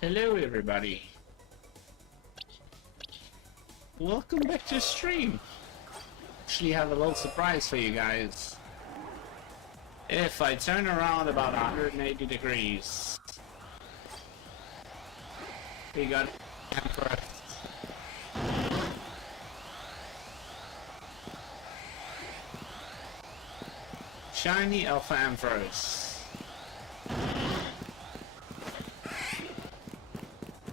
Hello everybody. Welcome back to the stream. Actually have a little surprise for you guys. If I turn around about 180 degrees, we got Emperor. Shiny Alpha Emperors.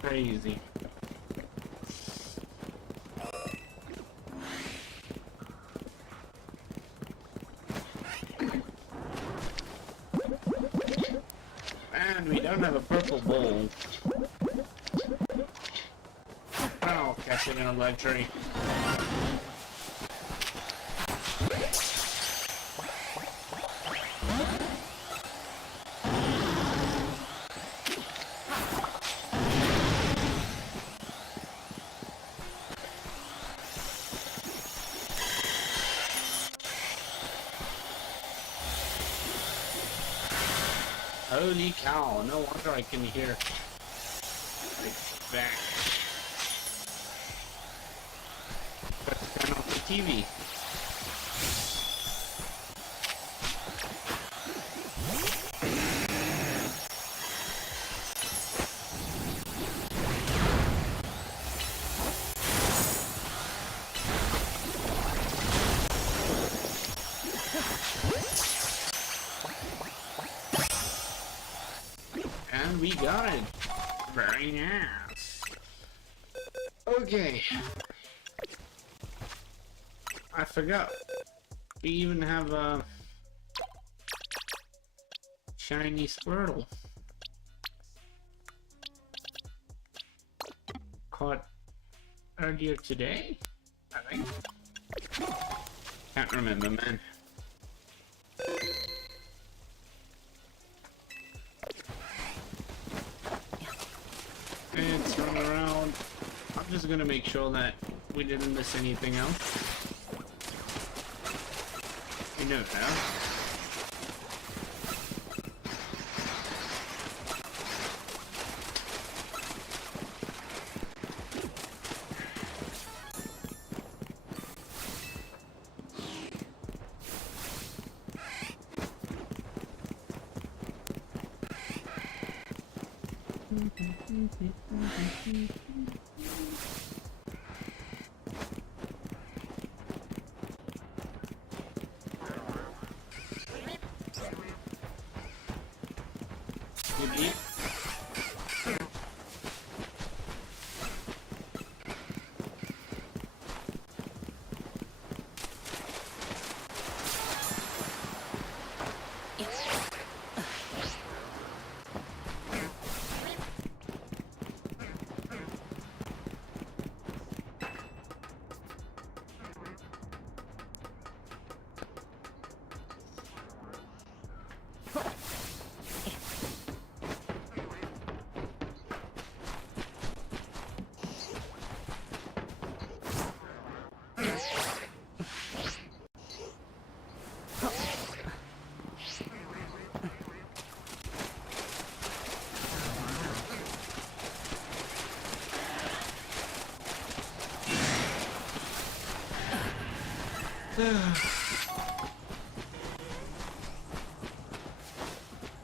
Crazy. And we don't have a purple bowl. Oh, catching a luxury. Holy cow, no wonder I can hear like back. Got to turn off the TV. And we got it. Very nice. Okay. I forgot. We even have a shiny Squirtle. Caught earlier today, I think. Can't remember, man. It's run around. I'm just gonna make sure that we didn't miss anything else. You know now. Maybe.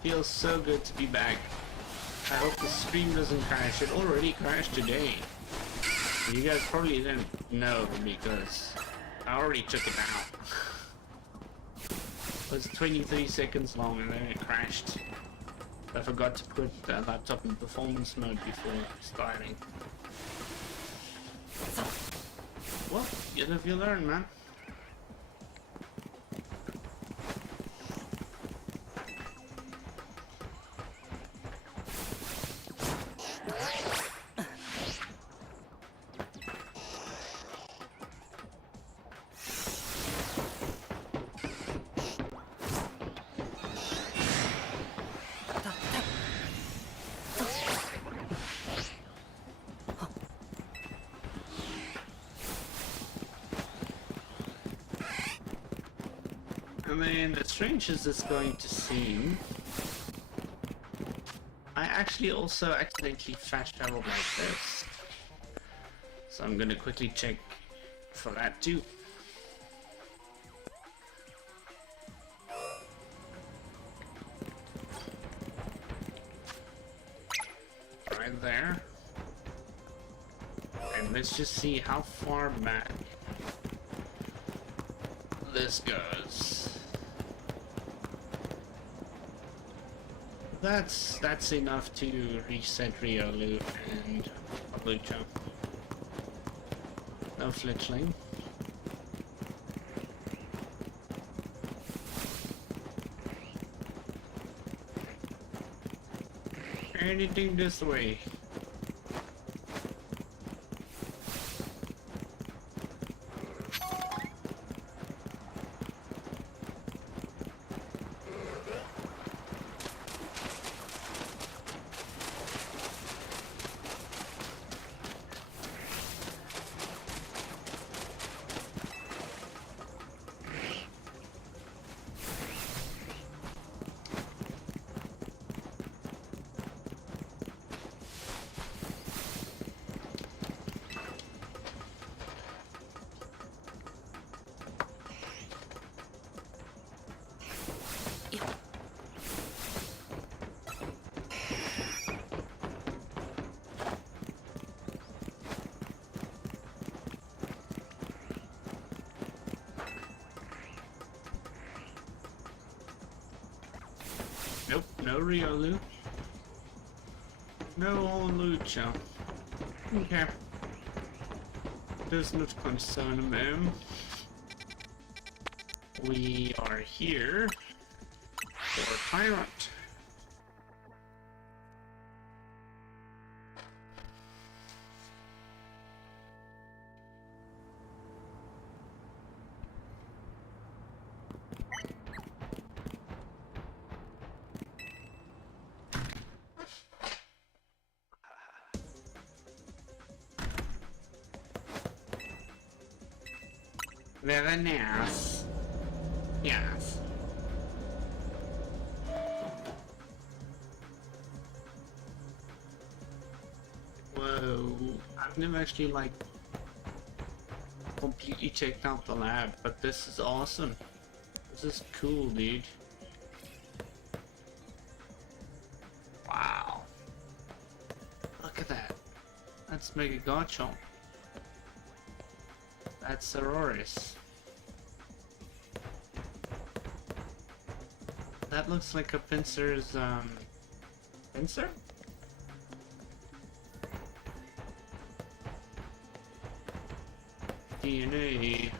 Feels so good to be back. I hope the stream doesn't crash. It already crashed today. You guys probably didn't know because I already took it out. It was 23 seconds long and then it crashed. I forgot to put the laptop in performance mode before starting. Well, you live, you learn, man. I mean, as strange as it's going to seem, I actually also accidentally fast traveled like this. So I'm gonna quickly check for that too. Right there. And let's just see how far back this goes. That's enough to reset Riolu and Lucha. No fletchling. Anything this way. Nope, no Riolu. No Lucha. Okay. Does not concern me. We are here for TYRUNT. Very nice. Yes. Whoa. I've never actually, like, completely checked out the lab, but this is awesome. This is cool, dude. Wow. Look at that. That's Mega Garchomp. That's Auroris. That looks like a Pinsir's, Pinsir? DNA.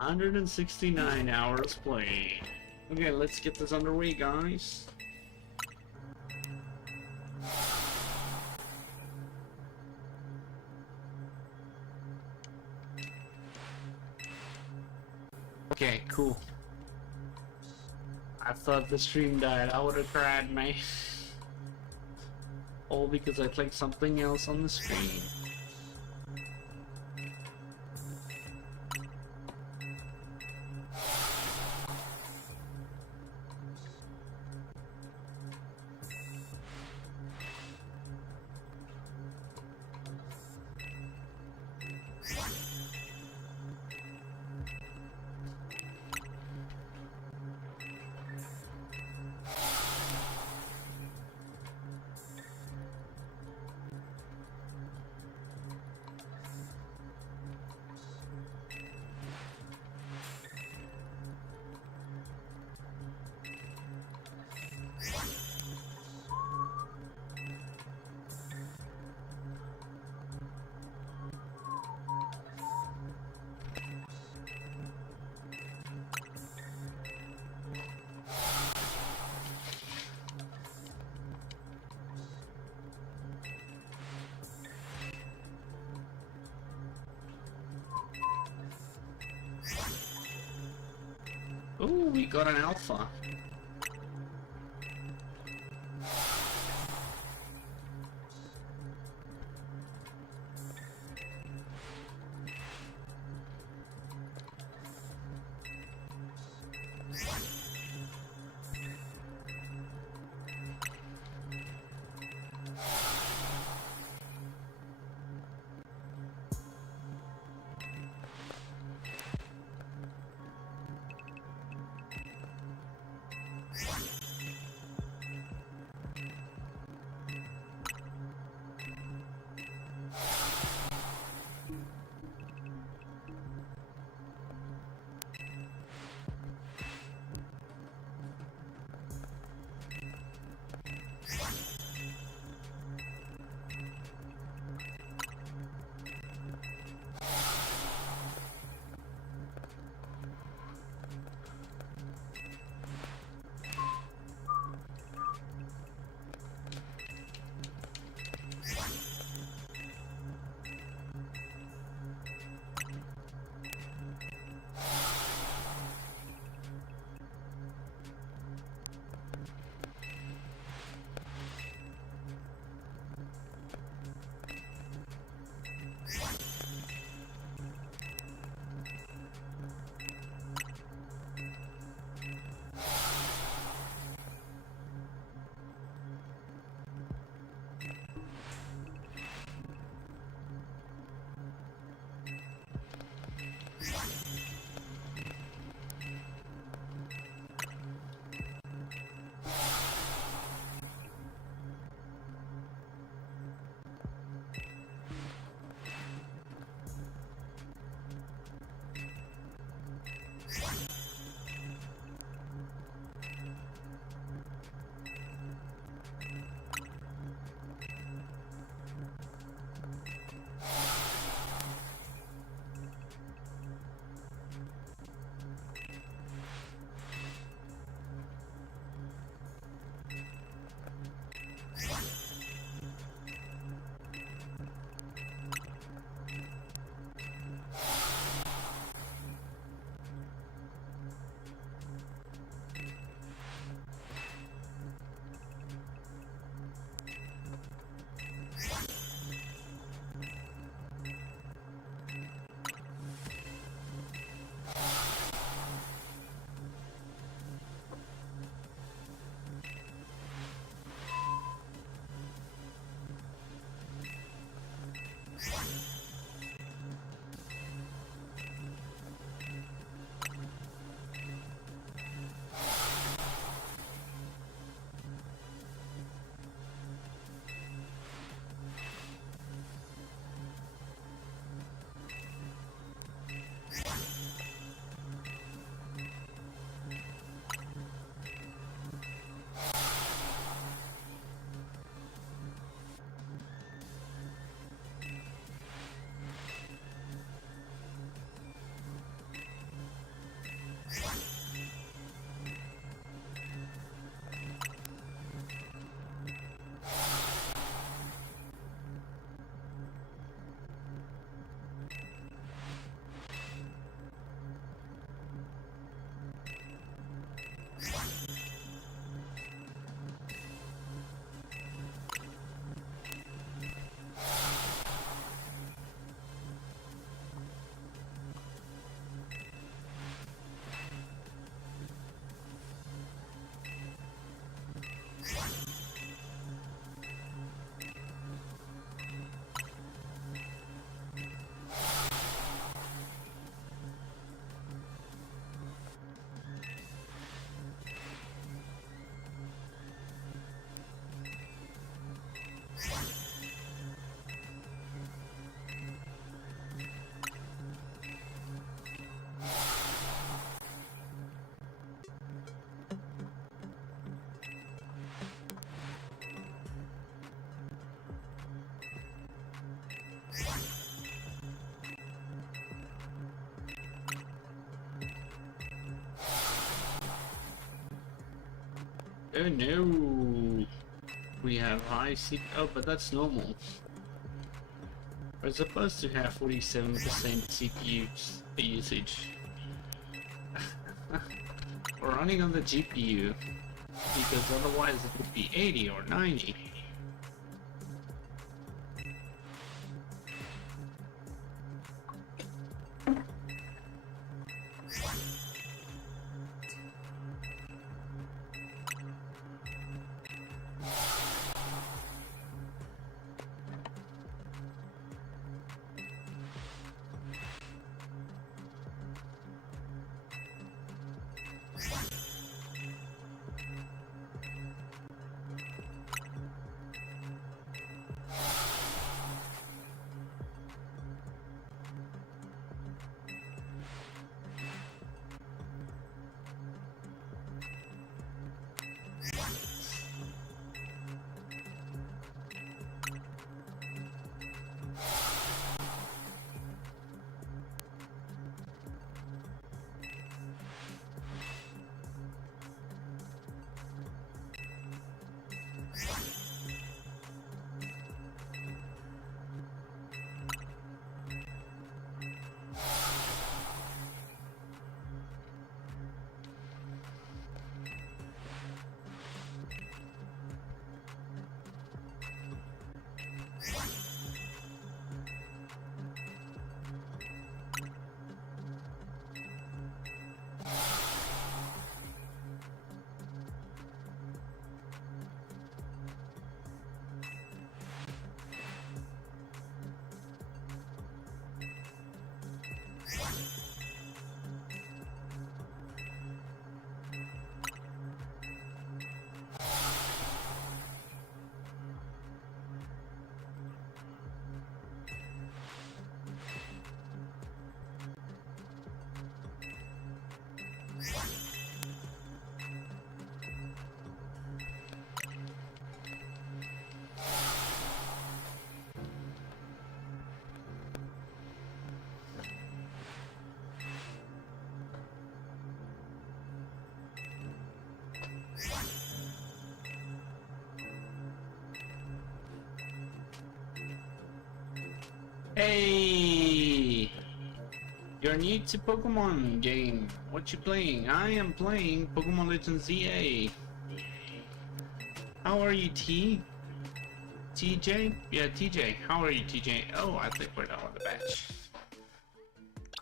$169 hours played. Okay, let's get this underway, guys. Okay, cool. I thought the stream died. I would have cried, man. All because I clicked something else on the screen. Ooh, we got an alpha. Oh no! We have high C. Oh, but that's normal. We're supposed to have 47% CPU usage. We're running on the GPU because otherwise it would be 80 or 90. Hey! You're new to Pokemon game. What you playing? I am playing Pokemon Legends ZA. How are you, TJ? Yeah, TJ. How are you, TJ? Oh, I think we're done with the batch.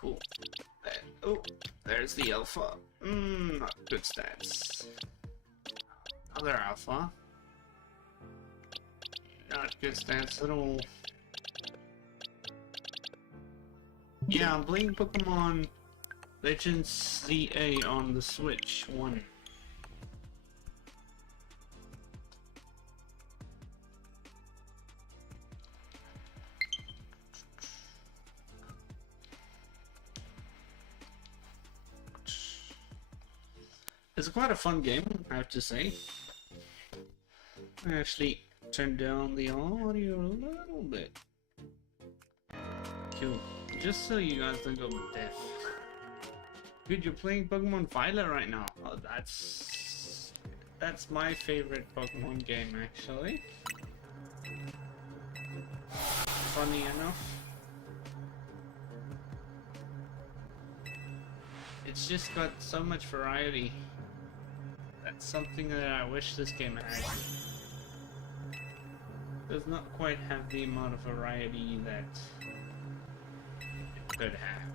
Cool. Oh, there's the alpha. Not good stats. Other alpha. Not good stats at all. Yeah, I'm playing Pokemon Legends ZA on the Switch 1. It's quite a fun game, I have to say. I actually turned down the audio a little bit. Cool. Just so you guys don't go deaf. Dude, you're playing Pokemon Violet right now. Oh, that's my favorite Pokemon game, actually. Funny enough. It's just got so much variety. That's something that I wish this game had. Does not quite have the amount of variety that it could have.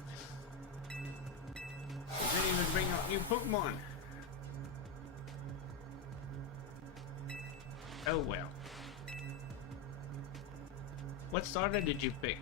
It didn't even bring out new Pokemon. Oh well. What starter did you pick?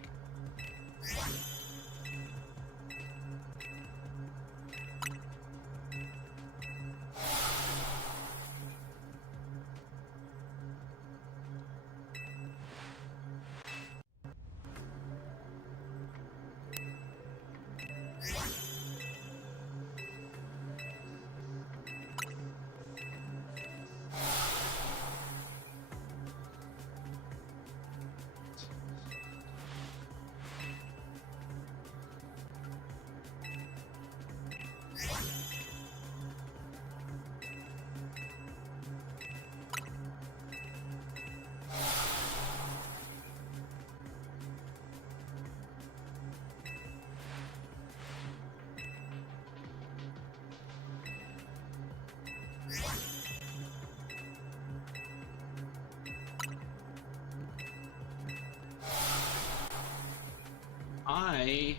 I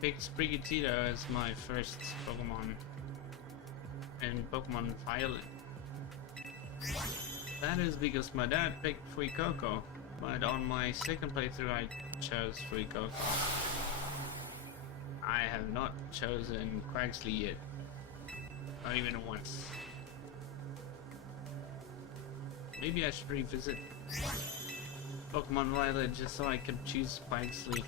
picked Sprigatito as my first Pokemon in Pokemon Violet. That is because my dad picked Fuecoco, but on my second playthrough I chose Fuecoco. I have not chosen Quaxley yet. Not even once. Maybe I should revisit Pokemon Violet just so I could choose Quaxley.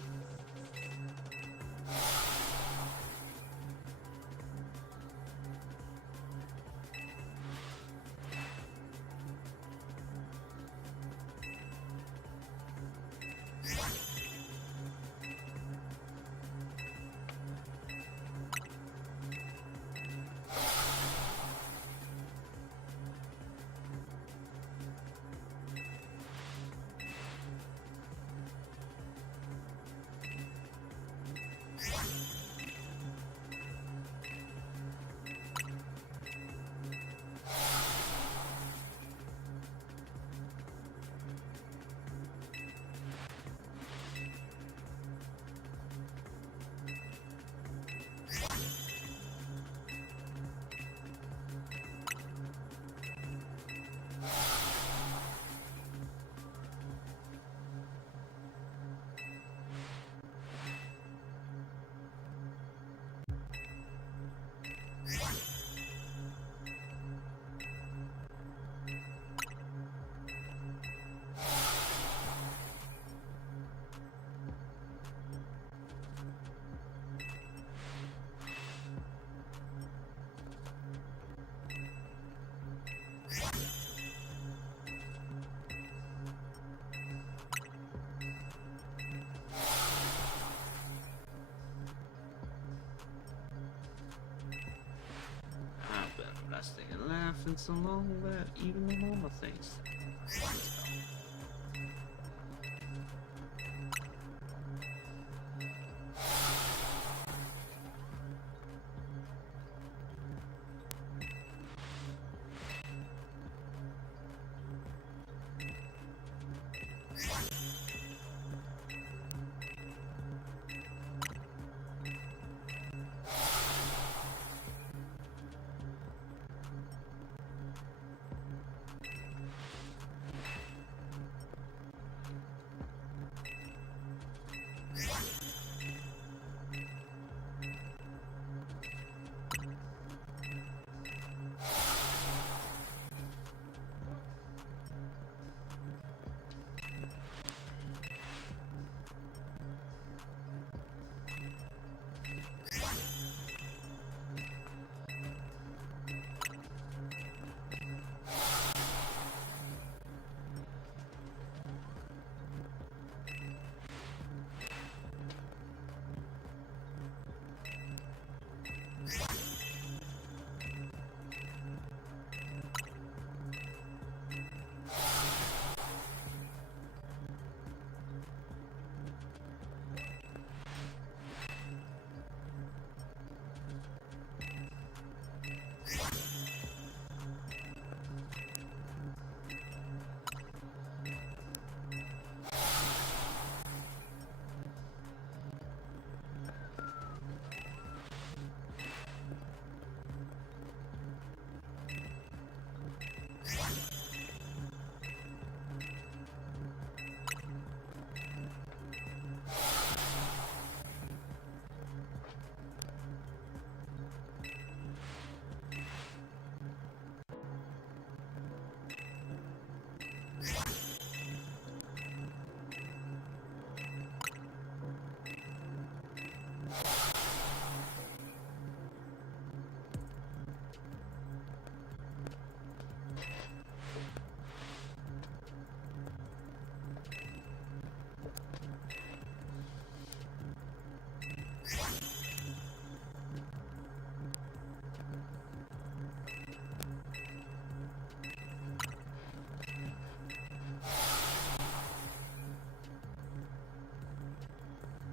Last thing and laughing so long that even the normal things.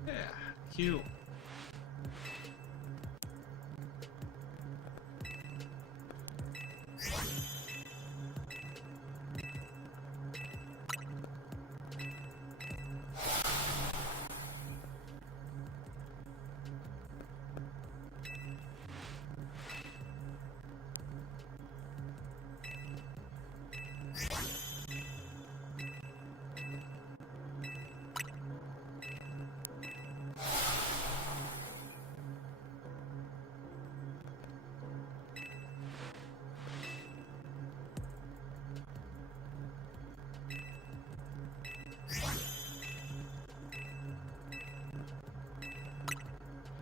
Yeah, cute.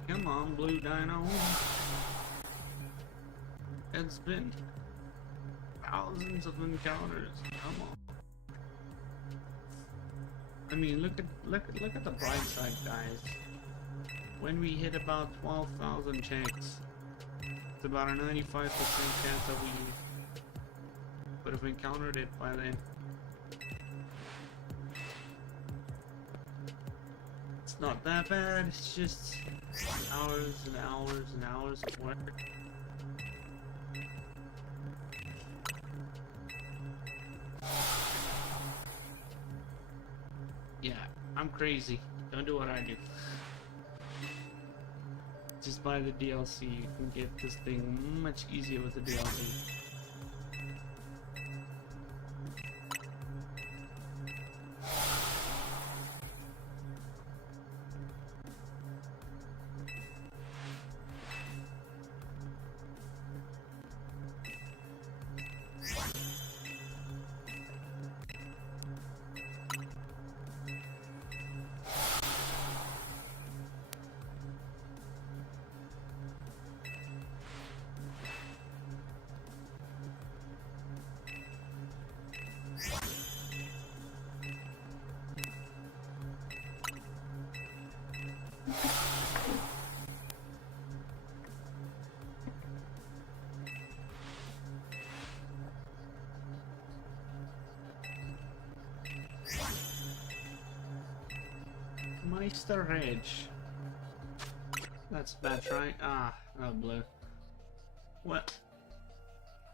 Come on, Blue Dino. It's been thousands of encounters. Come on. I mean, look at the bright side, guys. When we hit about 12,000 checks, it's about a 95% chance that we would have encountered it by then. It's not that bad. It's just hours and hours and hours of work. Yeah, I'm crazy. Don't do what I do. Just buy the DLC. You can get this thing much easier with the DLC. Meister Hedge. That's bad, right? Ah, oh, blue. What?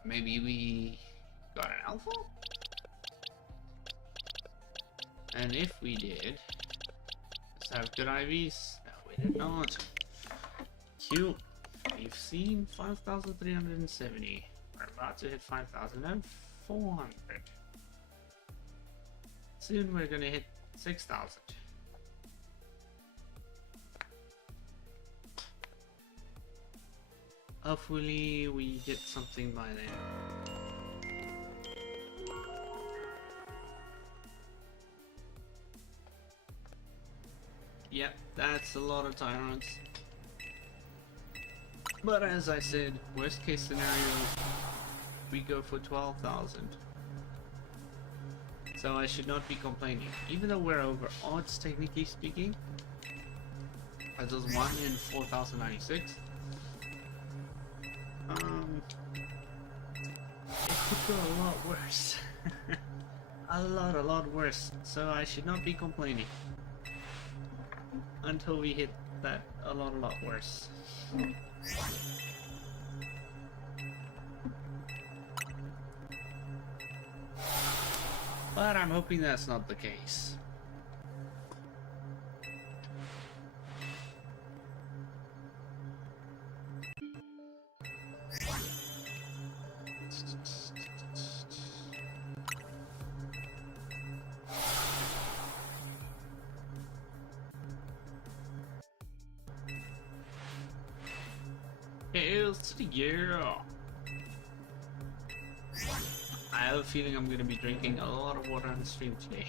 Maybe we got an alpha? And if we did, let's have good IVs. No, we did not. Cute. We've seen 5,370. We're about to hit 5,400. Soon we're gonna hit 6,000. Hopefully we get something by then. Yep, that's a lot of Tyrants. But as I said, worst case scenario, we go for 12,000. So I should not be complaining. Even though we're over odds, technically speaking. As was 1 in 4,096. It could go a lot worse. a lot worse. So I should not be complaining. Until we hit that a lot worse. But I'm hoping that's not the case. Hails to the year! I have a feeling I'm gonna be drinking a lot of water on the stream today.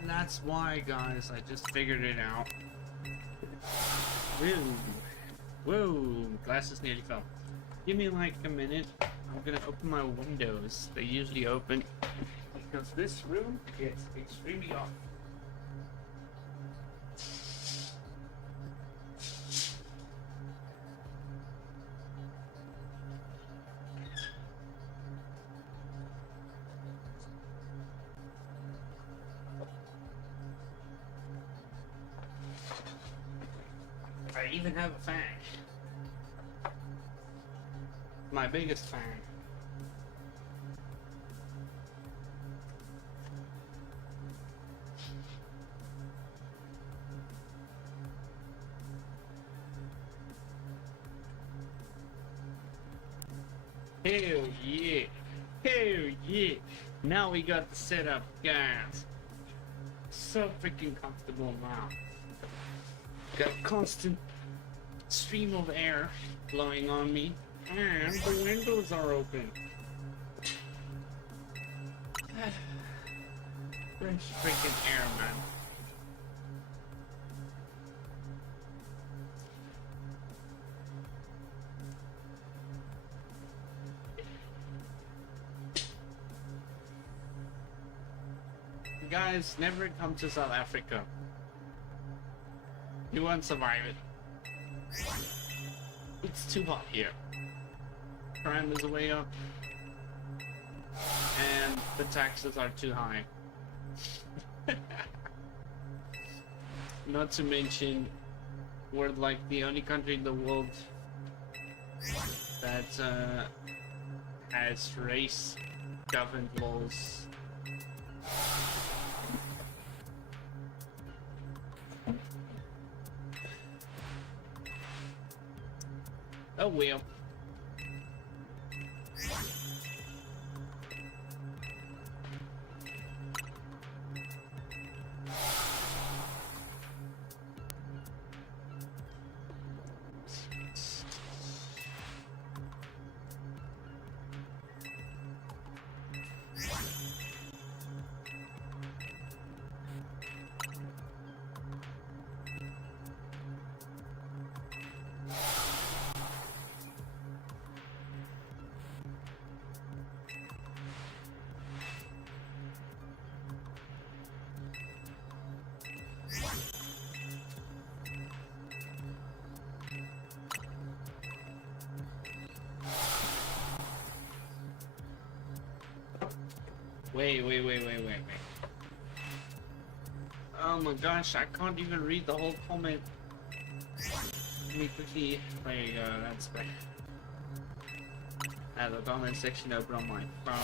And that's why, guys, I just figured it out. Whoa! Whoa! Glasses nearly fell. Give me like a minute. I'm gonna open my windows. They usually open because this room gets extremely hot. I even have a fan. My biggest fan. Hell yeah! Hell yeah! Now we got the setup, guys. So freaking comfortable now. Got a constant stream of air blowing on me. And the windows are open. Fresh freaking air, man. Guys, never come to South Africa. You won't survive it. It's too hot here. Crime is way up, and the taxes are too high. Not to mention, we're like the only country in the world that has race-governed laws. Oh well. Wait. Oh my gosh, I can't even read the whole comment. Let me quickly. There you go, that's better. I have the comment section open on my phone.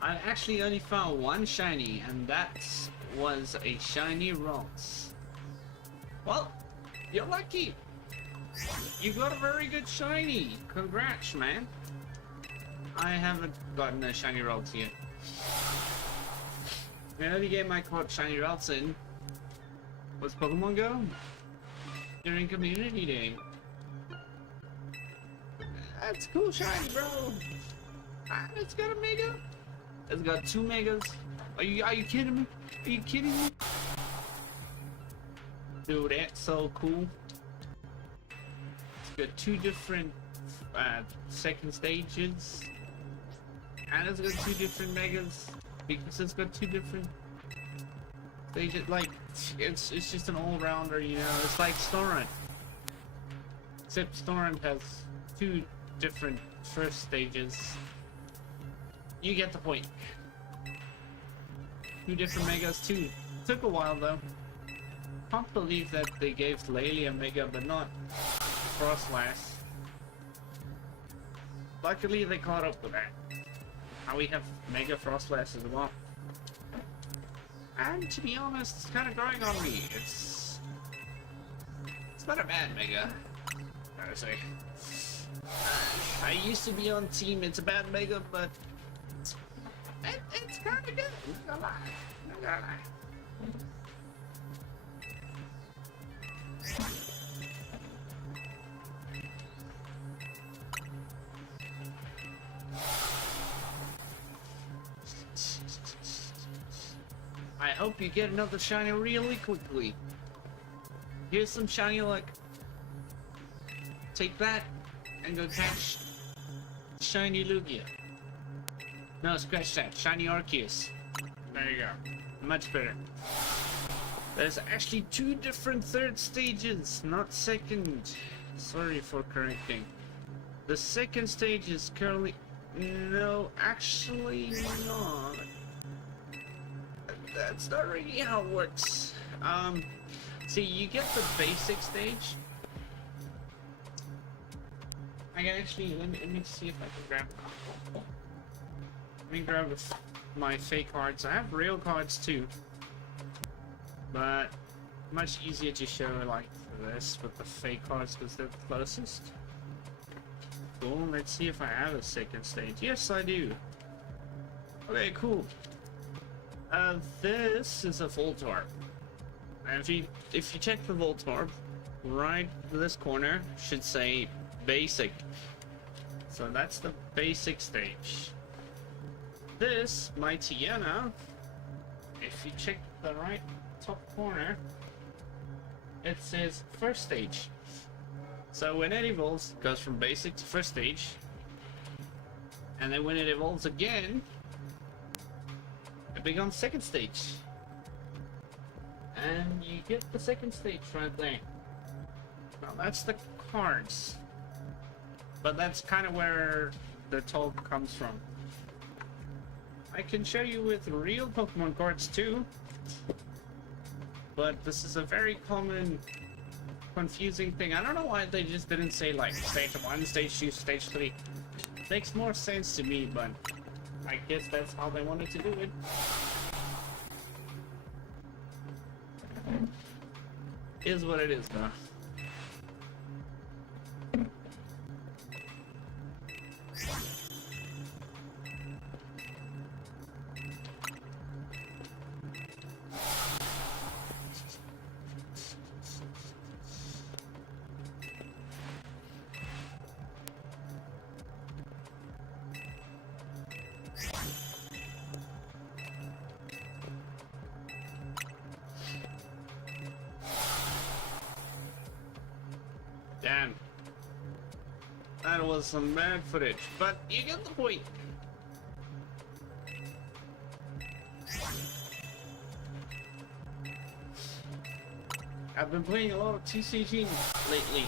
I actually only found one shiny, and that was a shiny Rocks. Well, you're lucky. You got a very good shiny. Congrats, man. I haven't gotten a shiny Rocks yet. The only game I caught shiny Rocks in was Pokemon Go during Community Day. That's cool shiny, bro. It's got a Mega. It's got 2 Megas. Are you kidding me? Are you kidding me? Dude, that's so cool. It's got 2 different second stages. And it's got 2 different Megas. Because it's got 2 different stages. Like, it's just an all-rounder, you know. It's like TYRUNT. Except TYRUNT has 2 different first stages. You get the point. 2 different Megas too. Took a while though. Can't believe that they gave Laylee a Mega but not Frostlass. Luckily they caught up with that. Now we have Mega Frostlass as well. And to be honest, it's kind of growing on me. It's not a bad Mega, I would say. I used to be on team it's a bad Mega, but it's kind of good. I'm not gonna lie. I'm not gonna lie. I hope you get another shiny really quickly. Here's some shiny luck. Take that and go catch shiny Lugia. No, scratch that. Shiny Arceus. There you go. Much better. There's actually 2 different third stages, not second. Sorry for correcting. The second stage is currently... No, actually not. That's not really how it works. See, you get the basic stage. I can actually... Let me see if I can grab... Let me grab my fake cards. I have real cards too, but much easier to show like this with the fake cards because they're the closest. Cool. Let's see if I have a second stage. Yes, I do. Okay, cool. This is a Voltorb, and if you check the Voltorb, right this corner should say basic. So that's the basic stage. This, my Tiana, if you check the right top corner, it says first stage. So when it evolves, it goes from basic to first stage. And then when it evolves again, it becomes second stage. And you get the second stage right there. Now that's the cards. But that's kind of where the talk comes from. I can show you with real Pokemon cards too, but this is a very common confusing thing. I don't know why they just didn't say like stage 1, stage 2, stage 3. Makes more sense to me, but I guess that's how they wanted to do it. Is what it is, though. Damn. That was some bad footage, but you get the point. I've been playing a lot of TCG lately,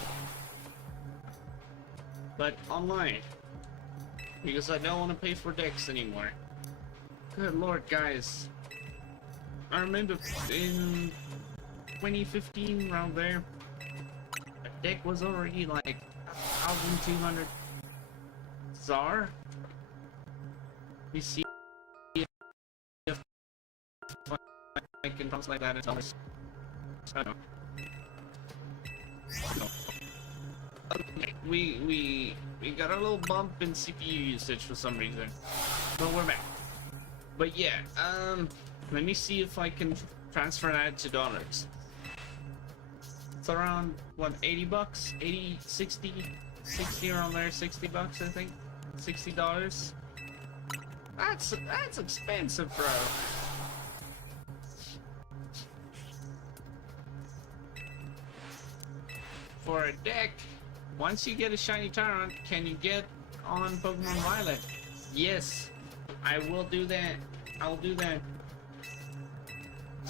but online. because I don't want to pay for decks anymore. Good lord, guys. I remember in 2015, around there, a deck was already like 1,200 ZAR. We see if I can translate that into dollars. I don't know. Okay, we got a little bump in CPU usage for some reason, but we're back. But yeah, let me see if I can transfer that to dollars. It's around what, 80 bucks, 80, 60 around there, 60 bucks I think, $60. That's expensive, bro. For a deck. Once you get a shiny TYRUNT, can you get on Pokemon Violet? Yes, I will do that. I'll do that.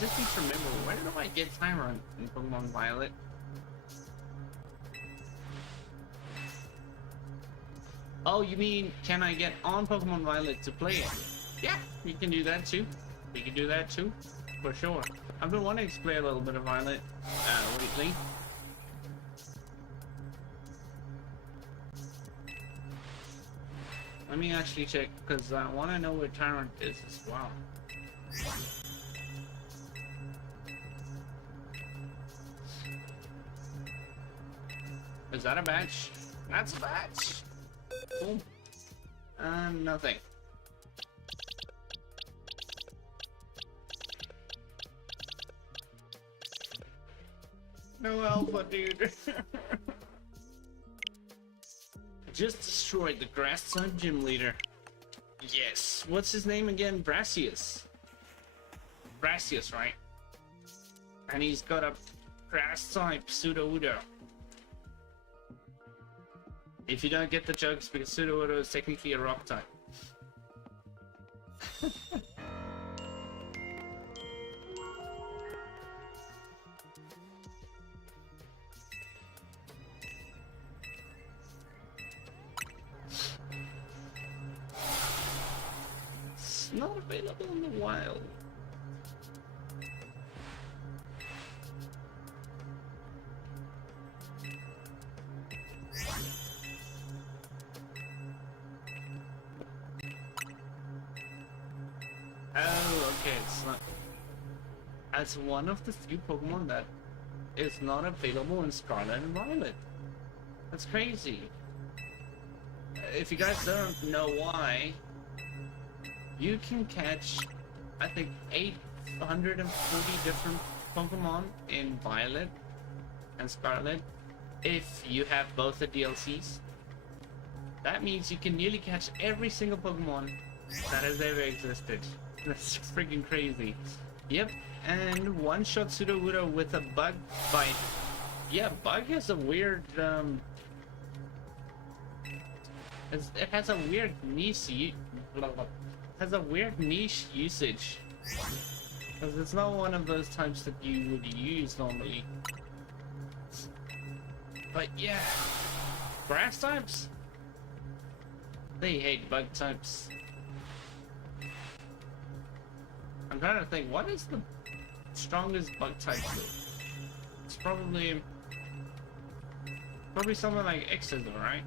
Just need to remember, where do I get TYRUNT in Pokemon Violet? Oh, you mean, can I get on Pokemon Violet to play it? Yeah, you can do that too. You can do that too, for sure. I've been wanting to play a little bit of Violet lately. Let me actually check, because I want to know where TYRUNT is as well. Is that a badge? That's a badge! Cool. Nothing. No alpha, dude. Just destroyed the grass type gym leader. Yes. What's his name again? Brassius. Brassius, right? And he's got a grass type Pseudo-Udo. If you don't get the jokes, because Pseudo-Udo is technically a rock type. It's not available in the wild. Oh, okay, it's not. As one of the few Pokemon that is not available in Scarlet and Violet. That's crazy. If you guys don't know why, you can catch, I think, 840 different Pokemon in Violet and Scarlet if you have both the DLCs. That means you can nearly catch every single Pokemon that has ever existed. That's freaking crazy. Yep, and one-shot Pseudo-Udo with a bug bite. Yeah, bug has a weird, it has a weird niche, usage. Because it's not one of those types that you would use normally. But yeah, grass types? They hate bug types. I'm trying to think, what is the strongest bug type? It's probably something like Exeter, right?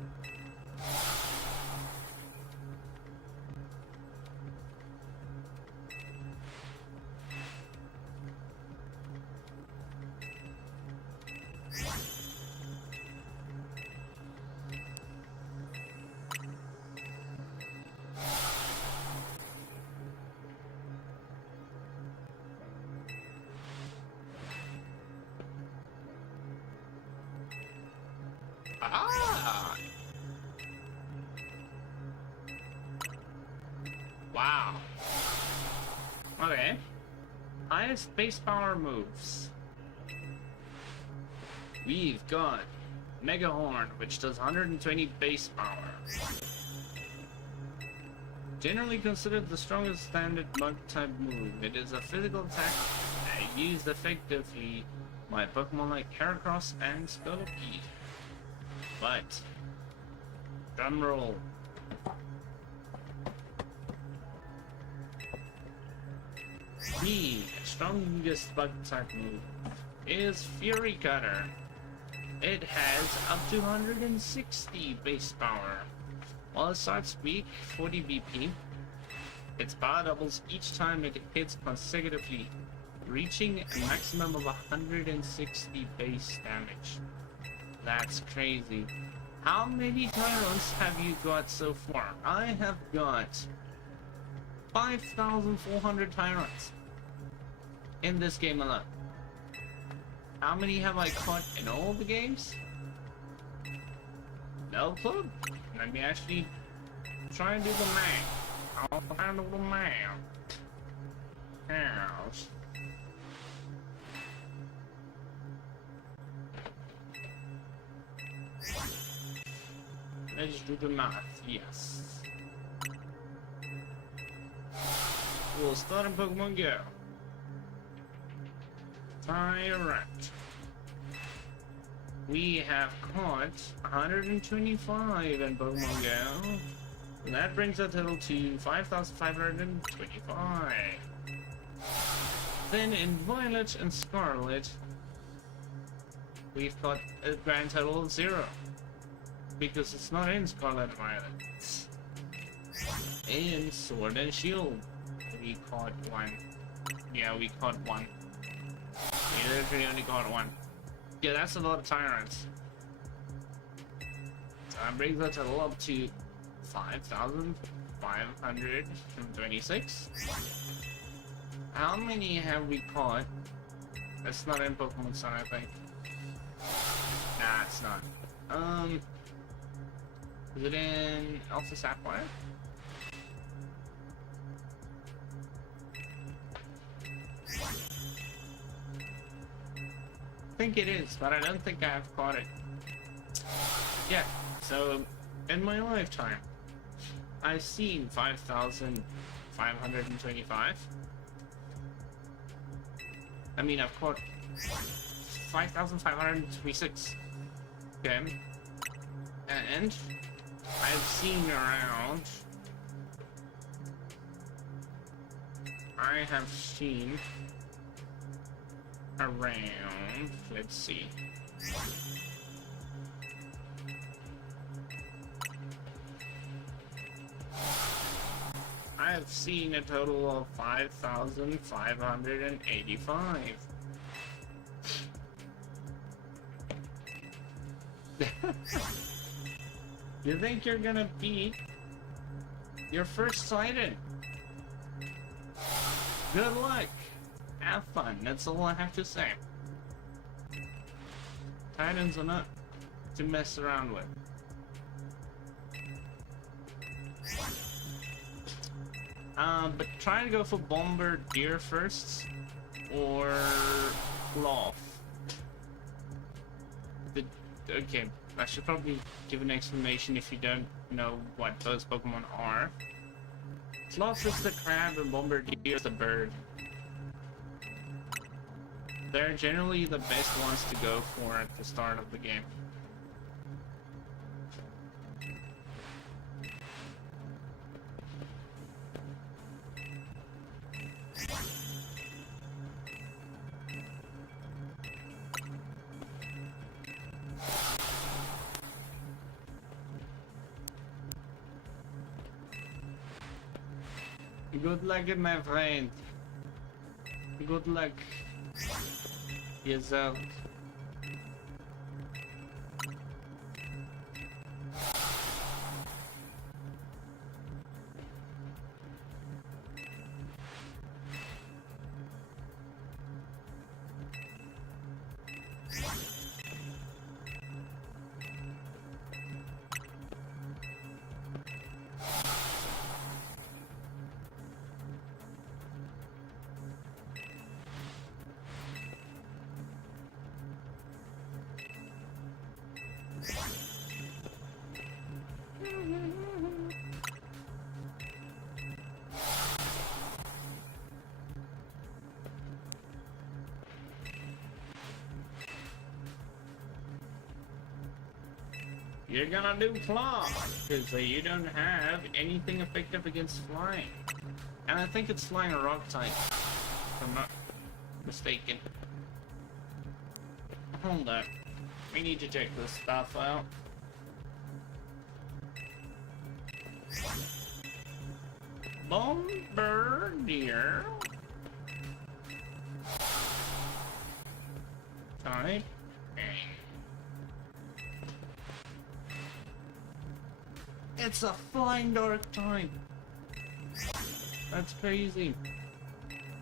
Ah! Wow. Okay. Highest base power moves. We've got Mega Horn, which does 120 base power. Generally considered the strongest standard bug type move. It is a physical attack used effectively by Pokemon like Heracross and Scolipede. But, drumroll, The strongest bug type move is Fury Cutter. It has up to 160 base power. While it starts weak, 40 BP, its power doubles each time it hits consecutively, reaching a maximum of 160 base damage. That's crazy. How many Tyrunts have you got so far? I have got 5,400 Tyrunts in this game alone. How many have I caught in all the games? No clue. Let me actually try and do the math. I'll find the math. House. Let's do the math, yes. We'll start in Pokemon Go. TYRUNT. We have caught 125 in Pokemon Go. And that brings our total to 5,525. Then in Violet and Scarlet, we've got a grand total of 0. Because it's not in Scarlet and Violet. In Sword and Shield, we caught 1. Yeah, we caught 1. We literally only caught 1. Yeah, that's a lot of Tyrants. So that brings our total up to 5,526. How many have we caught? That's not in Pokemon Sun, I think. Nah, it's not. Is it in Alpha Sapphire? I think it is, but I don't think I have caught it. Yeah, so in my lifetime, I've seen 5,525. I mean, I've caught 5,526. Okay. And I've seen around. I have seen around. Let's see. I've seen a total of 5,585. You think you're gonna beat your first Titan? Good luck. Have fun. That's all I have to say. Titans are not to mess around with. But try to go for Bombardier first, or Loth. Okay, I should probably give an explanation if you don't know what those Pokemon are. Sloth is the crab and Bombardier is the bird. They're generally the best ones to go for at the start of the game. Good luck, my friend. Good luck. Yourself. You're gonna do claw, because you don't have anything effective against flying. And I think it's flying a rock type. I'm not mistaken. Hold up. We need to check this stuff out. Bombardier. Type. It's a flying dark type. That's crazy.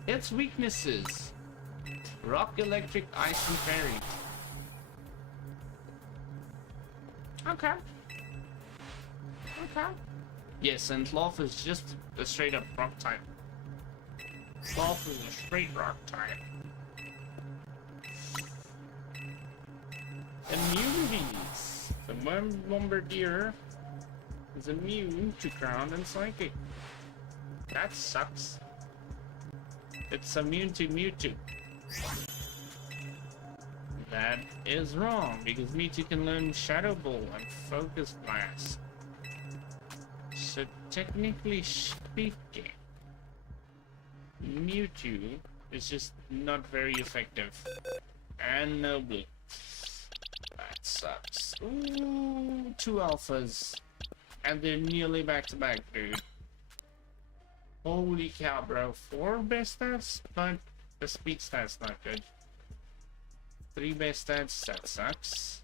Its weaknesses: rock, electric, ice, and fairy. Okay. Okay. Yes, and Sloth is just a straight up rock type. Sloth is a straight rock type. Immunities. The Bombardier is immune to ground and psychic. That sucks. It's immune to Mewtwo. That is wrong, because Mewtwo can learn Shadow Ball and Focus Blast. So technically speaking, Mewtwo is just not very effective. And no blue. That sucks. Ooh, 2 alphas. And they're nearly back to back, dude. Holy cow, bro. 4 best stats, but the speed stat's not good. 3 best stats, that sucks.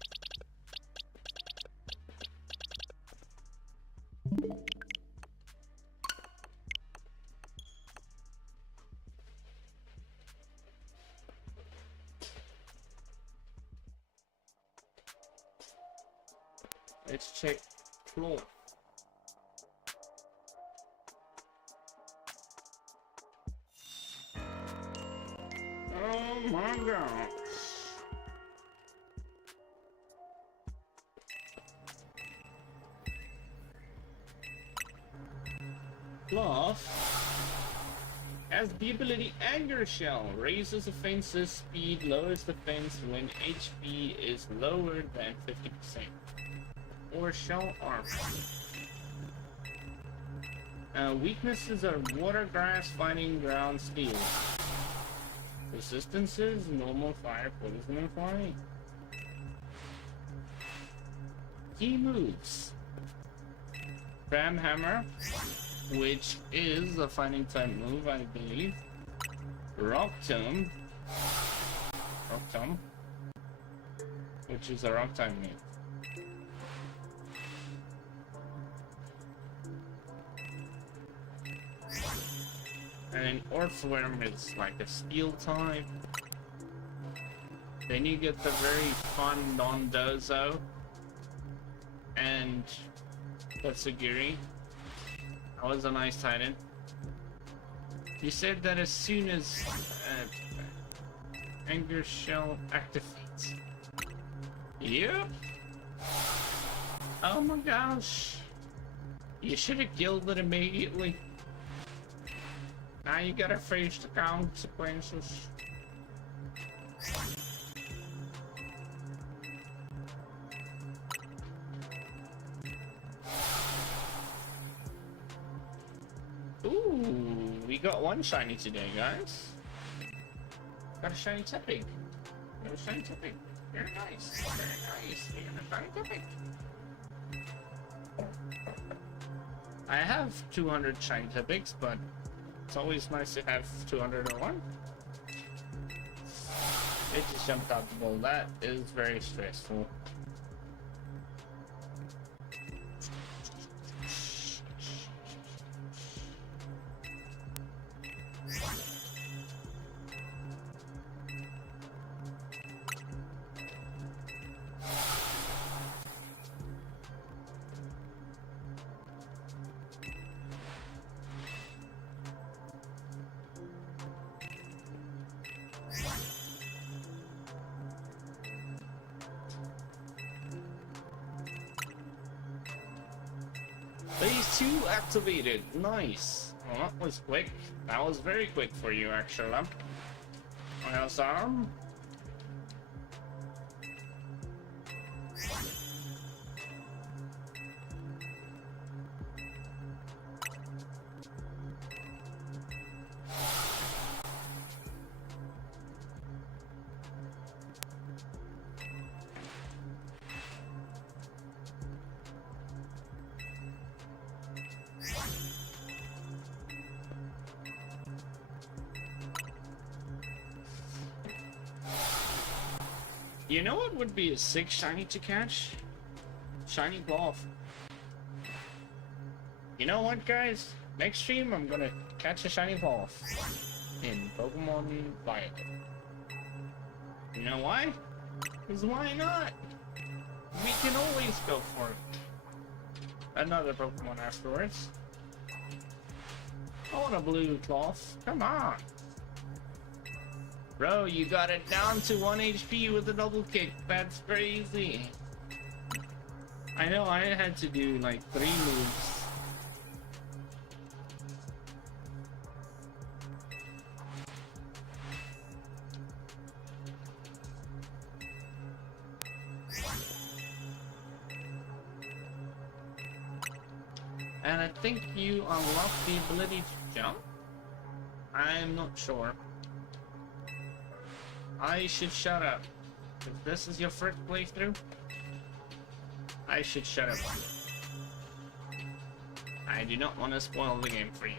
Let's check floor. Oh my god. Fluff has the ability Anger Shell, raises offensive speed, lowers defense when HP is lower than 50%. Or Shell Armor. Weaknesses are Water, Grass, Fighting, Ground, Steel. Resistances, Normal, Fire, Poison, and Flying. Key moves. Ram Hammer, which is a fighting type move, I believe. Rock Tomb, which is a rock type move. And then Earthworm is like a steel type. Then you get the very fun Dondozo and Tatsugiri. That was a nice Titan. You said that as soon as Anger Shell activates. Yep. Oh my gosh. You should have killed it immediately. Now you gotta face the consequences. Ooh, we got 1 shiny today, guys. Got a shiny Tepig. Got a shiny Tepig. Very nice. Very nice. We got a shiny Tepig. I have 200 shiny Tepigs, but it's always nice to have 201. It just jumped out the ball. That is very stressful. Phase 2 activated. Nice. Well, that was quick. That was very quick for you, actually. Awesome. You know what would be a sick shiny to catch? Shiny Cloth. You know what, guys? Next stream, I'm gonna catch a shiny Cloth in Pokemon Violet. You know why? Because why not? We can always go for another Pokemon afterwards. I want a blue Cloth. Come on. Bro, you got it down to 1 HP with a double kick. That's crazy. I know I had to do like 3 moves. And I think you unlock the ability to jump? I'm not sure. I should shut up. If this is your first playthrough, I should shut up. I do not want to spoil the game for you.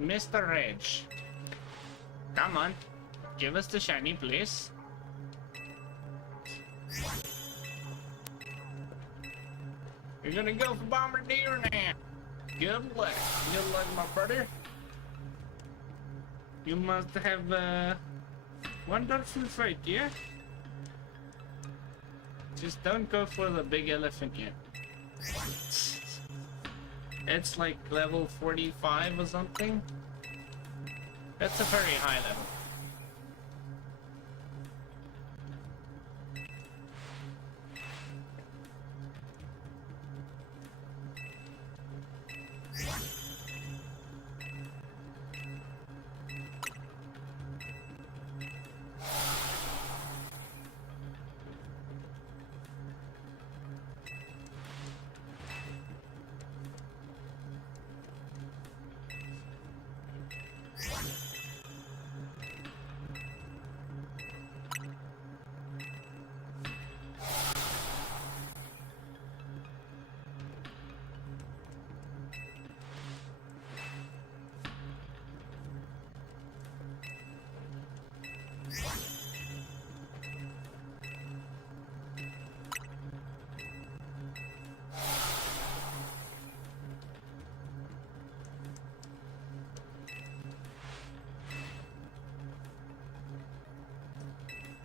Mr. Reg, come on, give us the shiny, please. You're gonna go for Bombardier now. Good luck, my brother. You must have one dozen fight, yeah? Just don't go for the big elephant yet. It's like level 45 or something. That's a very high level.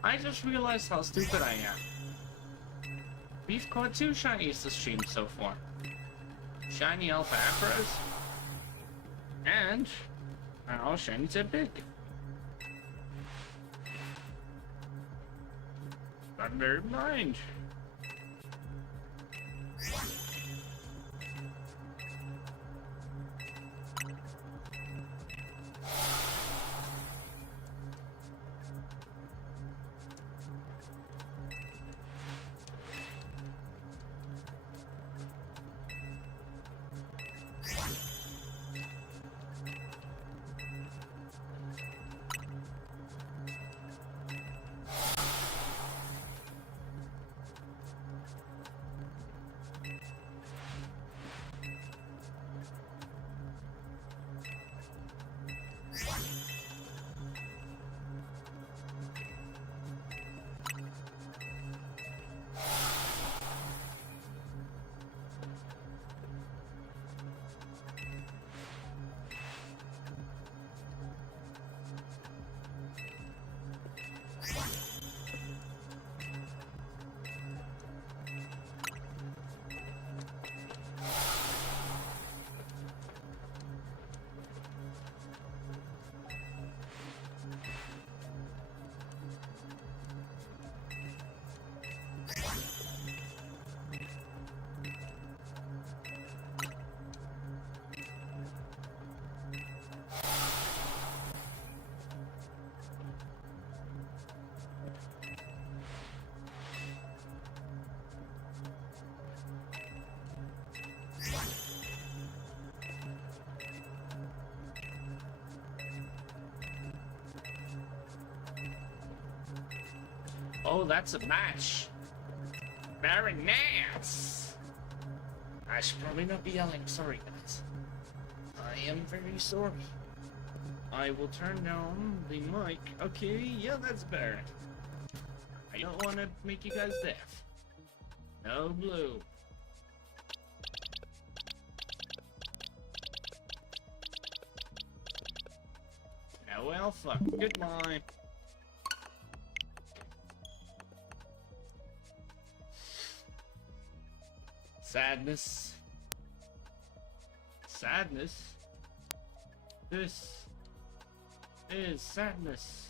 I just realized how stupid I am. We've caught 2 shinies this stream so far. Shiny Alpha Afros and now shiny Zepik. But bear in mind. Oh, that's a match. Very nice. I should probably not be yelling. Sorry, guys. I am very sorry. I will turn down the mic. Okay, yeah, that's better. I don't want to make you guys deaf. No blue. No alpha. Goodbye. Sadness. Sadness? This is sadness.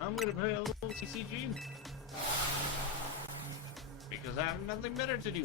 I'm gonna play a little CCG because I have nothing better to do.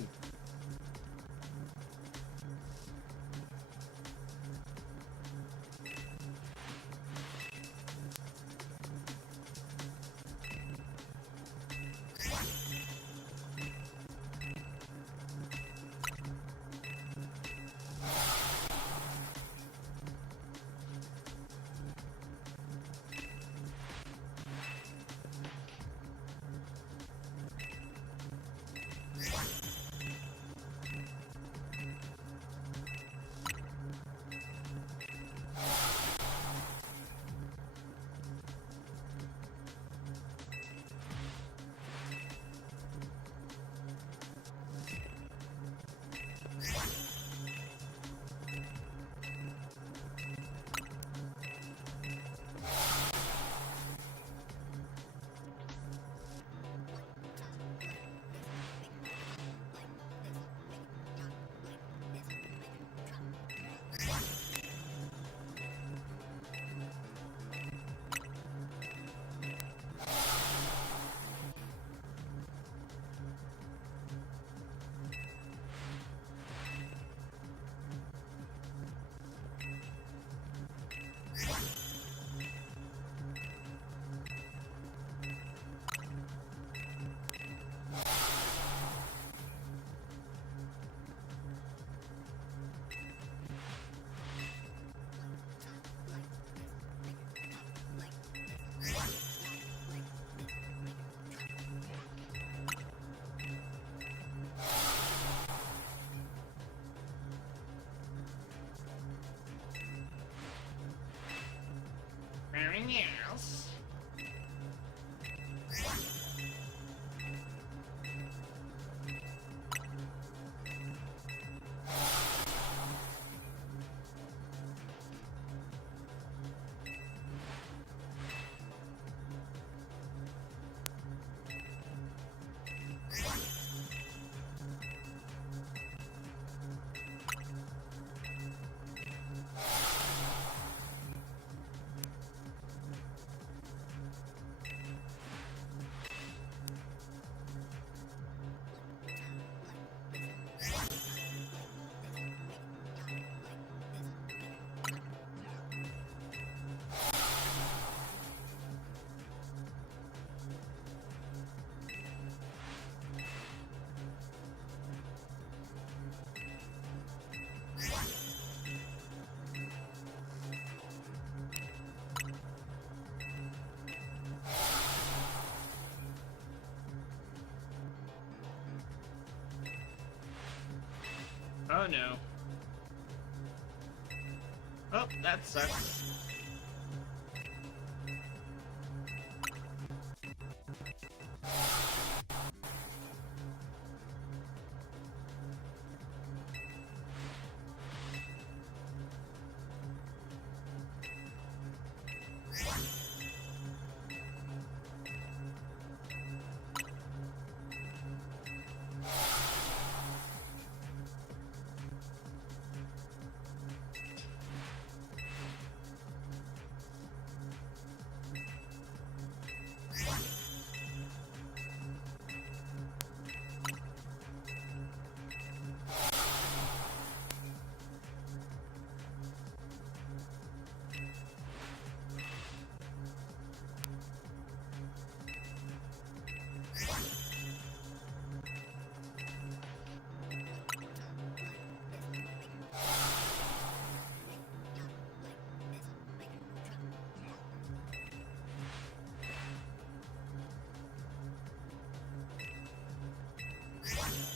Anything else? Oh no. Oh, that sucks.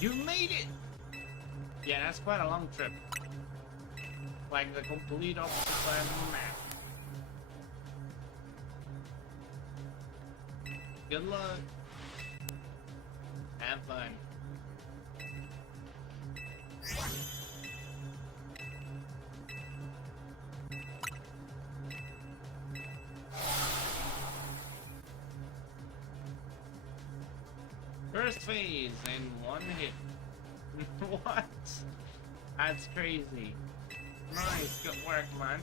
You made it! Yeah, that's quite a long trip. Like the complete opposite side of the map. Good luck. Have fun. First phase in one hit. What? That's crazy. Nice, good work, man.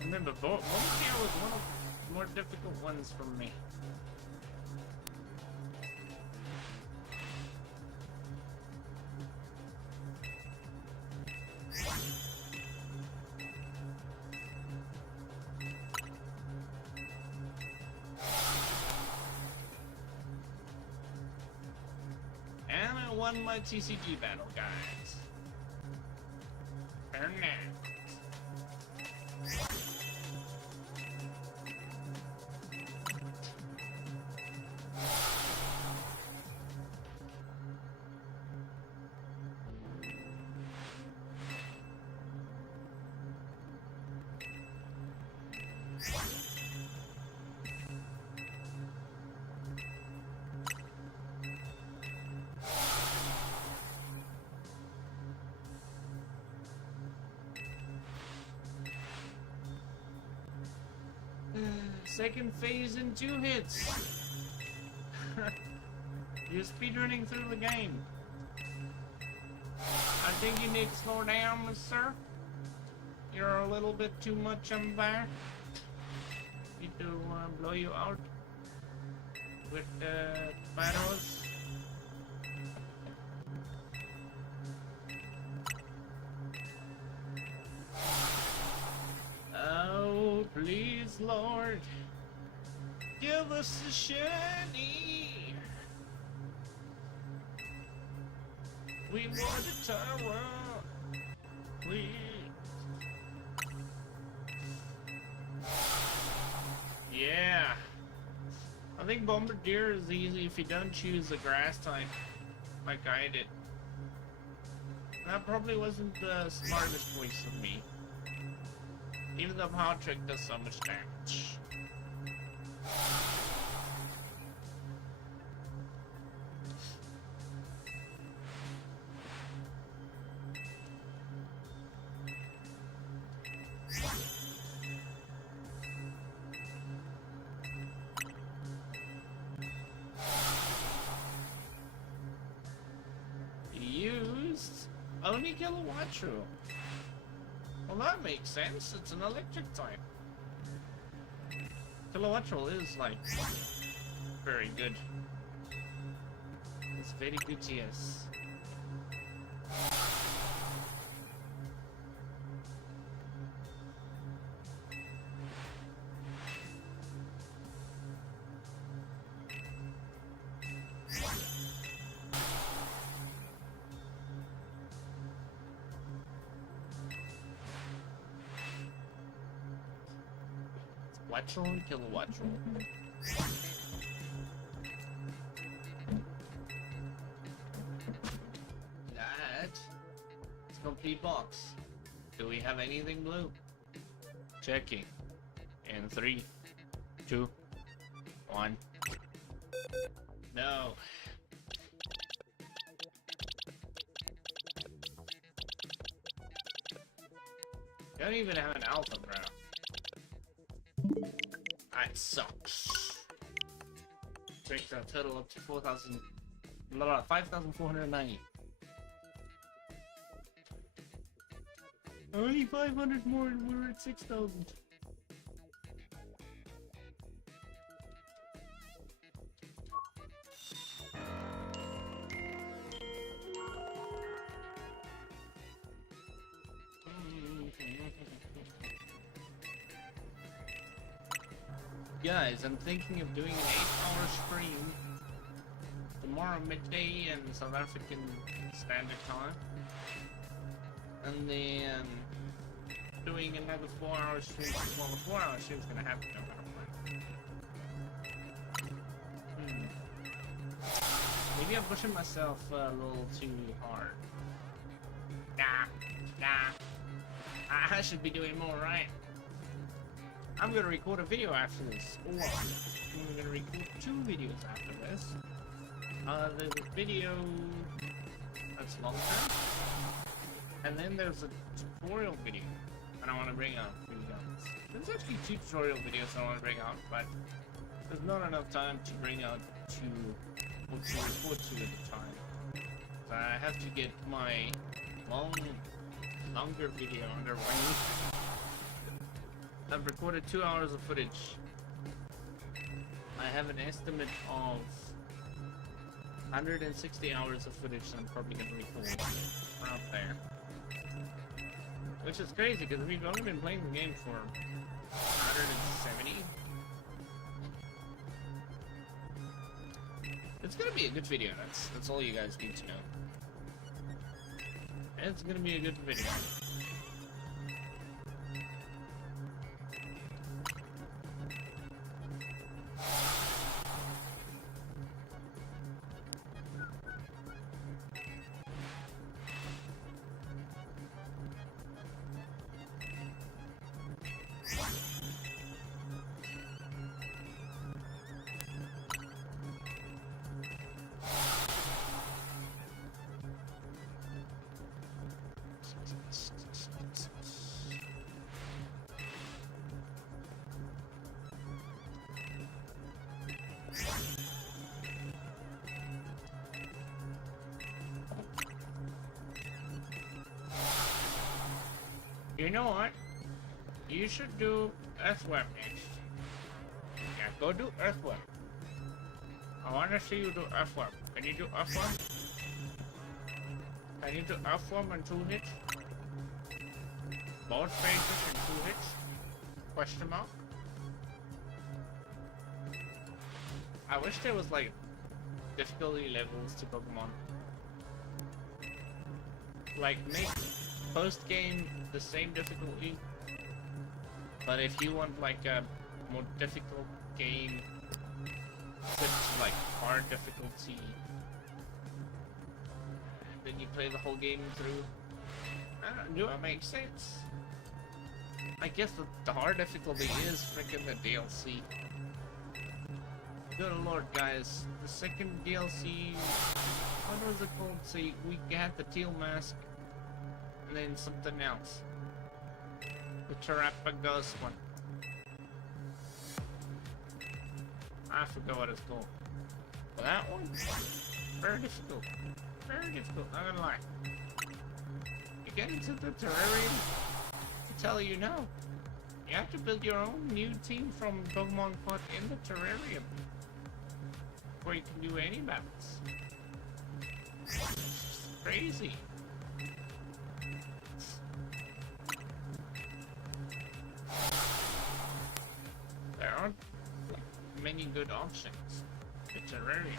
Remember, Bombardier was one of the more difficult ones for me. And I won my TCG battle, guys. Turn now. Second phase in 2 hits. You're speedrunning through the game. I think you need to slow down, sir. You're a little bit too much on fire. Need to blow you out with tomatoes. Oh, please, Lord. Give us a shiny. We want a TYRUNT. Please. Yeah. I think Bombardier is easy if you don't choose a grass type like I did. That probably wasn't the smartest choice of me. Even though Power Trick does so much damage. Used only Kilowattrel. Well, that makes sense. It's an electric type. Kilowattrel is like very good. It's very good, yes. Wattrel and Kilowattrel. That is a complete box. Do we have anything blue? Checking. In 3, 2, 1. No. Don't even have an alpha, bro. That sucks. Takes our total up to 5,490. Only 500 more and we're at 6,000. Guys, I'm thinking of doing an 8-hour stream tomorrow midday in South African Standard Time, and then doing another 4-hour stream. Well, the 4-hour stream is gonna happen no matter what. Maybe I'm pushing myself a little too hard. Nah. I should be doing more, right? I'm gonna record a video after this. Or I'm gonna record 2 videos after this. There's a video that's longer. And then there's a tutorial video that I want to bring out for you guys. There's actually 2 tutorial videos I want to bring out, but there's not enough time to bring out 2 or to record 2 at a time. So I have to get my longer video underway. I've recorded 2 hours of footage. I have an estimate of 160 hours of footage I'm probably going to record around there. Which is crazy because we've only been playing the game for 170. It's gonna be a good video, that's all you guys need to know. It's gonna be a good video. You know what? You should do Earthworm next. Yeah, go do Earthworm. I wanna see you do Earthworm. Can you do Earthworm? Can you do Earthworm and 2 hits? Both phases and 2 hits? Question mark? I wish there was like difficulty levels to Pokemon. Like make post game the same difficulty, but if you want like a more difficult game, set to like hard difficulty, then you play the whole game through. I don't know, it makes sense. I guess the hard difficulty is freaking the DLC. Good lord, guys, the second DLC, what was it called? See, we had the teal mask, and then something else. The Terrapagos one. I forgot what it's called. But that one? Very difficult. Very difficult, not gonna lie. You get into the terrarium, to tell you no. You have to build your own new team from Pokemon caught in the terrarium. Before you can do any battles. It's just crazy. There aren't many good options. It's terrarium.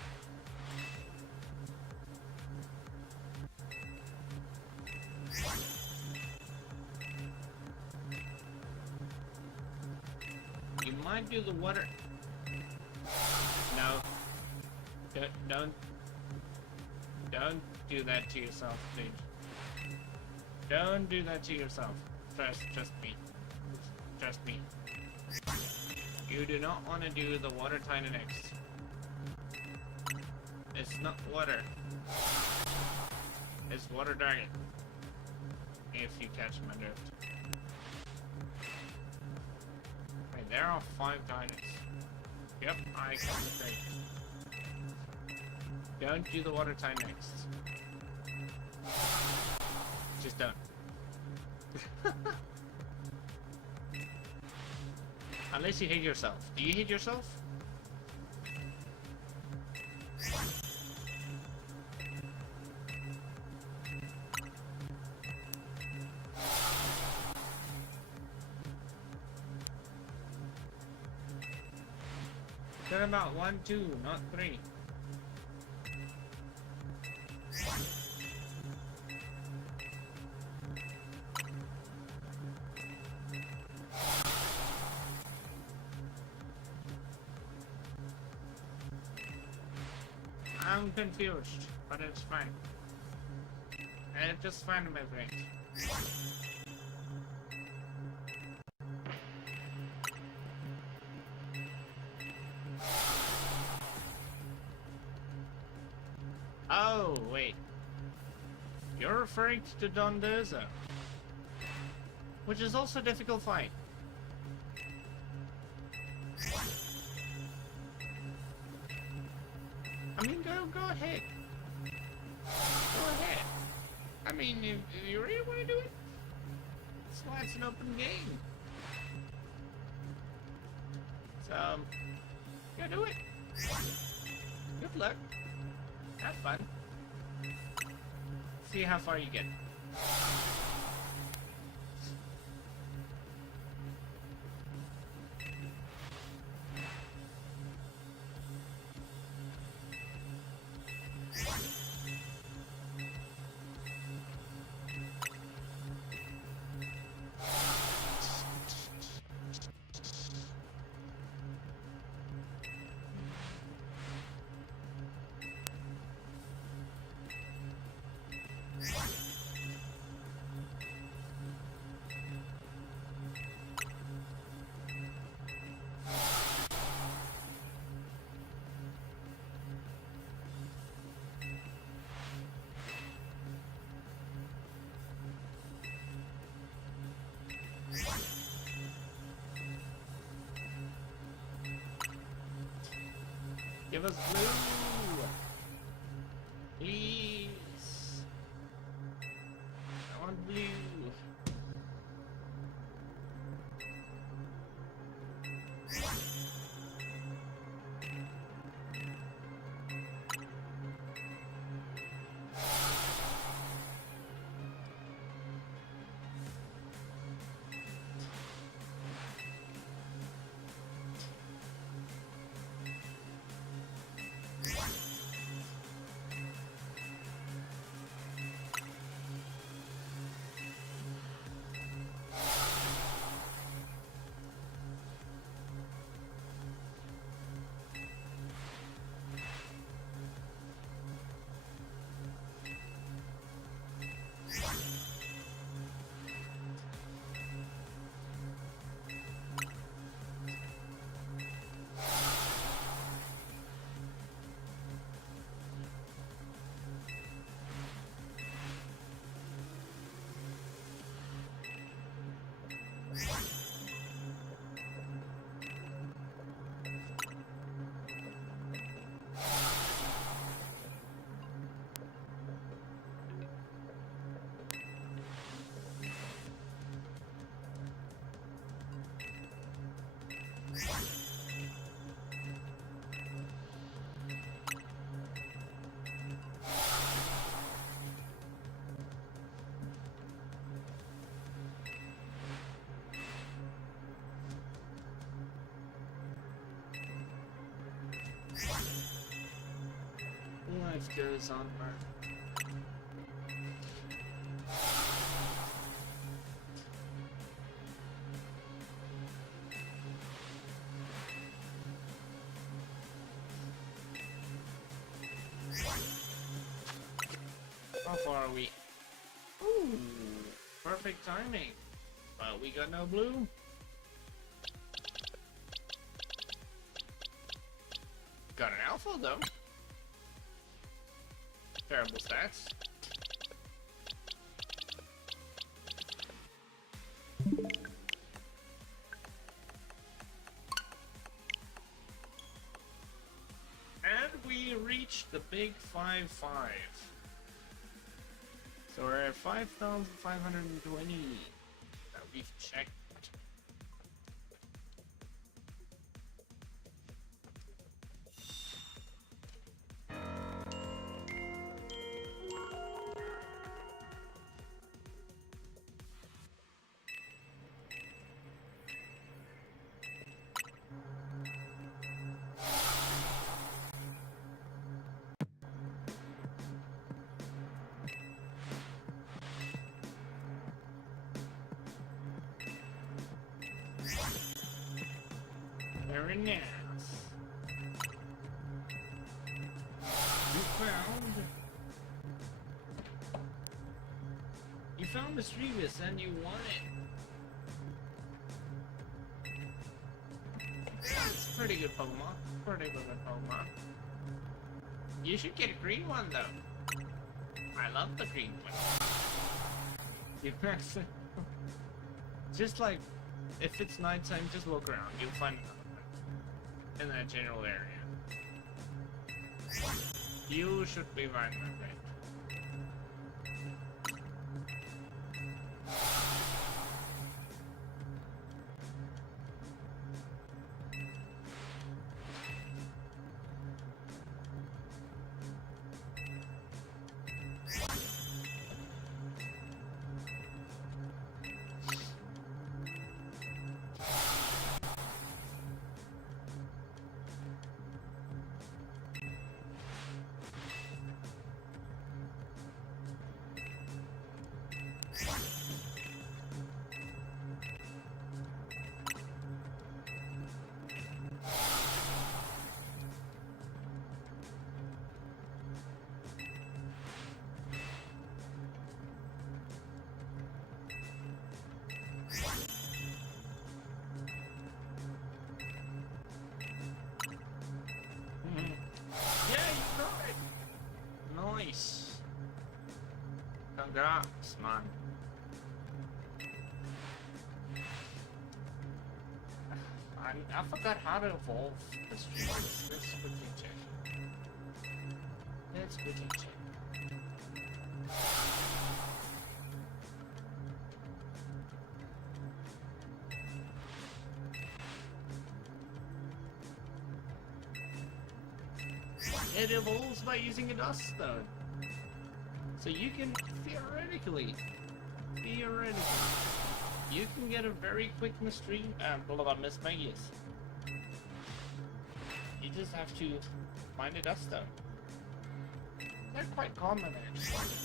You might do the water. No. Don't do that to yourself, dude. Don't do that to yourself. Trust me. Trust me. You do not want to do the water tiny next. It's not water. It's water dragon. If you catch my drift. Right, there are 5 diners. Yep, I got the thing. Don't do the water time next. Just don't. Unless you hate yourself. Do you hate yourself? They're about 1, 2, not 3. I'm confused, but it's fine. Just fine, my friend. Oh, wait. You're referring to Dondoza, which is also a difficult fight. I mean, go ahead. Go ahead. I mean, if you really want to do it, that's why it's an open game. So, go do it. Good luck. Have fun. See how far you get. Give us blue! Please! I want blue! Life goes on, man. How far are we? Ooh, perfect timing. But we got no blue. Got an alpha though. Terrible stats. And we reached the big 5-5. So we're at 5,520. Now we've checked. Very nice. found... You found Mischievous and you won it. That's pretty good Pokemon. Pretty good Pokemon. You should get a green one though. I love the green one. You just like, if it's nighttime, just walk around. You'll find another one in that general area. You should be fine, my friend. Nice. Congrats, man. I forgot how to evolve this tree. Let's quickly check. Let's quickly check. It evolves by using a dust stone. So you can theoretically, you can get a very quick mystery, Miss Magus. You just have to find a dust stone. They're quite common actually.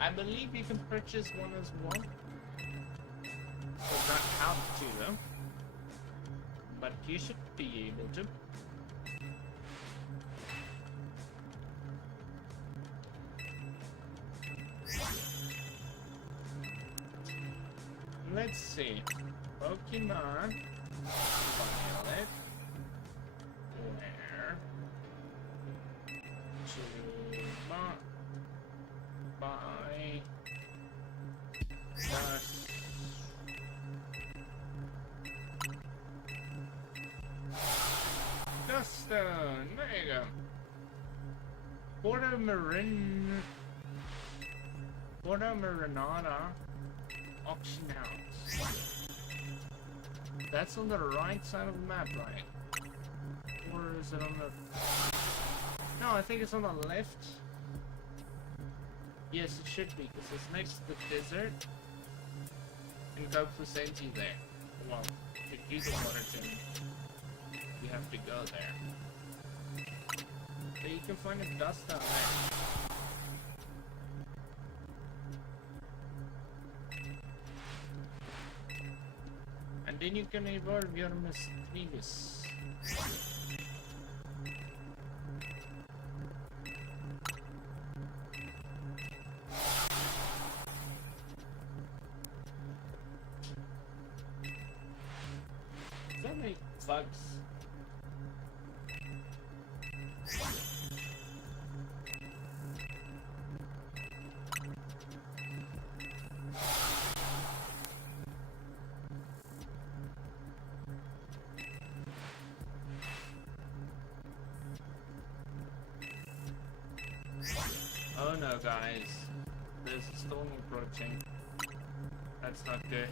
I believe you can purchase one as well. But not how to though. But you should be able to. Let's see. Pokemon Violet. Where to buy dust. Duststone, there you go. Porta Marinata auction house. That's on the right side of the map, right? Or is it on the... No, I think it's on the left. Yes, it should be, because it's next to the desert. And go for Senji there. Well, to use the water gym, you have to go there. So you can find a dust down there. And then you can evolve your Mischievous. So many bugs. Oh no, guys. There's a storm approaching. That's not good.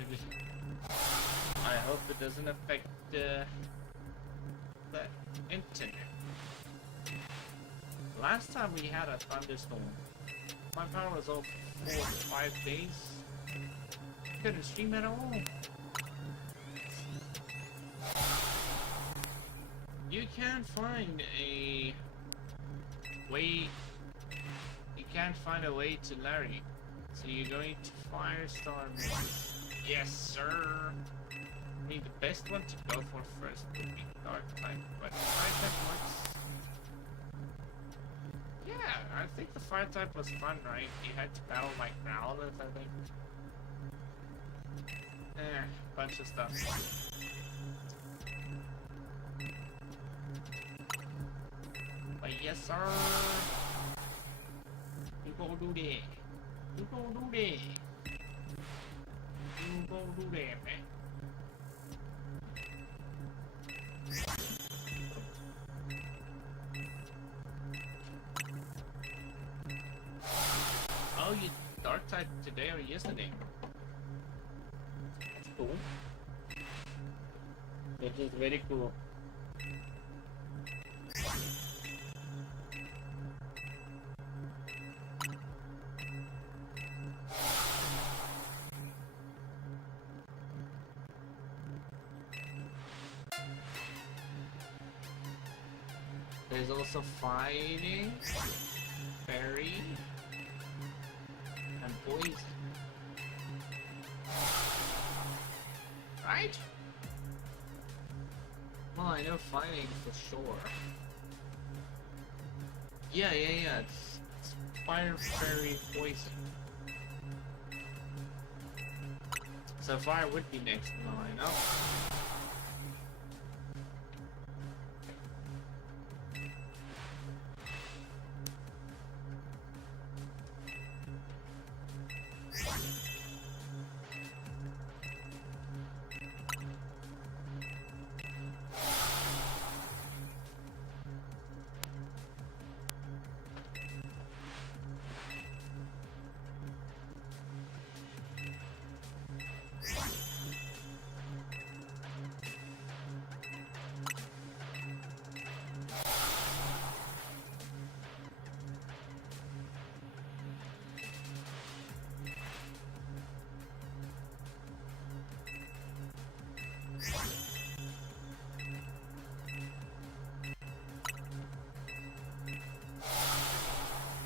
I hope it doesn't affect the internet. Last time we had a thunderstorm, my power was off for 4 to 5 days. Couldn't stream at all. You can't find a way. You can't find a way to Larry. So you're going to Firestar Mix. Yes, sir. I mean, the best one to go for first would be Dark type, but Fire type works I think the fire type was fun, right? You had to battle like growlers, I think. Bunch of stuff. But yes, sir. You go do that. You go do that. You go do that, man. Oh, you dark type today or yesterday? That's cool. That is very cool. There's also fighting, fairy, and poison. Right? Well, I know fighting for sure. Yeah, it's fire, fairy, poison. So fire would be next in the lineup.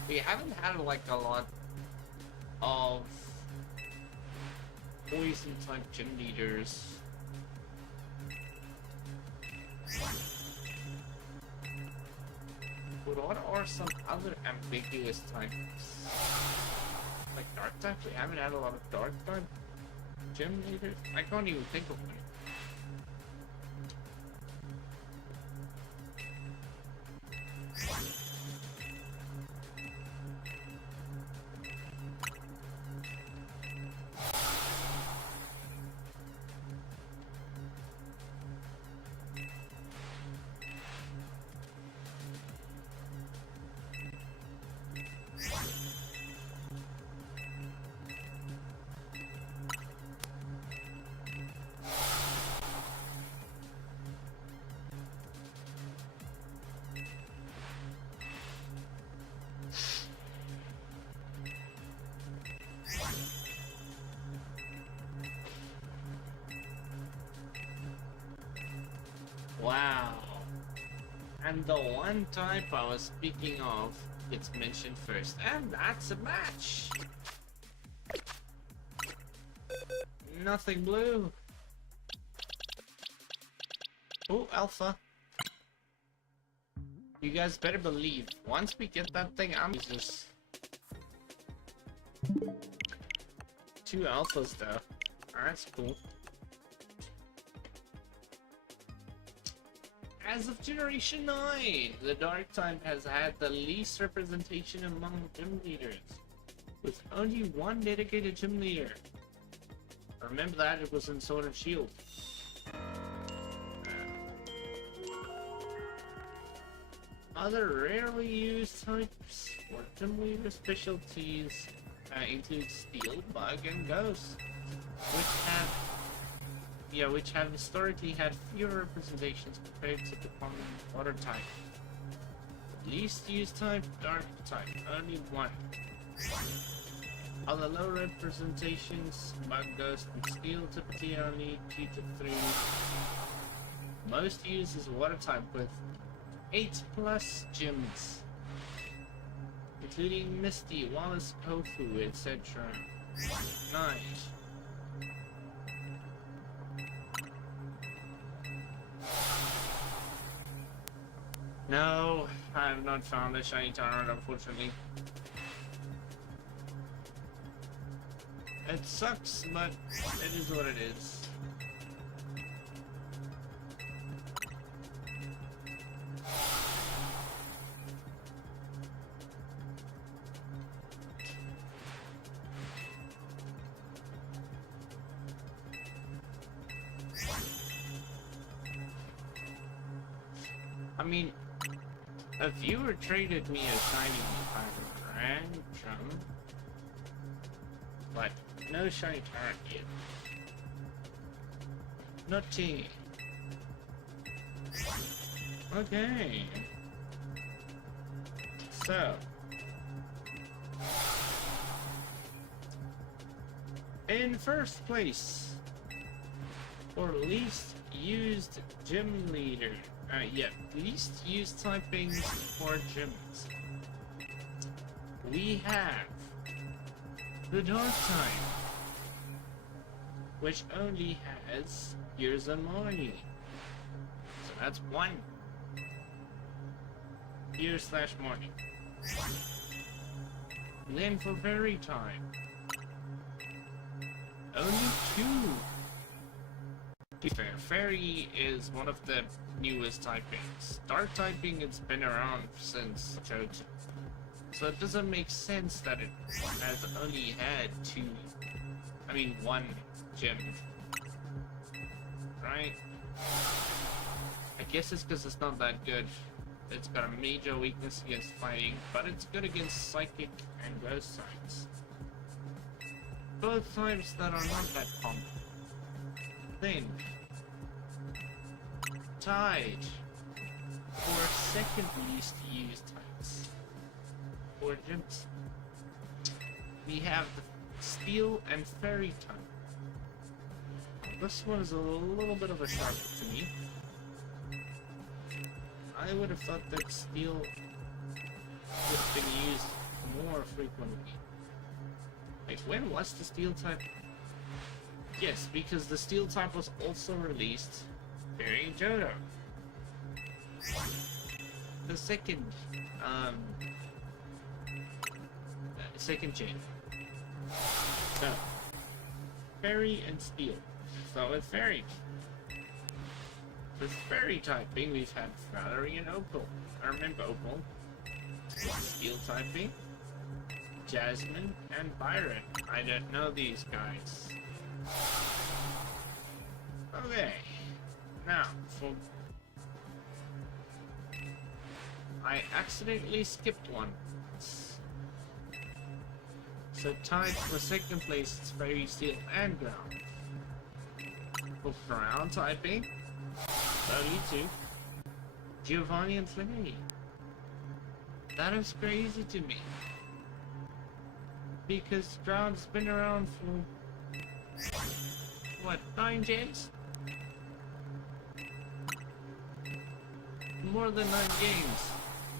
We haven't had like a lot of poison type gym leaders. But what are some other ambiguous types? Like dark type? We haven't had a lot of dark type gym leaders. I can't even think of one. Wow. And the one type I was speaking of gets mentioned first, and that's a match. Nothing blue. Oh, alpha. You guys better believe, once we get that thing, I'm just 2 alphas though. That's cool. As of Generation 9, the Dark type has had the least representation among gym leaders, with only 1 dedicated gym leader. Remember that, it was in Sword and Shield. Other rarely used types for gym leader specialties include Steel, Bug, and Ghost, which have historically had fewer representations compared to the common water type. Least used type, dark type, only 1. Other low representations, Bug, Ghost, and Steel typically only 2 to 3. Most used is water type with 8+ gyms, including Misty, Wallace, Kofu, etc. Nice. No, I have not found a shiny TYRUNT, unfortunately. It sucks, but it is what it is. I mean, a viewer traded me a shiny Tyrantrum, but no shiny TYRUNT yet. Nutty. Okay. So. In first place, for least used gym leader. Least used typings for gyms. We have the Dark type, which only has Years and Morning. So that's 1 year/morning. Then for Fairy type, only 2. To be fair, Fairy is one of the newest typings. Dark typing has been around since Johto. So it doesn't make sense that it has only had 1 gym. Right? I guess it's because it's not that good. It's got a major weakness against fighting, but it's good against psychic and ghost types. Both types that are not that common. Then, Tide, for second least used types for gyms. We have the Steel and Fairy type. This one is a little bit of a shock to me. I would have thought that Steel would have been used more frequently. Like, when was the Steel type? Yes, because the Steel type was also released during Johto. The second gen. So, Fairy and Steel. So with Fairy. With Fairy typing, we've had Valerie and Opal. I remember Opal. With Steel typing, Jasmine and Byron. I don't know these guys. Okay. Now, I accidentally skipped one. So tied for second place, it's Fairy, Steel, and Ground. For Ground typing, 32. Giovanni and Flaney. That is crazy to me. Because Ground's been around for, what, 9 gens? More than 9 games.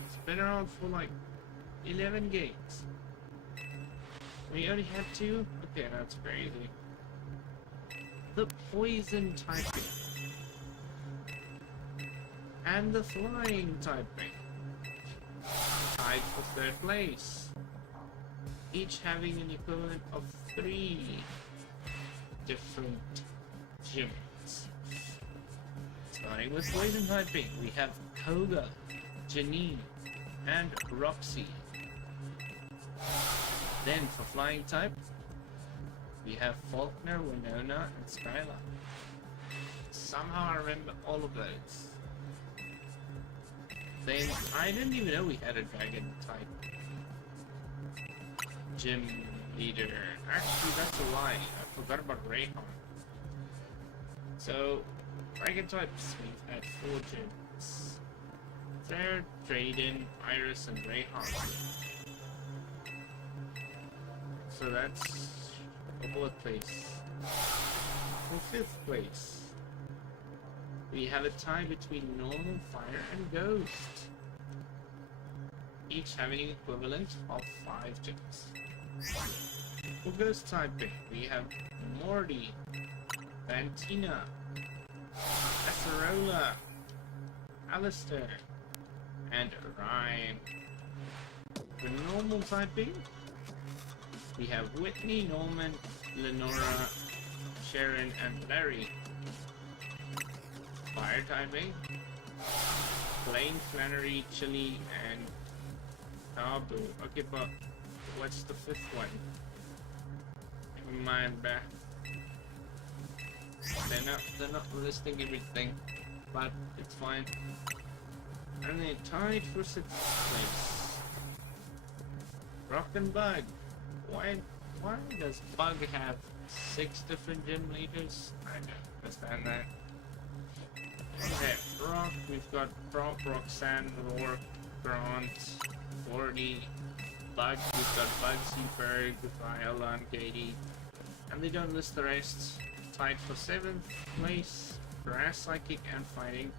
It's been around for like 11 games. We only had 2? Okay, that's crazy. The Poison typing. And the Flying typing. Tied for 3rd place. Each having an equivalent of 3 different gyms. Starting with Poison typing, we have Koga, Janine, and Roxy. Then for Flying type, we have Faulkner, Winona, and Skylar. Somehow I remember all of those. Then I didn't even know we had a Dragon type gym leader. Actually, that's a lie. I forgot about Rayhan. So, Dragon types, we've had 4 gyms. Third, Drayden, Iris, and Rayhan. So that's a 4th place. For 5th place, we have a tie between Normal, Fire, and Ghost. Each having an equivalent of 5 gyms. For Ghost typing, we have Morty, Fantina, Acerola, Alistair, and Ryan. For normal typing, we have Whitney, Norman, Lenora, Sharon, and Larry. Fire typing, Blaine, Flannery, Chili, and Tabu. Okay, but what's the fifth one? Never mind, bruh. They're not listing everything, but it's fine. And they're tied for 6th place. Rock and Bug. Why does Bug have 6 different gym leaders? I don't understand that. Okay, Rock, we've got Brock, Roxanne, Rourke, Grant, Gordy, Bug, we've got Bugsy, Berg, Viola, and Katie. And they don't list the rest. Tied for 7th place, Grass, Psychic, and Fighting.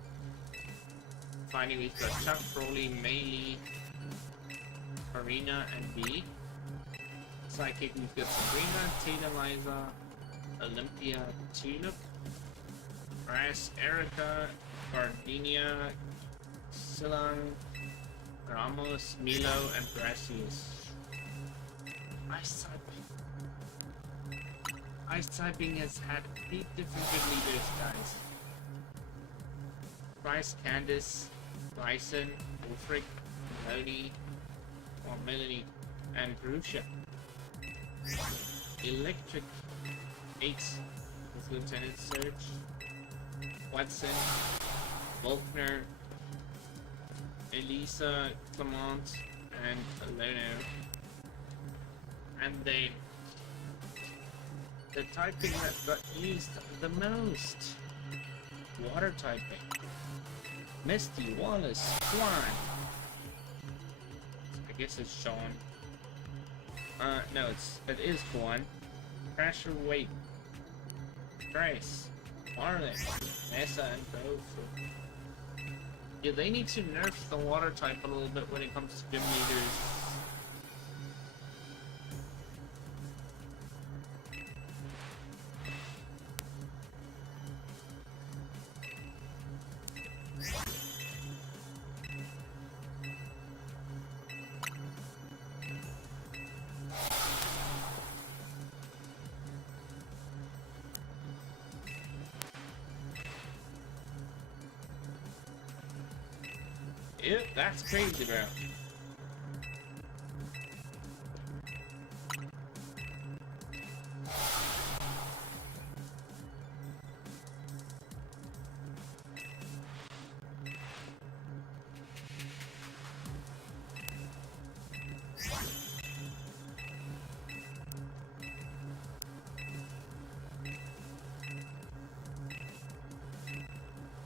Fighting, we've got Chuck, Froley, Maylee, Karina, and B. Psychic, we've got Sabrina, Tina, Liza, Olympia, Tulip, Grass, Erica, Gardenia, Silang, Ramos, Milo, and Gracias. Ice typing has had 8 different good leaders, guys. Bryce, Candice, Bryson, Ulfric, Melanie, and Grusha. Electric 8 with Lieutenant Surge, Watson, Volkner, Elisa, Clement, and Eleno. And the typing that got used the most. Water typing. Misty, Wallace, Swan. I guess it's Sean. No, it is Quan. Crasher, Wait. Grace, Marlin, Nessa, and Beaufort. Yeah, they need to nerf the water type a little bit when it comes to gym leaders. Yep, that's crazy, bro.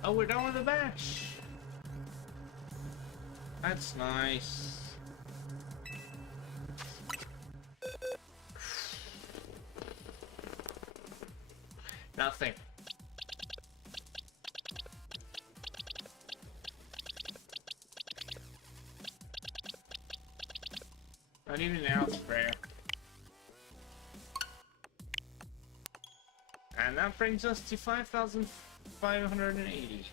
Oh, we're done with the batch. That's nice. Nothing. Not even an ounce prayer. And that brings us to 5,580.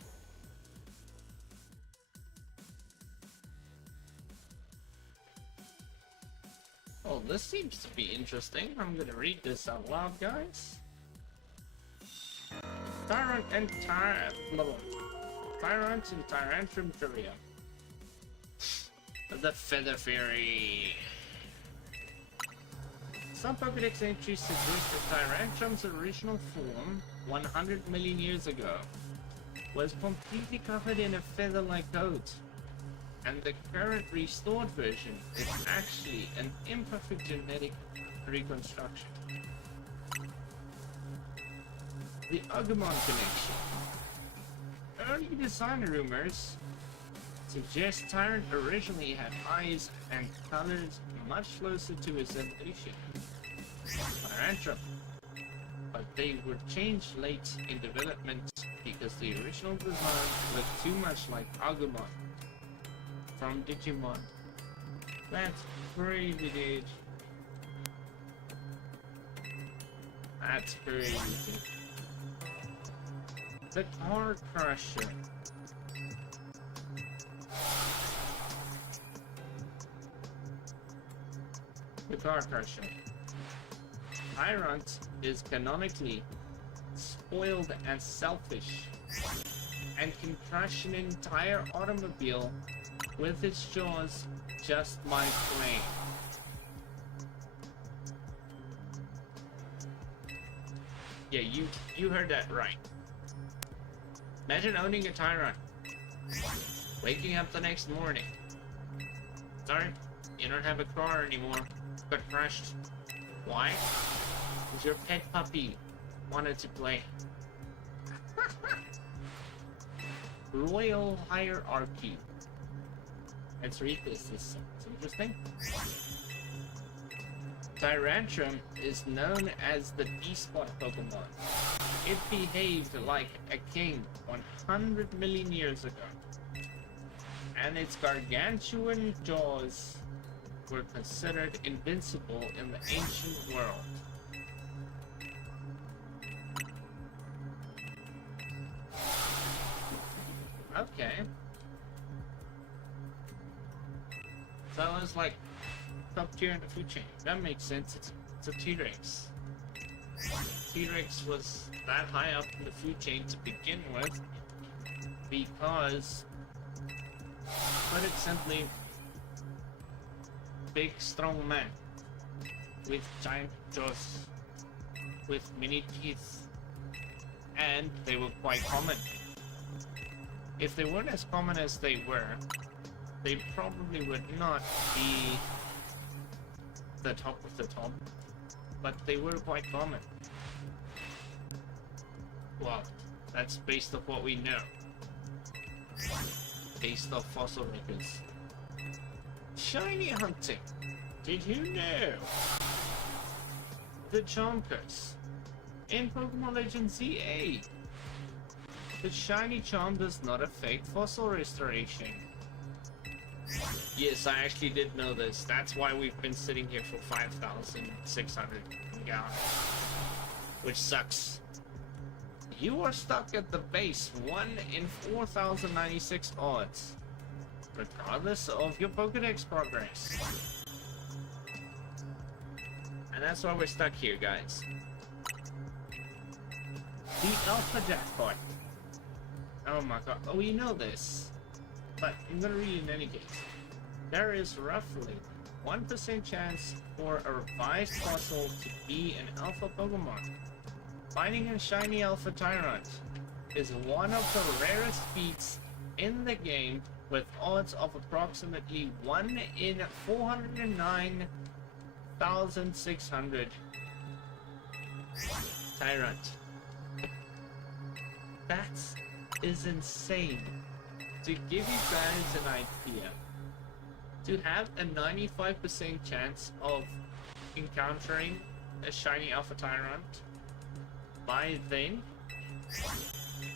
Oh, this seems to be interesting. I'm gonna read this out loud, guys. Tyrant and Tyrant and Tyrantrum Trivia. The Feather Fury. Some Pokédex entries suggest that Tyrantrum's original form, 100 million years ago, was completely covered in a feather-like coat. And the current restored version is actually an imperfect genetic reconstruction. The Agumon connection. Early design rumors suggest Tyrant originally had eyes and colors much closer to his evolution, Tyrantrum, but they were changed late in development because the original design looked too much like Agumon from Digimon. That's crazy, dude. That's crazy. The Car Crusher. car crusher. TYRUNT is canonically spoiled and selfish, and can crush an entire automobile with its jaws just by playing. Yeah, you heard that right. Imagine owning a TYRUNT. Waking up the next morning. Sorry, you don't have a car anymore. Got crushed. Why? Because your pet puppy wanted to play. Royal hierarchy. Let's read this. This is interesting. TYRUNT is known as the D-Spot Pokemon. It behaved like a king 100 million years ago, and its gargantuan jaws were considered invincible in the ancient world. Okay. So it was like top tier in the food chain. That makes sense. It's a T-Rex. T-Rex was that high up in the food chain to begin with because, put it simply, big strong man with giant jaws, with many teeth, and they were quite common. If they weren't as common as they were, they probably would not be the top of the top, but they were quite common. Well, that's based off what we know. Based off fossil records. Shiny hunting! Did you know? The Chompers in Pokémon Legends ZA. The shiny charm does not affect fossil restoration. Yes, I actually did know this. That's why we've been sitting here for 5,600 gallons. Which sucks. You are stuck at the base 1 in 4,096 odds, regardless of your Pokédex progress. And that's why we're stuck here, guys. The Alpha Jackpot. Oh my god. Oh, you know this. But I'm gonna read it in any case. There is roughly 1% chance for a revised fossil to be an Alpha Pokemon. Finding a shiny Alpha TYRUNT is one of the rarest feats in the game, with odds of approximately 1 in 409,600. TYRUNT. That is insane. To give you guys an idea, to have a 95% chance of encountering a shiny Alpha TYRUNT, by then,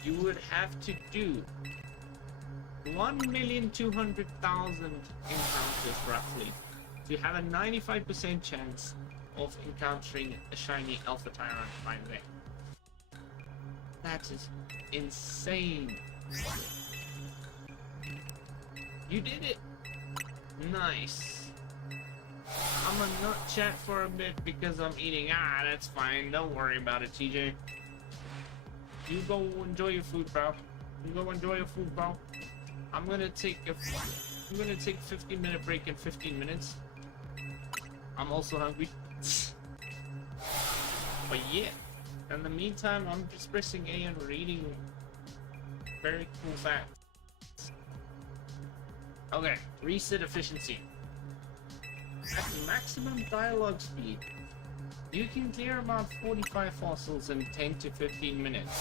you would have to do 1,200,000 encounters roughly to have a 95% chance of encountering a shiny Alpha TYRUNT by then. That is insane. You did it! Nice. I'm gonna not chat for a bit because I'm eating. Ah, that's fine. Don't worry about it, TJ. You go enjoy your food, bro. You go enjoy your food, bro. I'm gonna take 15-minute break in 15 minutes. I'm also hungry. But yeah. In the meantime, I'm just pressing A and reading very cool facts. Okay, reset efficiency. At maximum dialogue speed, you can clear about 45 fossils in 10 to 15 minutes.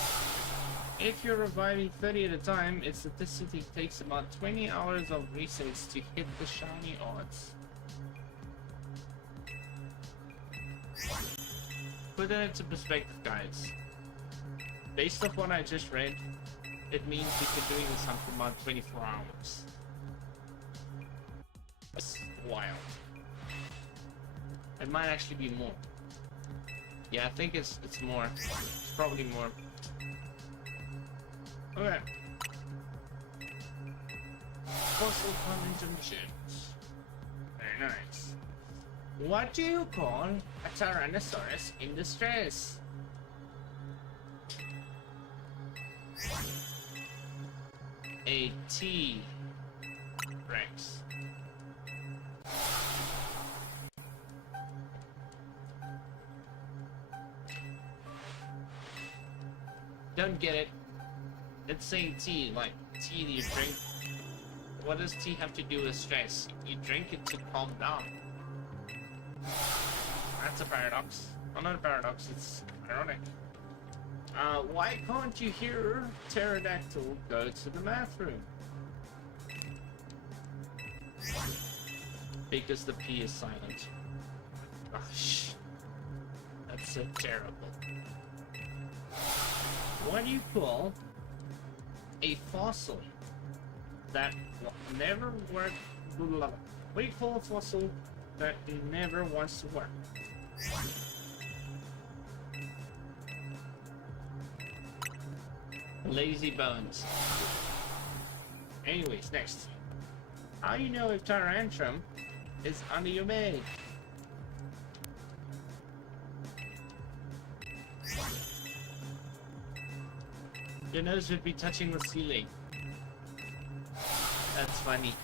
If you're reviving 30 at a time, it statistically takes about 20 hours of resets to hit the shiny odds. Put that into perspective, guys. Based off what I just read, it means we could doing this for about 24 hours. That's wild. It might actually be more. Yeah, I think it's more. It's probably more. Okay. Fossil conjunctions. Very nice. What do you call a Tyrannosaurus in distress? A T-Rex. Don't get it. It's saying tea, like tea that you drink. What does tea have to do with stress? You drink it to calm down. That's a paradox. Well, not a paradox, it's ironic. Why can't you hear Pterodactyl go to the bathroom? Because the P is silent. Gosh. That's so terrible. What do you call a fossil that never worked? What do you call a fossil that never wants to work? Lazy bones. Anyways, next. How do you know if Tyrantrum is under your bed? Your nose would be touching the ceiling. That's funny.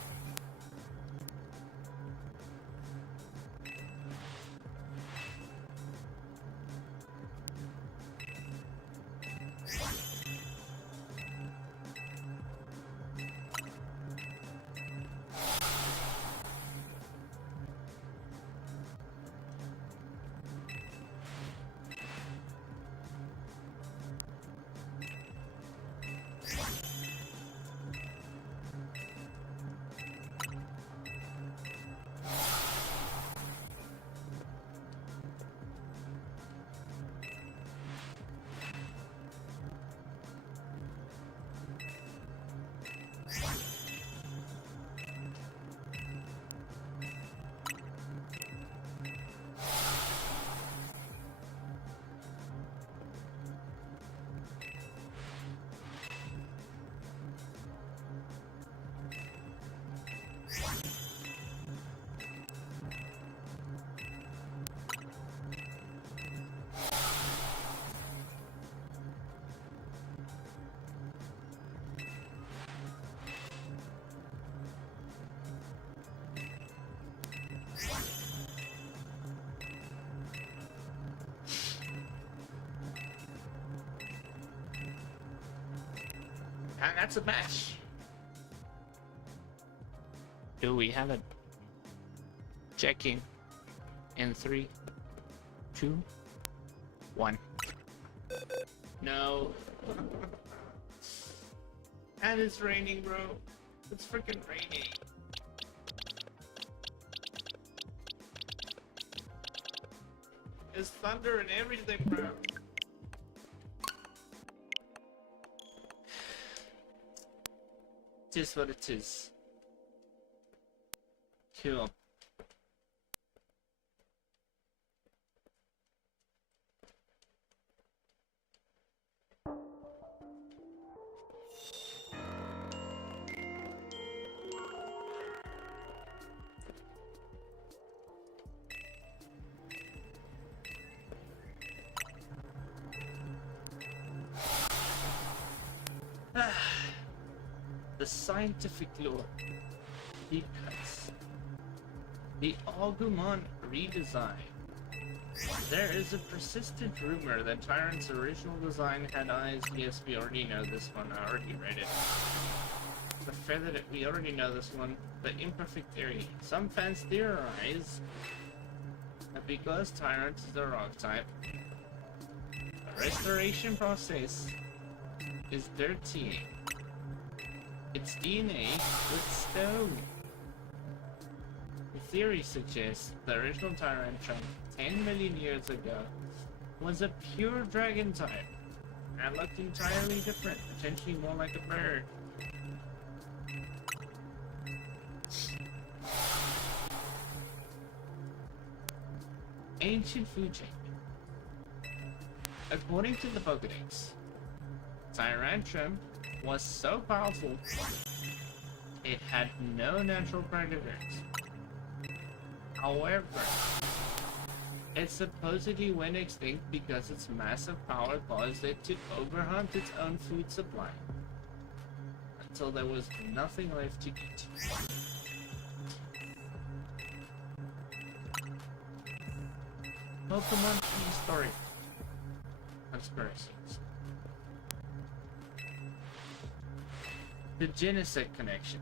And that's a match. Do we have it? Checking. In 3, 2, 1. No. And it's raining, bro. It's freaking raining. There's thunder and everything, bro. It is what it is. Cool. The scientific lore. Deep cuts. The Agumon redesign. There is a persistent rumor that Tyrant's original design had eyes. Yes, we already know this one. I already read it. The feather that we already know this one. The imperfect theory. Some fans theorize that because Tyrant is a rock type, the restoration process is dirtying its DNA with stone. The theory suggests the original Tyrantrum 10 million years ago was a pure dragon type and looked entirely different, potentially more like a bird. Ancient food chain. According to the Pokédex, Tyrantrum was so powerful it had no natural predators. However, it supposedly went extinct because its massive power caused it to overhunt its own food supply until there was nothing left to eat. Pokemon prehistoric conspiracies. The Genesect connection.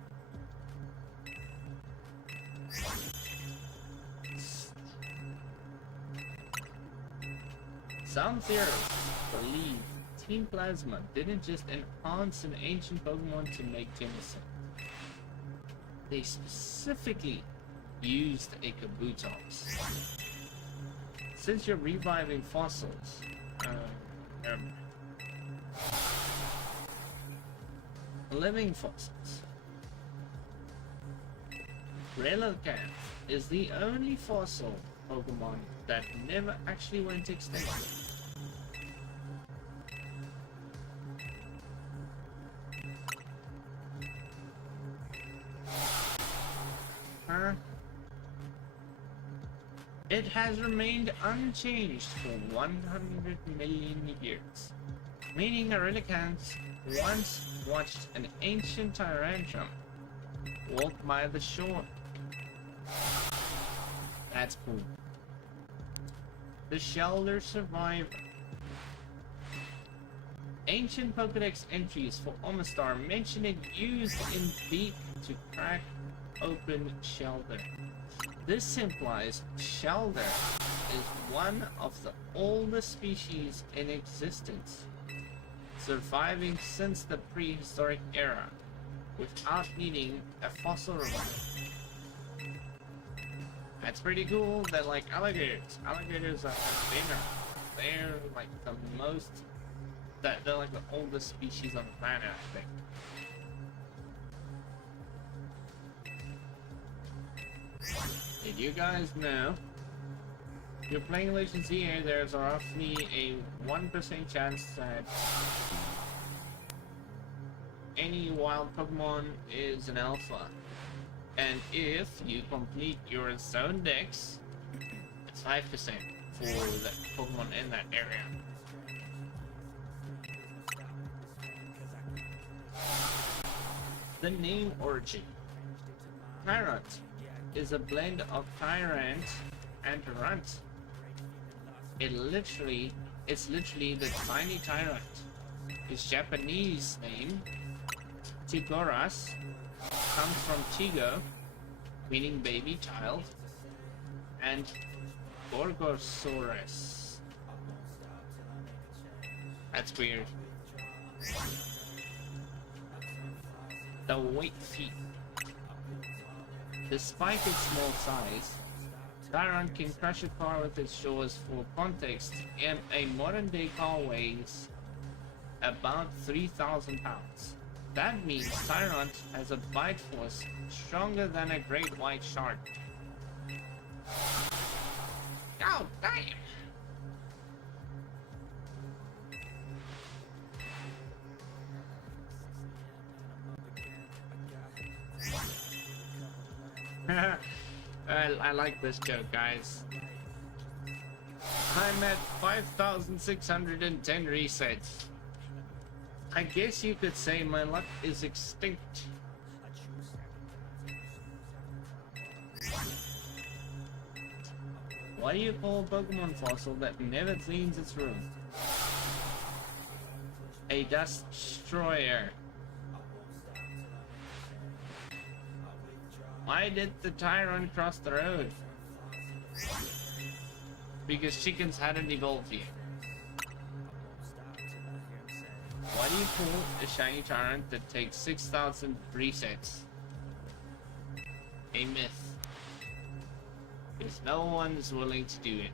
Some theorists believe Team Plasma didn't just enhance an ancient Pokemon to make Genesect. They specifically used a Kabutops. Since you're reviving fossils, living fossils, Relicanth is the only fossil Pokemon that never actually went extinct. It has remained unchanged for 100 million years, meaning Relicanth once watched an ancient Tyrantrum walk by the shore. That's cool. The Shelter Survivor. Ancient Pokédex entries for Omastar mention it used in beak to crack open Shelter. This implies Shelter is one of the oldest species in existence, surviving since the prehistoric era without needing a fossil revival. That's pretty cool that, like, alligators are bigger. They're like the most, they're like the oldest species on the planet, I think. Did you guys know? If you're playing Legends here, there's roughly a 1% chance that any wild Pokemon is an alpha. And if you complete your zone dex, it's 5% for the Pokemon in that area. The name origin. TYRUNT is a blend of Tyrant and Runt. It's literally the tiny Tyrant. Its Japanese name, Tigoras, comes from Chigo, meaning baby child, and Gorgosaurus. That's weird. The weight feat. Despite its small size, TYRUNT can crush a car with its jaws. For context, a modern day car weighs about 3,000 pounds. That means TYRUNT has a bite force stronger than a great white shark. Oh, damn! I like this joke, guys. I'm at 5,610 resets. I guess you could say my luck is extinct. What do you call a Pokemon fossil that never cleans its room? A dust destroyer. Why did the TYRUNT cross the road? Because chickens hadn't evolved yet. Why do you pull a shiny TYRUNT that takes 6,000 resets? A myth. Because no one's willing to do it.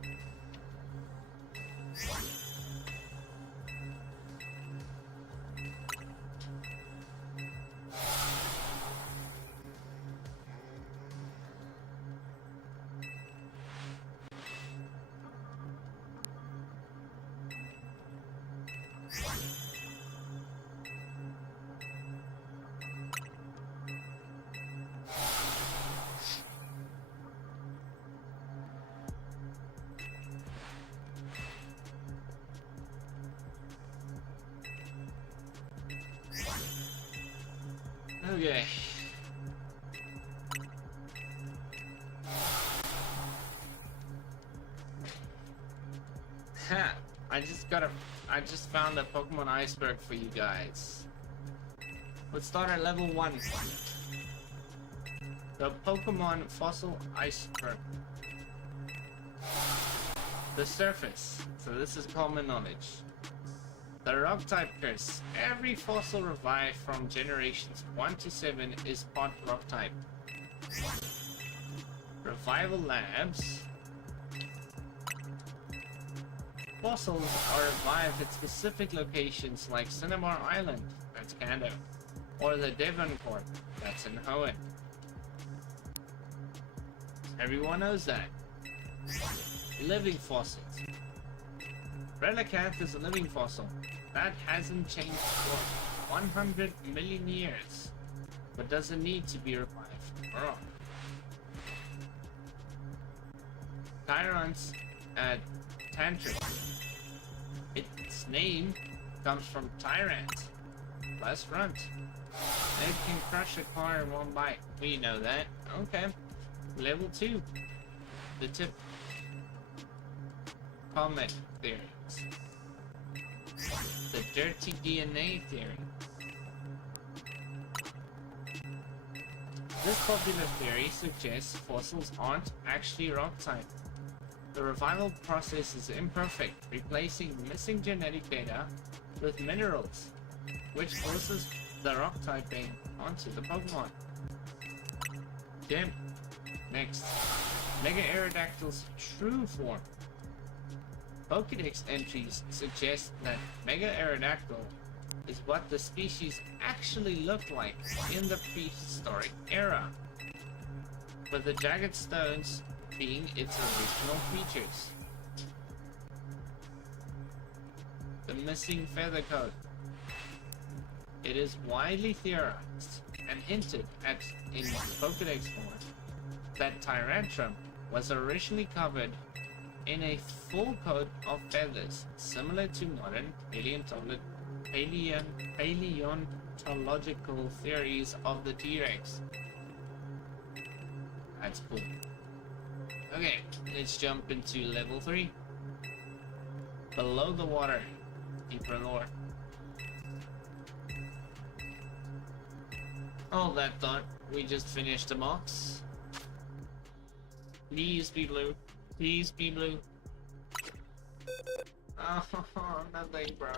Okay. Ha! I just found a Pokemon iceberg for you guys. Let's start at level 1. The Pokemon Fossil Iceberg. The surface. So this is common knowledge. The rock type curse. Every fossil revived from generations 1 to 7 is part rock type. Revival labs. Fossils are revived at specific locations like Cinnabar Island, that's Kanto, or the Devonport, that's in Hoenn. Everyone knows that. Living fossils. Relicanth is a living fossil. That hasn't changed for 100 million years, but doesn't need to be revived. Oh. TYRUNT at Tantrum. Its name comes from Tyrant plus Runt. It can crush a car in one bite. We know that. Okay. Level 2. The tip. Comet theories. The dirty DNA theory. This popular theory suggests fossils aren't actually rock type. The revival process is imperfect, replacing missing genetic data with minerals, which forces the rock typing onto the Pokemon. Okay, next. Mega Aerodactyl's true form. Pokédex entries suggest that Mega Aerodactyl is what the species actually looked like in the prehistoric era, with the jagged stones being its original features. The missing feather coat. It is widely theorized and hinted at in Pokédex form that Tyrantrum was originally covered in a full coat of feathers, similar to modern paleontological theories of the T-Rex. That's cool. Okay, let's jump into level 3. Below the water, deeper lore. All that thought, we just finished the box. Please be blue. Please be blue. Oh, nothing, bro.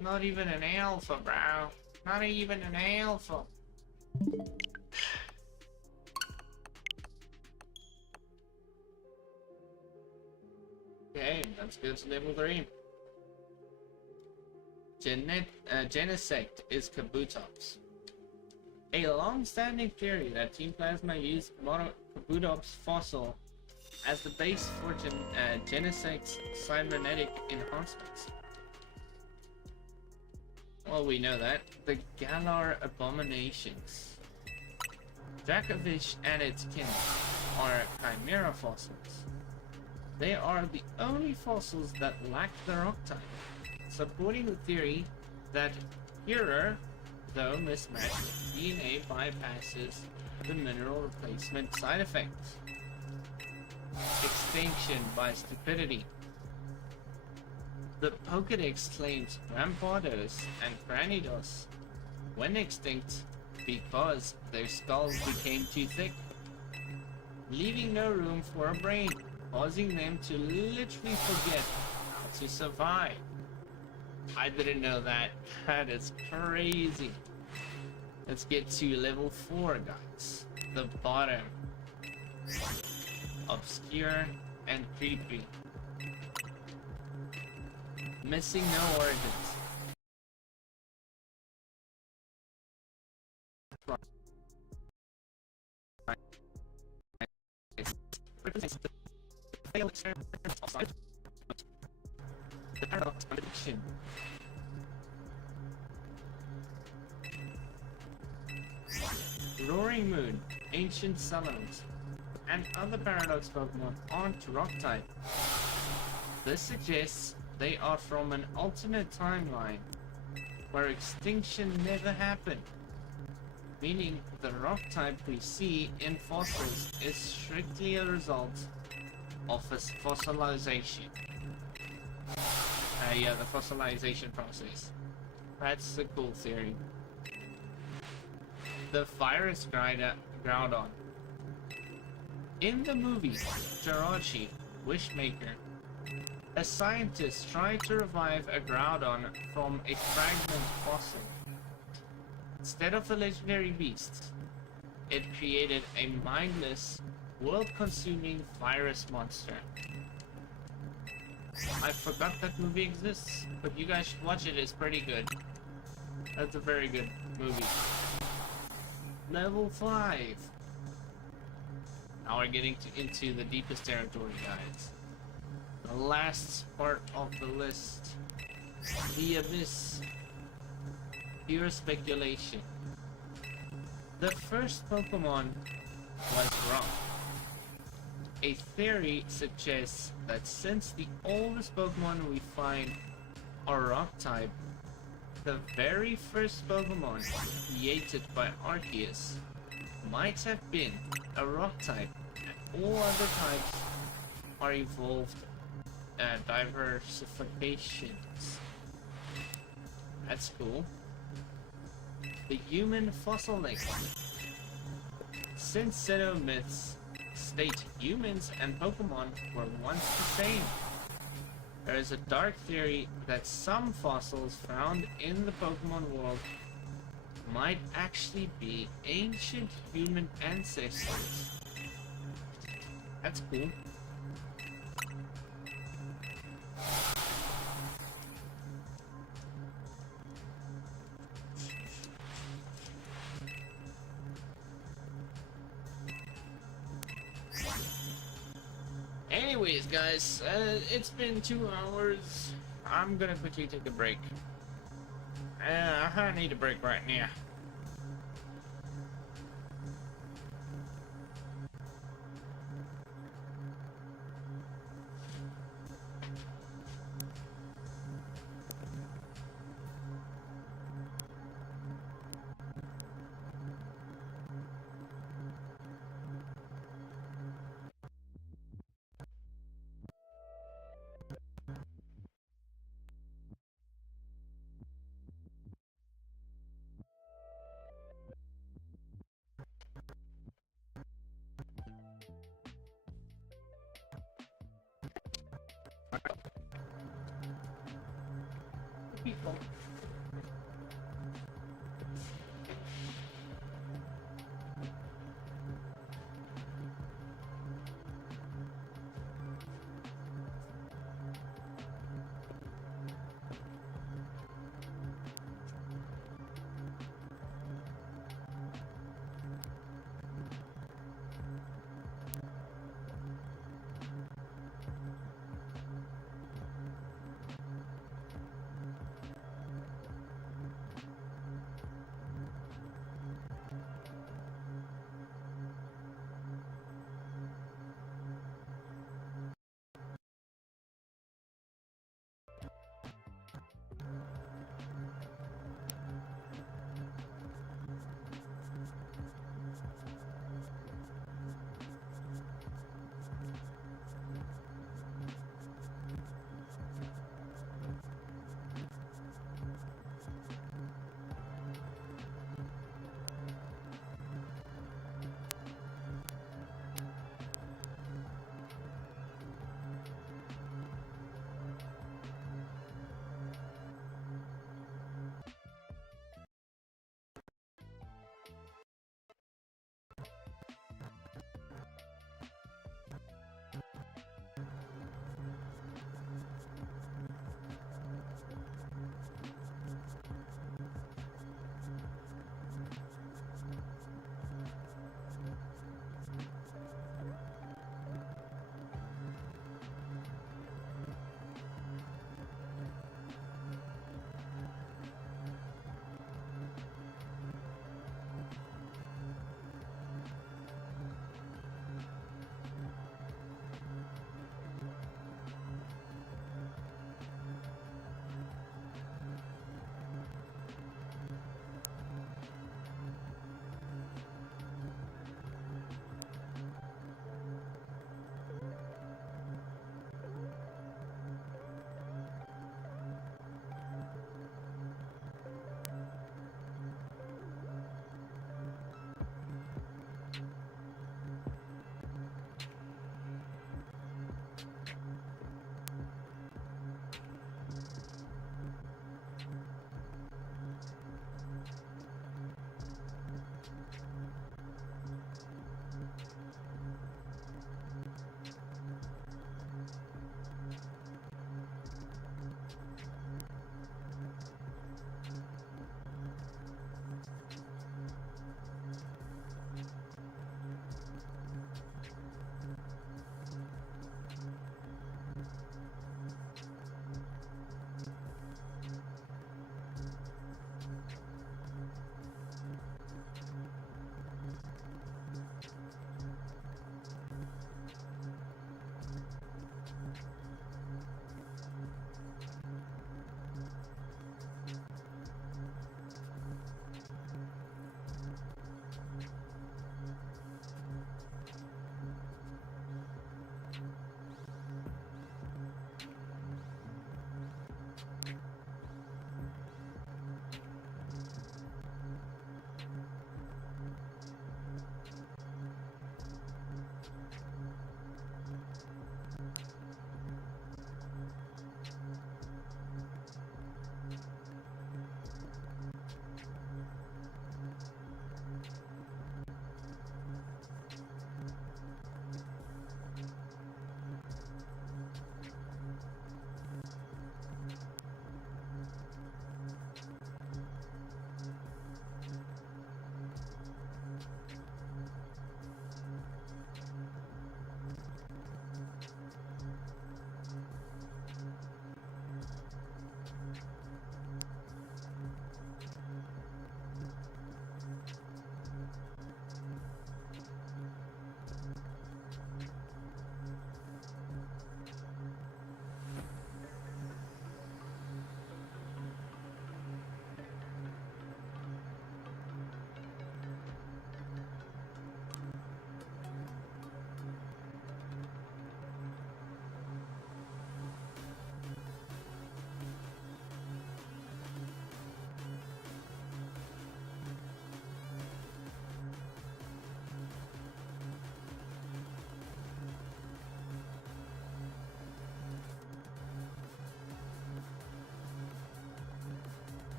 Not even an alpha, bro. Not even an alpha. Okay, let's go to level 3. Genesect is Kabutops. A long-standing theory that Team Plasma used Kabutops fossil as the base for Genesect's cybernetic enhancements. Well, we know that. The Galar Abominations. Dracovish and its kin are chimera fossils. They are the only fossils that lack the rock type, supporting the theory that Hearer, though mismatched DNA, bypasses the mineral replacement side effects. Extinction by stupidity. The Pokédex claims Rampardos and Granidos went extinct because their skulls became too thick, leaving no room for a brain, causing them to literally forget how to survive. I didn't know that. That is crazy. Let's get to level 4, guys. The bottom. Obscure and creepy. Missing no origins. The paradox contradiction. Roaring Moon, Ancient Summons, and other Paradox Pokemon aren't rock type. This suggests they are from an alternate timeline where extinction never happened, meaning the rock type we see in fossils is strictly a result of its fossilization. Yeah, the fossilization process. That's a cool theory. The virus Groudon. In the movie Jirachi, Wishmaker, a scientist tried to revive a Groudon from a fragment fossil. Instead of the legendary beast, it created a mindless, world-consuming virus monster. I forgot that movie exists, but you guys should watch it, it's pretty good. That's a very good movie. Level 5. Now we're getting into the deepest territory, guys. The last part of the list. The Abyss. Pure speculation. The first Pokemon was wrong. A theory suggests that since the oldest Pokemon we find are rock type, the very first Pokemon created by Arceus might have been a rock type, and all other types are evolved diversifications. That's cool. The human fossil link. Since Sinnoh myths state humans and Pokemon were once the same, there is a dark theory that some fossils found in the Pokemon world might actually be ancient human ancestors. That's cool. Anyways, guys, it's been 2 hours. I'm gonna quickly take a break. I need a break right now. People.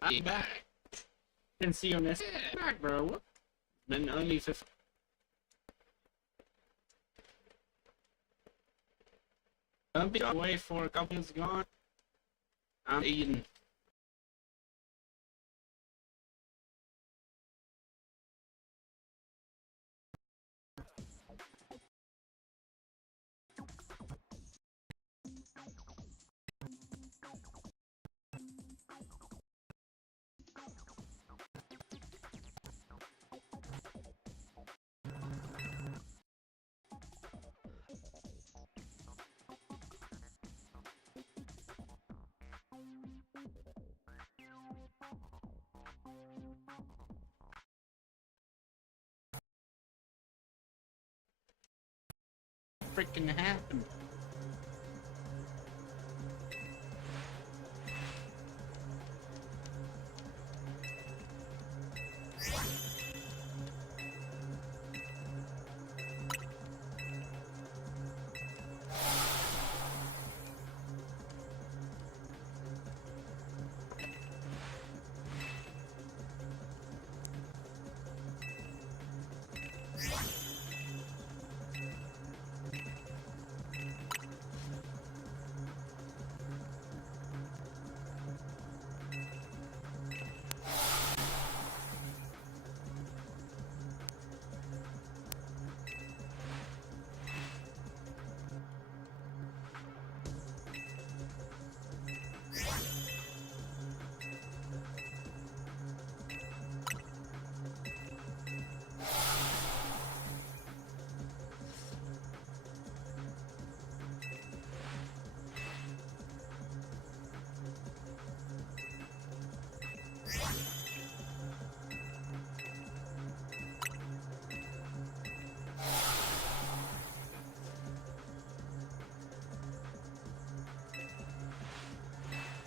I'm back. Didn't see your message. Back, bro. Been only 50. Don't be away for a couple minutes gone. I'm eating. Freaking happened.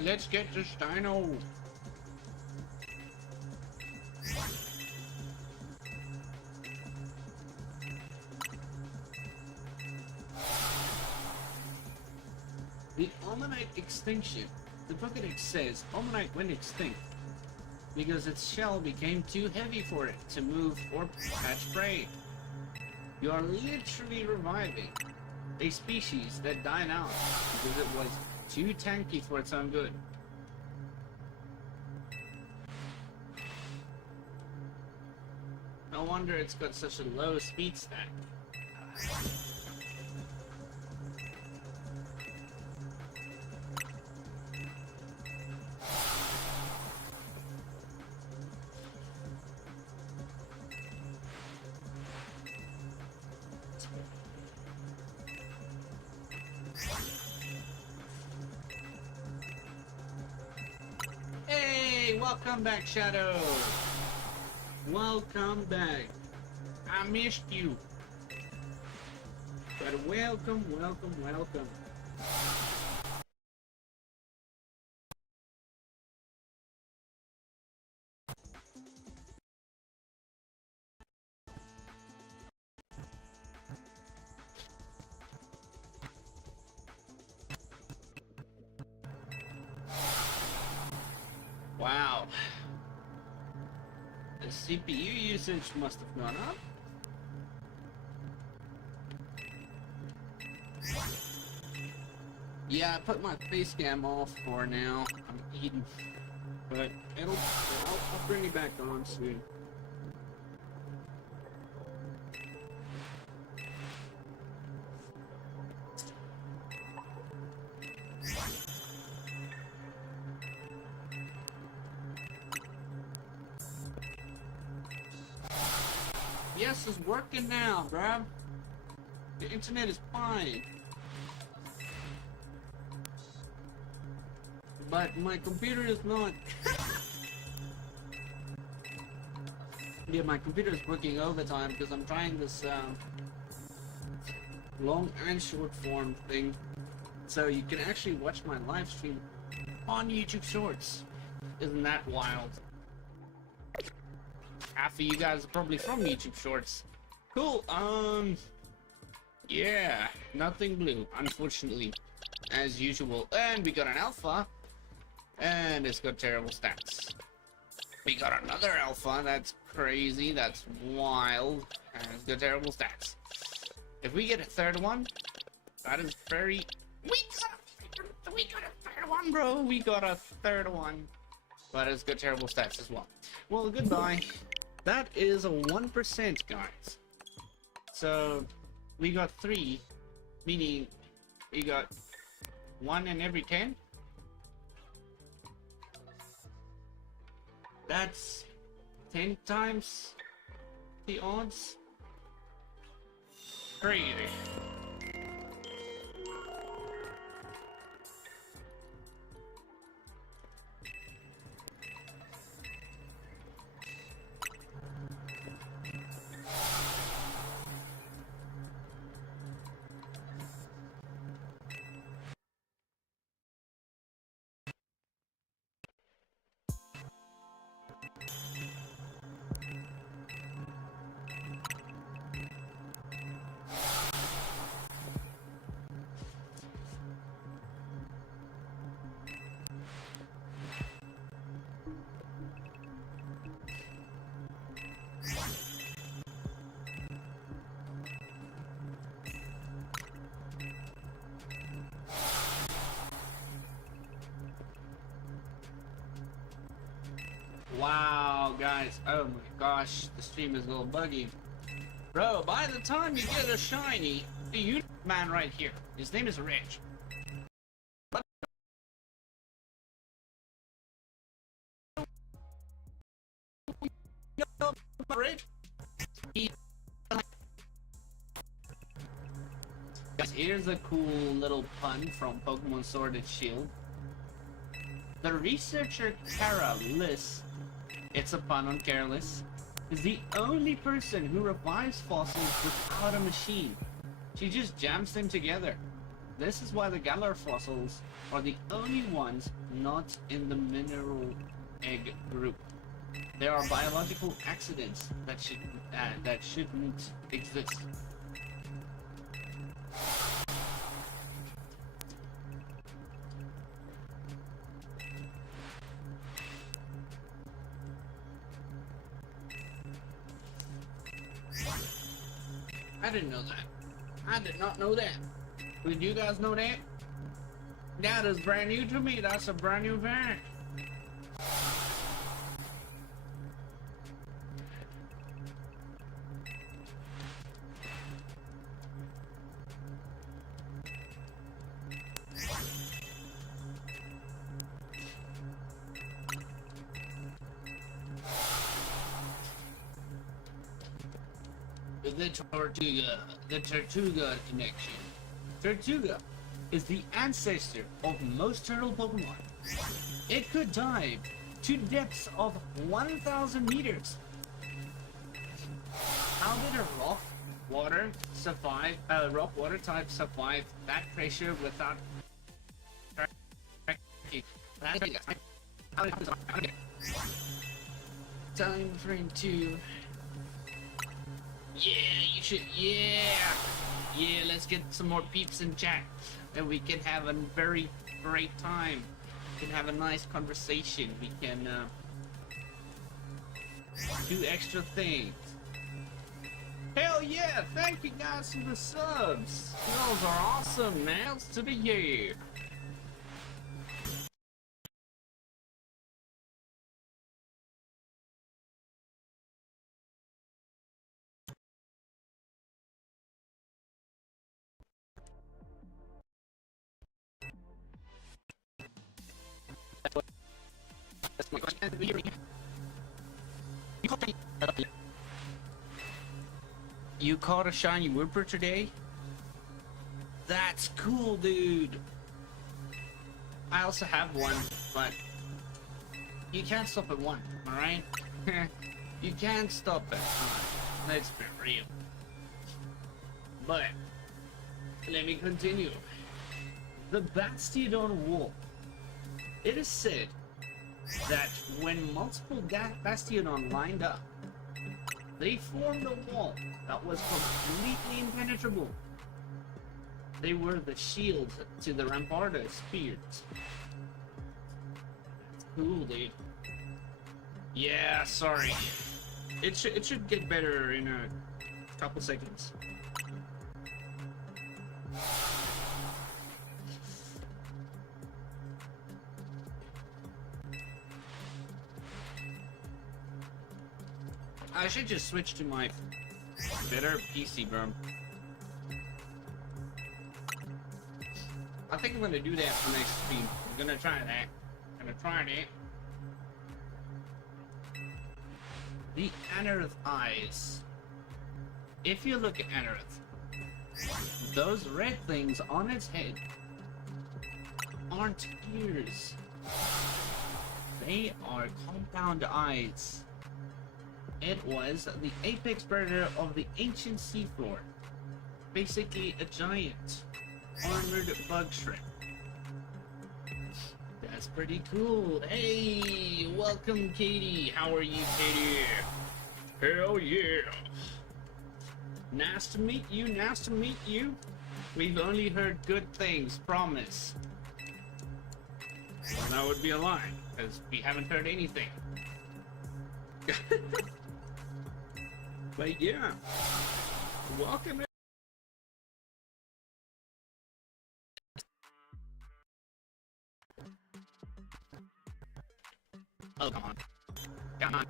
Let's get to Steino. The Almanite extinction. The Pokédex says Almanite went extinct because its shell became too heavy for it to move or catch prey. You are literally reviving a species that died out because it was too tanky for its own good. No wonder it's got such a low speed stat. Welcome back, Shadow. Welcome back. I missed you. But welcome, welcome, welcome. Wow. The CPU usage must have gone up. Yeah, I put my face cam off for now. I'm eating. But I'll bring it back on soon. Yes, it's working now, bruh. The internet is fine. But my computer is not. Yeah, my computer is working overtime because I'm trying this long and short form thing. So you can actually watch my live stream on YouTube Shorts. Isn't that wild? Half of you guys are probably from YouTube Shorts. Cool, yeah, nothing blue, unfortunately, as usual. And we got an alpha, and it's got terrible stats. We got another alpha. That's crazy. That's wild. And it's got terrible stats. If we get a third one, that is very... We got a third one, bro. We got a third one. But it's got terrible stats as well. Well, goodbye. That is a 1%, guys. So, we got 3, meaning we got 1 in every 10. That's 10 times the odds. Crazy. Wow, guys. Oh my gosh, the stream is a little buggy. Bro, by the time you get a shiny, the man right here, his name is Rich. Rich? Guys, here's a cool little pun from Pokemon Sword and Shield. The researcher Kara Liss, it's a pun on careless, is the only person who revives fossils without a machine. She just jams them together. This is why the Galar fossils are the only ones not in the mineral egg group. They are biological accidents that shouldn't exist. I didn't know that. I did not know that. Did you guys know that? That is brand new to me. That's a brand new fact. The Tortuga connection. Tortuga is the ancestor of most turtle Pokemon. It could dive to depths of 1,000 meters. How did a rock water type survive that pressure without time frame 2? Yeah, you should. Yeah, let's get some more peeps in chat, and we can have a very great time. We can have a nice conversation. We can do extra things. Hell yeah! Thank you guys for the subs. Those are awesome. Now to the year. You caught a shiny Whimper today? That's cool, dude. I also have one, but you can't stop at one, alright? You can't stop at one. Let's be real. But let me continue. The Bastiodon Wall. It is said that when multiple Bastiodon lined up, they formed a wall that was completely impenetrable. They were the shield to the Ramparda spears. That's cool, dude. Yeah, sorry. It should get better in a couple seconds. I should just switch to my better PC, bro. I think I'm gonna do that for next stream. I'm gonna try that. The Anorith eyes. If you look at Anorith, those red things on its head aren't ears. They are compound eyes. It was the apex predator of the ancient seafloor. Basically a giant armored bug shrimp. That's pretty cool. Hey, welcome Katie. How are you, Katie? Hell yeah. Nice to meet you, nice to meet you. We've only heard good things, promise. Well, that would be a lie, because we haven't heard anything. But yeah, welcome. Oh, come on. Come on.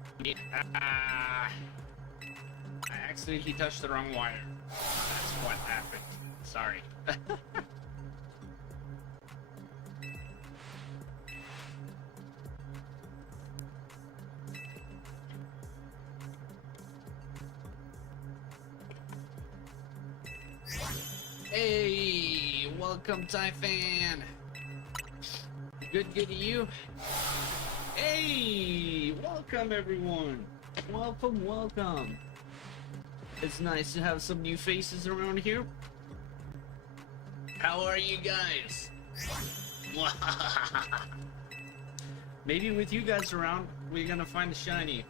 I accidentally touched the wrong wire. That's what happened. Sorry. Hey, welcome, Typhan. Good to you. Hey, welcome everyone. Welcome. It's nice to have some new faces around here. How are you guys? Maybe with you guys around, we're gonna find a shiny.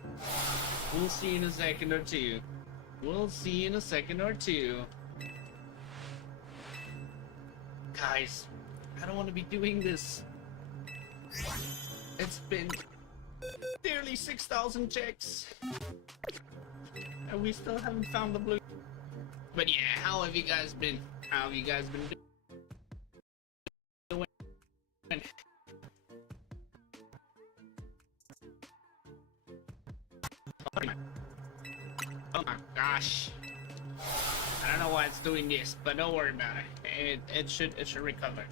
We'll see in a second or two. Guys, I don't want to be doing this. It's been nearly 6,000 checks, and we still haven't found the blue. But yeah, how have you guys been? Doing? Oh my gosh. I don't know why it's doing this, but don't worry about it. It should recover.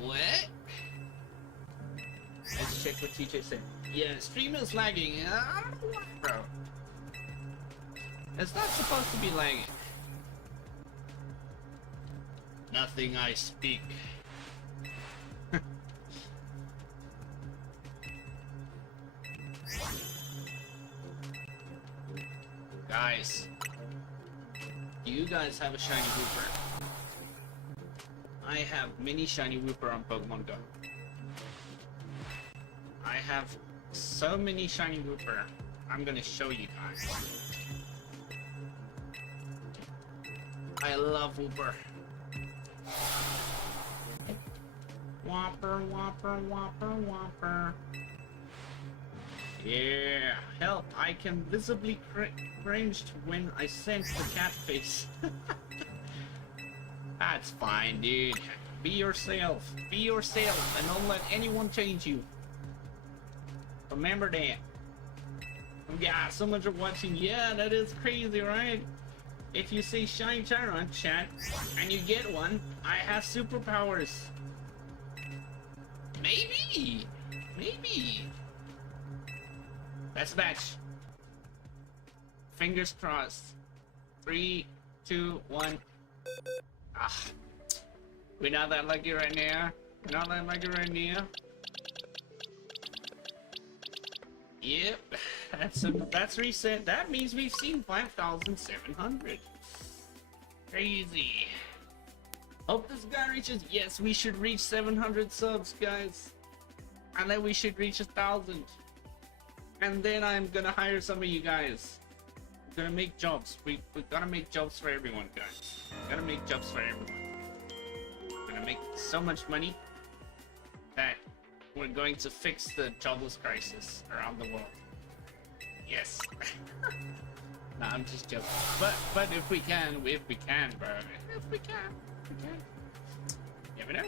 What? Let's check what TJ said. Yeah, stream is lagging. I don't know why, bro. It's not supposed to be lagging. Nothing I speak. Guys, do you guys have a shiny Wooper? I have mini shiny Wooper on Pokemon Go. I have so many shiny Wooper. I'm gonna show you guys. I love Wooper. Whopper. Yeah, help! I can visibly cringed when I sense the cat face. That's fine, dude. Be yourself, and don't let anyone change you. Remember that. Yeah, so much of watching. Yeah, that is crazy, right? If you say shiny TYRUNT chat and you get one, I have superpowers. Maybe. That's a match. Fingers crossed. 3, 2, 1. Ah, we're not that lucky right now. Yep, that's reset. That means we've seen 5,700. Crazy. Hope this guy reaches. Yes, we should reach 700 subs, guys, and then we should reach 1,000. And then I'm gonna hire some of you guys. We're gonna make jobs. We gotta make jobs for everyone, guys. We're gonna make so much money that We're going to fix the jobless crisis around the world. Yes. Nah, I'm just joking. But if we can, bro. If we can. Never know.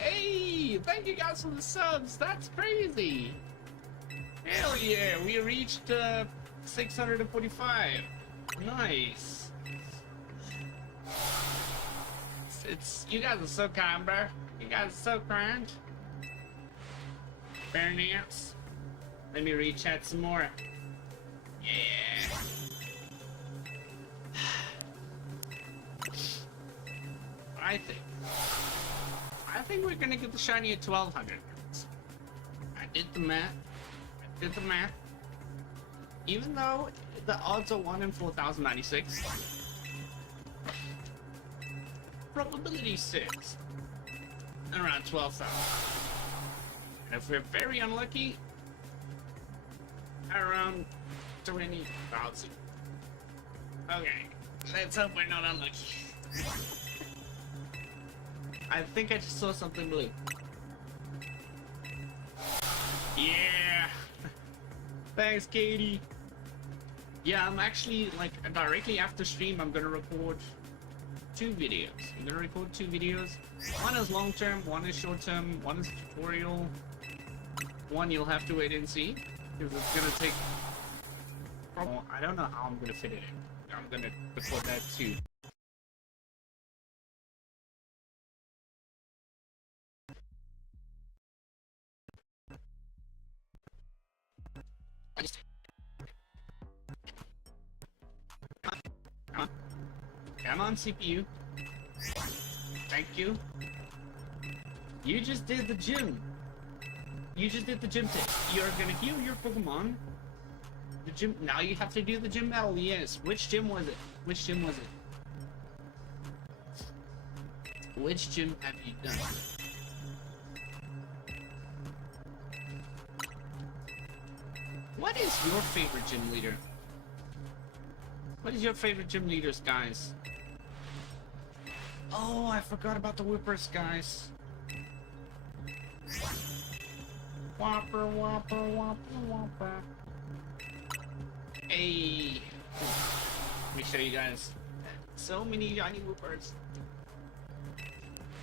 Hey, thank you guys for the subs. That's crazy. Hell yeah, we reached 645. Nice. It's you guys are so kind, bro. You guys are so kind. Very nice. Let me read chat some more. Yeah. I think we're gonna get the shiny at 1200. I did the math. Even though the odds are 1 in 4096, probability 6, around 12,000. And if we're very unlucky, around 20,000. Okay, let's hope we're not unlucky. I think I just saw something blue. Yeah! Thanks, Katie! Yeah, I'm actually, like, directly after stream, I'm gonna record 2 videos. I'm gonna record 2 videos. One is long-term, one is short-term, one is tutorial. One you'll have to wait and see, because it's gonna take... Oh, I don't know how I'm gonna fit it in. I'm gonna record that too. Come on, CPU. Thank you. You just did the gym. You just did the gym test. You're gonna heal your Pokemon. The gym. Now you have to do the gym battle. Yes. Which gym was it? Which gym was it? Which gym have you done? What is your favorite gym leader? What is your favorite gym leaders, guys? Oh, I forgot about the Whippers, guys. Whopper. Hey. Let me show you guys. So many shiny Whippers.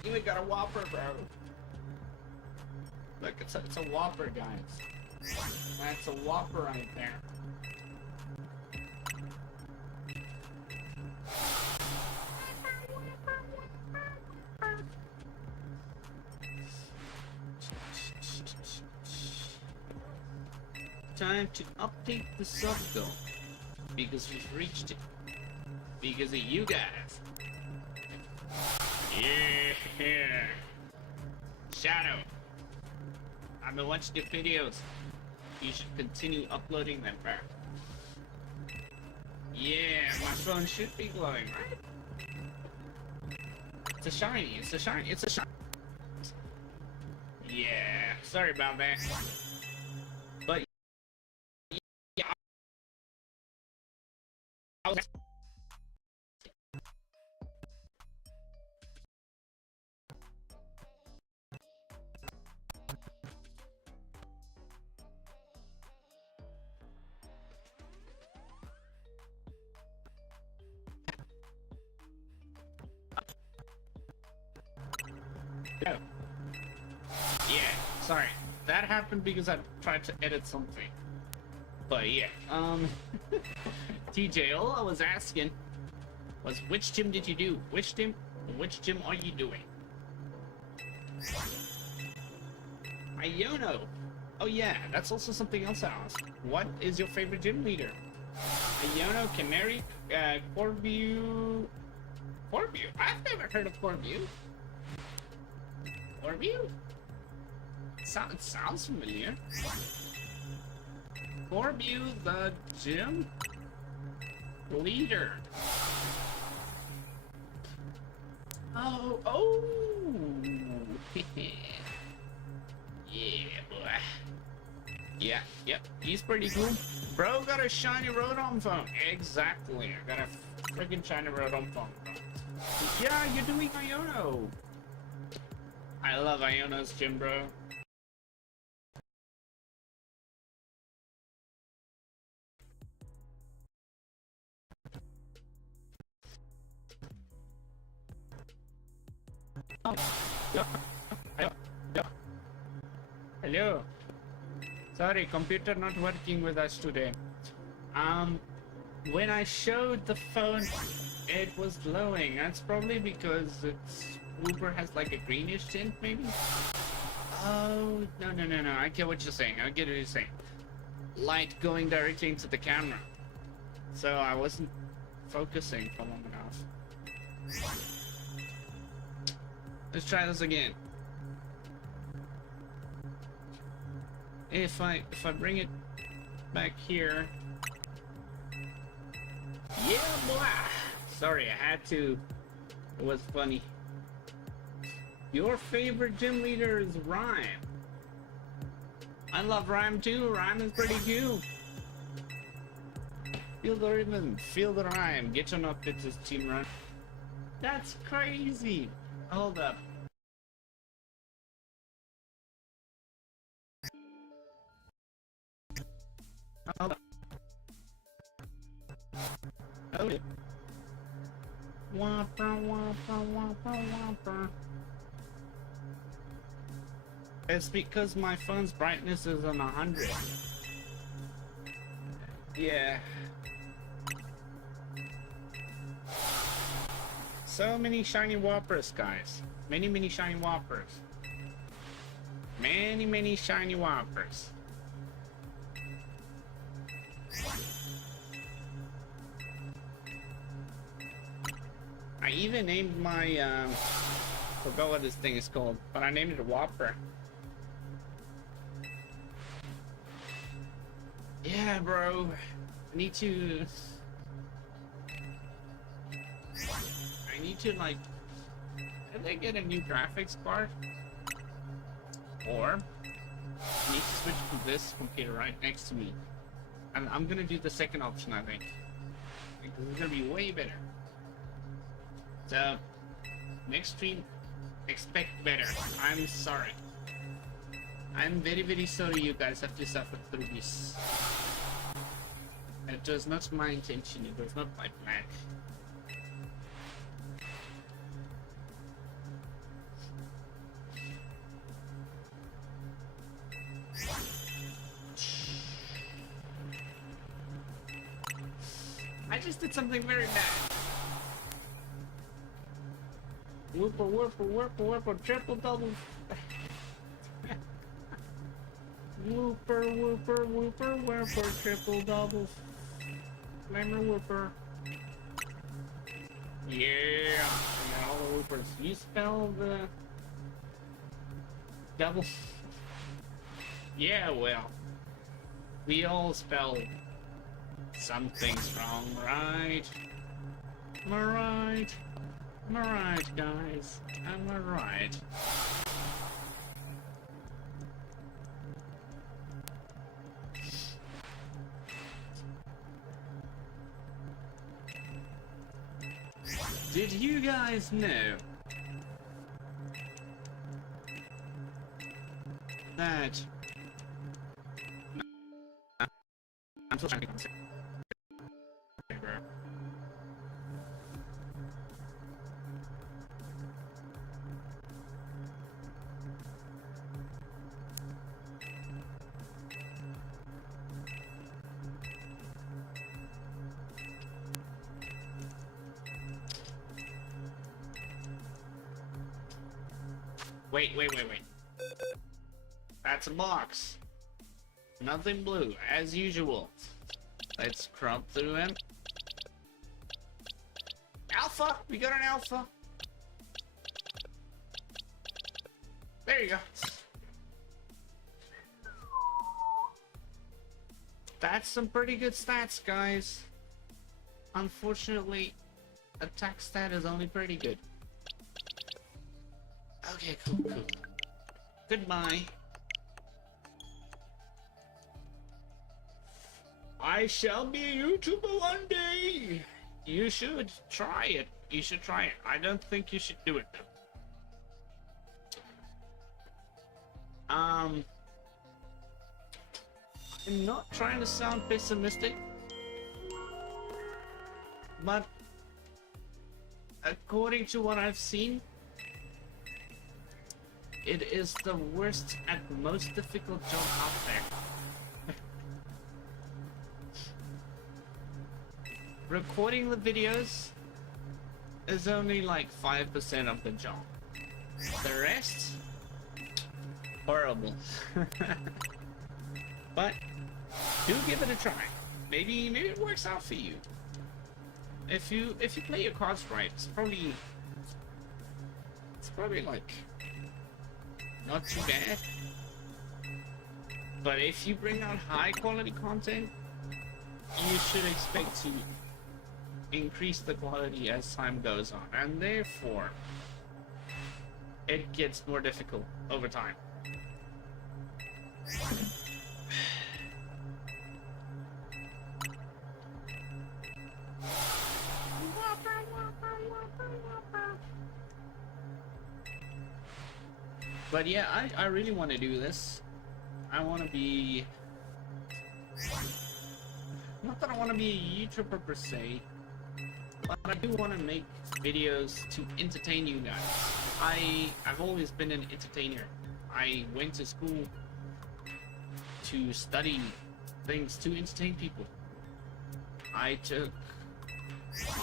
You even got a Whopper, bro. Look, it's a Whopper, guys. That's a Whopper right there. Time to update the sub goal because we've reached it because of you guys. Yeah. Shadow, I've been watching your videos. You should continue uploading them, bro. Yeah, my phone should be glowing, right? It's a shiny. Yeah, sorry about that. But yeah. Yeah, sorry. That happened because I tried to edit something. But yeah, TJ, all I was asking was which gym did you do? Which gym are you doing? Iono. Oh yeah, that's also something else I asked. What is your favorite gym leader? Iono, Canary, Corview. Corview? I've never heard of Corview. Corview? Sounds familiar. Corview, the gym leader. Oh. Yeah, boy. Yeah, yep, he's pretty cool. Bro got a shiny Rotom phone. Exactly, I got a freaking shiny Rotom phone. Yeah, you're doing Iono. I love Iono's gym, bro. Hello. Sorry, computer not working with us today. When I showed the phone, it was glowing. That's probably because its Uber has like a greenish tint, maybe? Oh, no. I get what you're saying. I get what you're saying. Light going directly into the camera. So I wasn't focusing for long enough. Let's try this again. If I bring it back here. Yeah, boy. Sorry, I had to. It was funny. Your favorite gym leader is Rhyme. I love Rhyme too. Rhyme is pretty cool. Feel the rhythm, feel the rhyme. Get your knock bitches, team run. That's crazy. Hold up. Hold up. Oh, yeah. Whopper, whopper, whopper, whopper. It's because my phone's brightness is on 100. Yeah. So many shiny whoppers, guys. Many shiny whoppers. Many shiny whoppers. I even named my, forgot what this thing is called, but I named it a Whopper. Yeah, bro. I need to like, did they get a new graphics card? Or I need to switch to this computer right next to me. And I'm gonna do the second option, I think. Because it's gonna be way better. So, next stream, expect better. I'm sorry. I'm very sorry you guys have to suffer through this. It was not my intention, it was not my plan. I just did something very bad. Whooper, triple double. Whooper, triple double. Flamer whooper. Yeah, I got all the whoopers. You spell the double. Yeah, well, we all spell some things wrong, right? Am I right? Am I right, guys? Am I right? Did you guys know that I'm still trying to consider. Wait. That's a box. Nothing blue, as usual. Let's crop through him. Alpha! We got an alpha! There you go. That's some pretty good stats, guys. Unfortunately, attack stat is only pretty good. Okay, cool. Goodbye. I shall be a YouTuber one day. You should try it. I don't think you should do it though. I'm not trying to sound pessimistic, but according to what I've seen, It is the worst and most difficult job out there. Recording the videos is only like 5% of the job. The rest, horrible. But do give it a try. Maybe it works out for you. If you play your cards right, it's probably like not too bad. But if you bring out high quality content, you should expect to increase the quality as time goes on, and therefore it gets more difficult over time. But yeah, I really want to do this. I want to be... Not that I want to be a YouTuber per se, but I do want to make videos to entertain you guys. I've always been an entertainer. I went to school to study things to entertain people. I took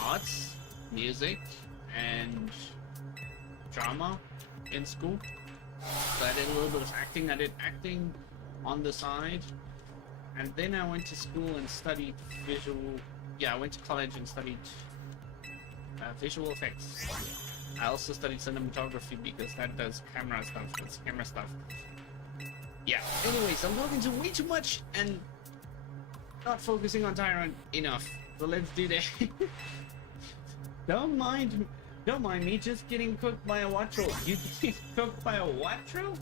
arts, music, and drama in school. So I did a little bit of acting. I did acting on the side, and then I went to school and studied visual. Yeah, I went to college and studied visual effects. I also studied cinematography because that does camera stuff. That's camera stuff. Yeah. Anyways, I'm talking to way too much and not focusing on TYRUNT enough. So let's do that. Don't mind me just getting cooked by a watchroll. You get cooked by a watchroll?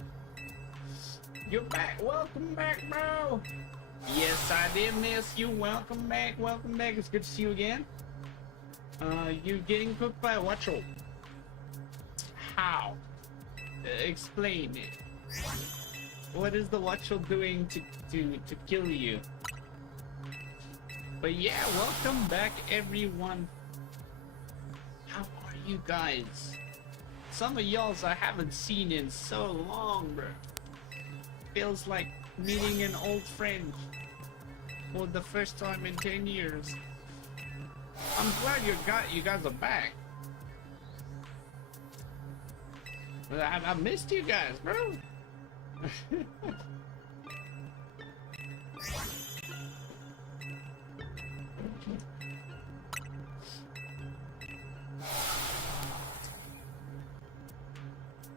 You're back. Welcome back, bro. Yes, I did miss you. Welcome back. Welcome back. It's good to see you again. You're getting cooked by a watchroll. How? Explain it. What is the watchroll doing to kill you? But yeah, welcome back, everyone. How are you guys? Some of y'alls I haven't seen in so long, bro. Feels like meeting an old friend for the first time in 10 years. I'm glad you guys are back. I missed you guys, bro.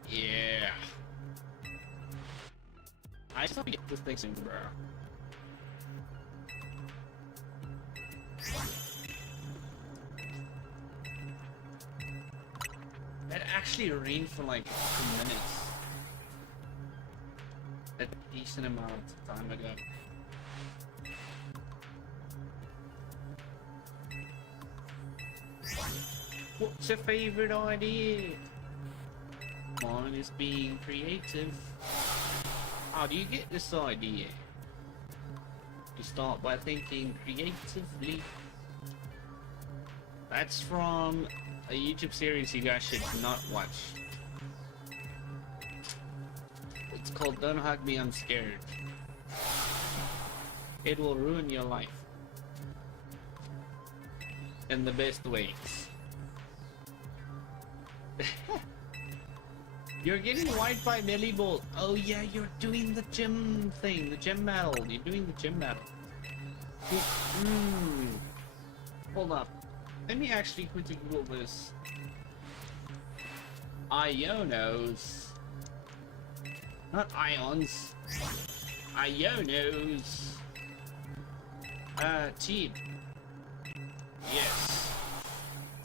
Yeah. I still get this thing soon, bro. It actually rained for like 2 minutes. A decent amount of time ago. What's your favorite idea? Mine is being creative. How do you get this idea? You start by thinking creatively. That's from a YouTube series you guys should not watch. It's called Don't Hug Me, I'm Scared. It will ruin your life. In the best ways. You're getting wiped by Melly Bolt. Oh yeah, you're doing the gym thing, the gym battle. You're doing the gym battle. Hold up. Let me actually quickly Google this. Ionos. Not ions. Ionos. Team. Yes.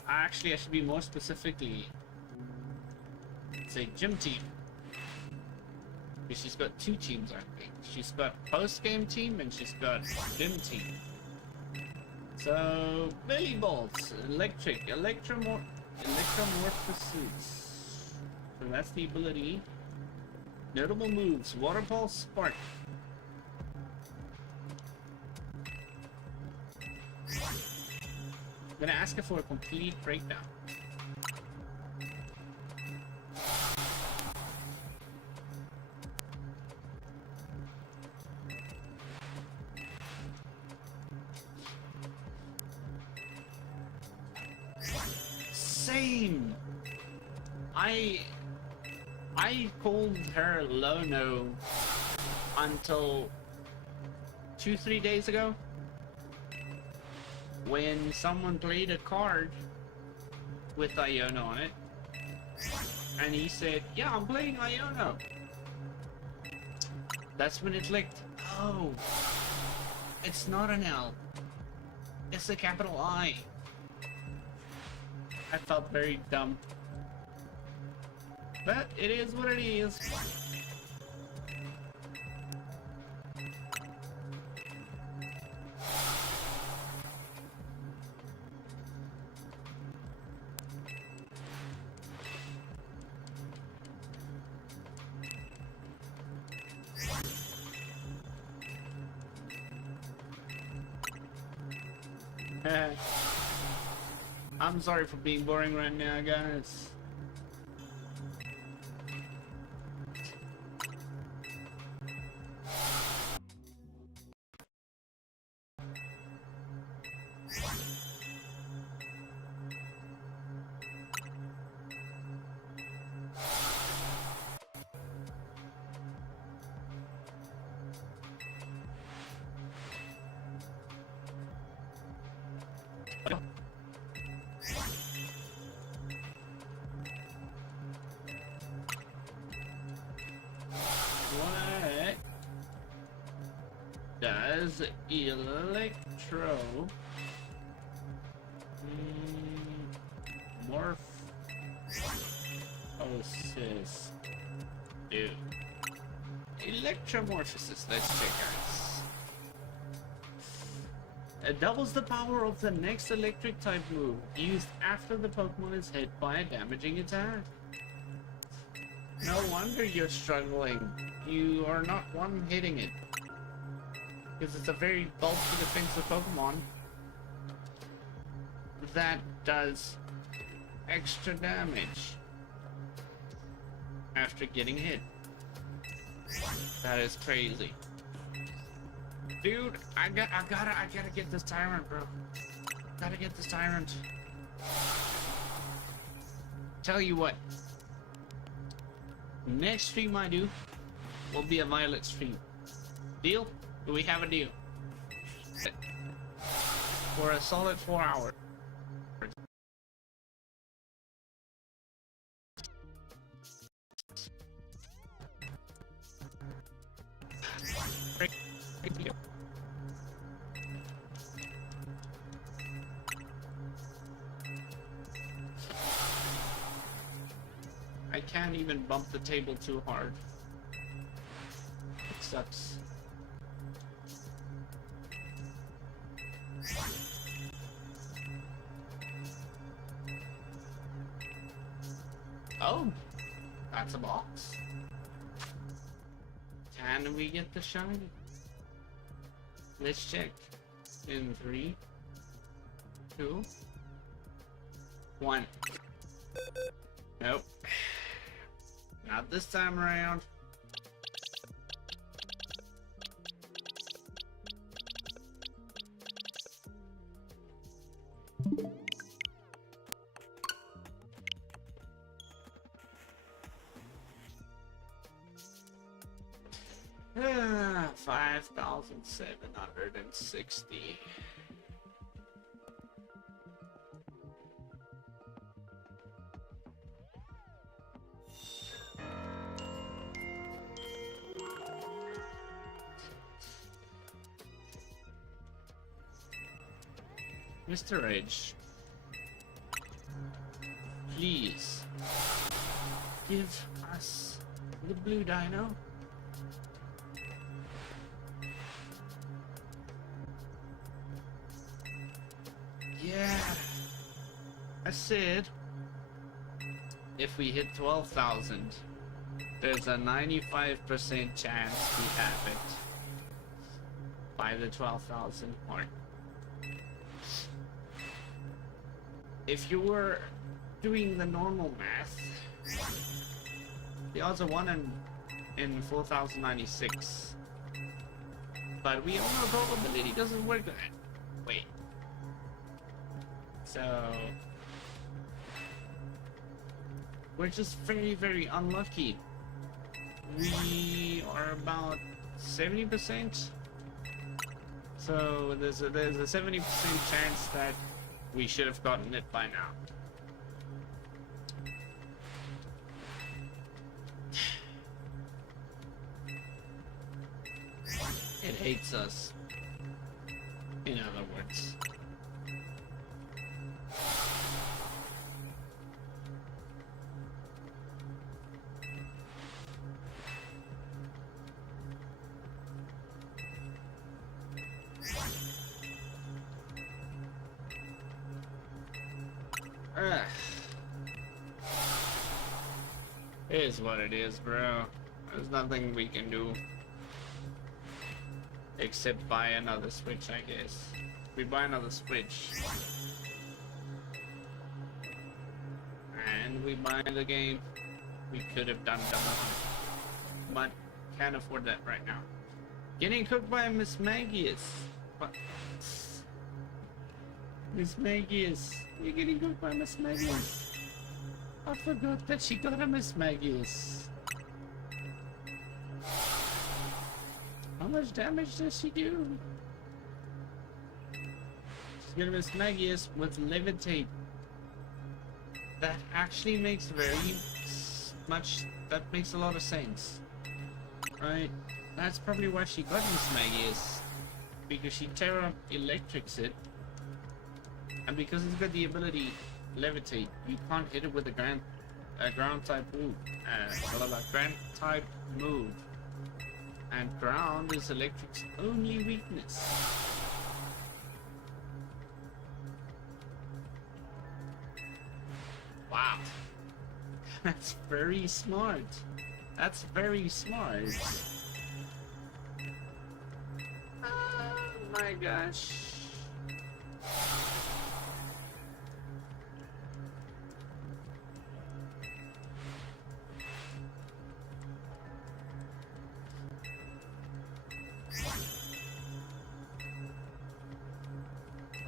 Actually, I should be more specifically. It's a gym team. She's got 2 teams, I think. She's got post-game team and she's got gym team. So, Billy Bolts, electromorph pursuits. So that's the ability. Notable moves, Water Pulse, Spark. I'm gonna ask her for a complete breakdown. Same. I called her Lono until 2-3 days ago when someone played a card with Iono on it, and he said, "Yeah, I'm playing Iono." That's when it clicked. Oh, it's not an L. It's a capital I. I felt very dumb. But it is what it is. I'm sorry for being boring right now, guys. What does Electro Morphosis do? Electromorphosis, let's check guys. It doubles the power of the next electric type move used after the Pokemon is hit by a damaging attack. No wonder you're struggling. You are not one hitting it. Because it's a very bulky defensive Pokemon that does extra damage after getting hit. That is crazy. Dude, I gotta get this Tyrant, bro. Gotta get this Tyrant. Tell you what. Next stream I do will be a Violet stream. Deal? Do we have a deal? For a solid 4 hours. I can't even bump the table too hard. It sucks. Oh, that's a box. Can we get the shiny? Let's check. In 3, 2, 1. Nope. Not this time around. Ah, 5,760. Mr. Edge, please give us the blue dino. Yeah, I said if we hit 12,000, there's a 95% chance we have it by the 12,000 mark. If you were doing the normal math, the odds are 1 in 4,096. But we all know probability doesn't work that. Wait. So We're just very, very unlucky. We are about 70%. So there's a 70% chance that we should have gotten it by now. It hates us. In other words. It is what it is, bro. There's nothing we can do. Except buy another Switch, I guess. We buy another Switch. And we buy the game. We could have done double. But can't afford that right now. Getting cooked by Miss Magius. What? Miss Magius. You're getting cooked by Miss Magius. I forgot that she got a Miss Magius. How much damage does she do? She's gonna Miss Magius with Levitate. That actually makes that makes a lot of sense. Right? That's probably why she got Miss Magius. Because she electrics it. And because it's got the ability Levitate, you can't hit it with a ground type move. Ground type move. And ground is electric's only weakness. Wow. That's very smart. That's very smart. Oh my gosh.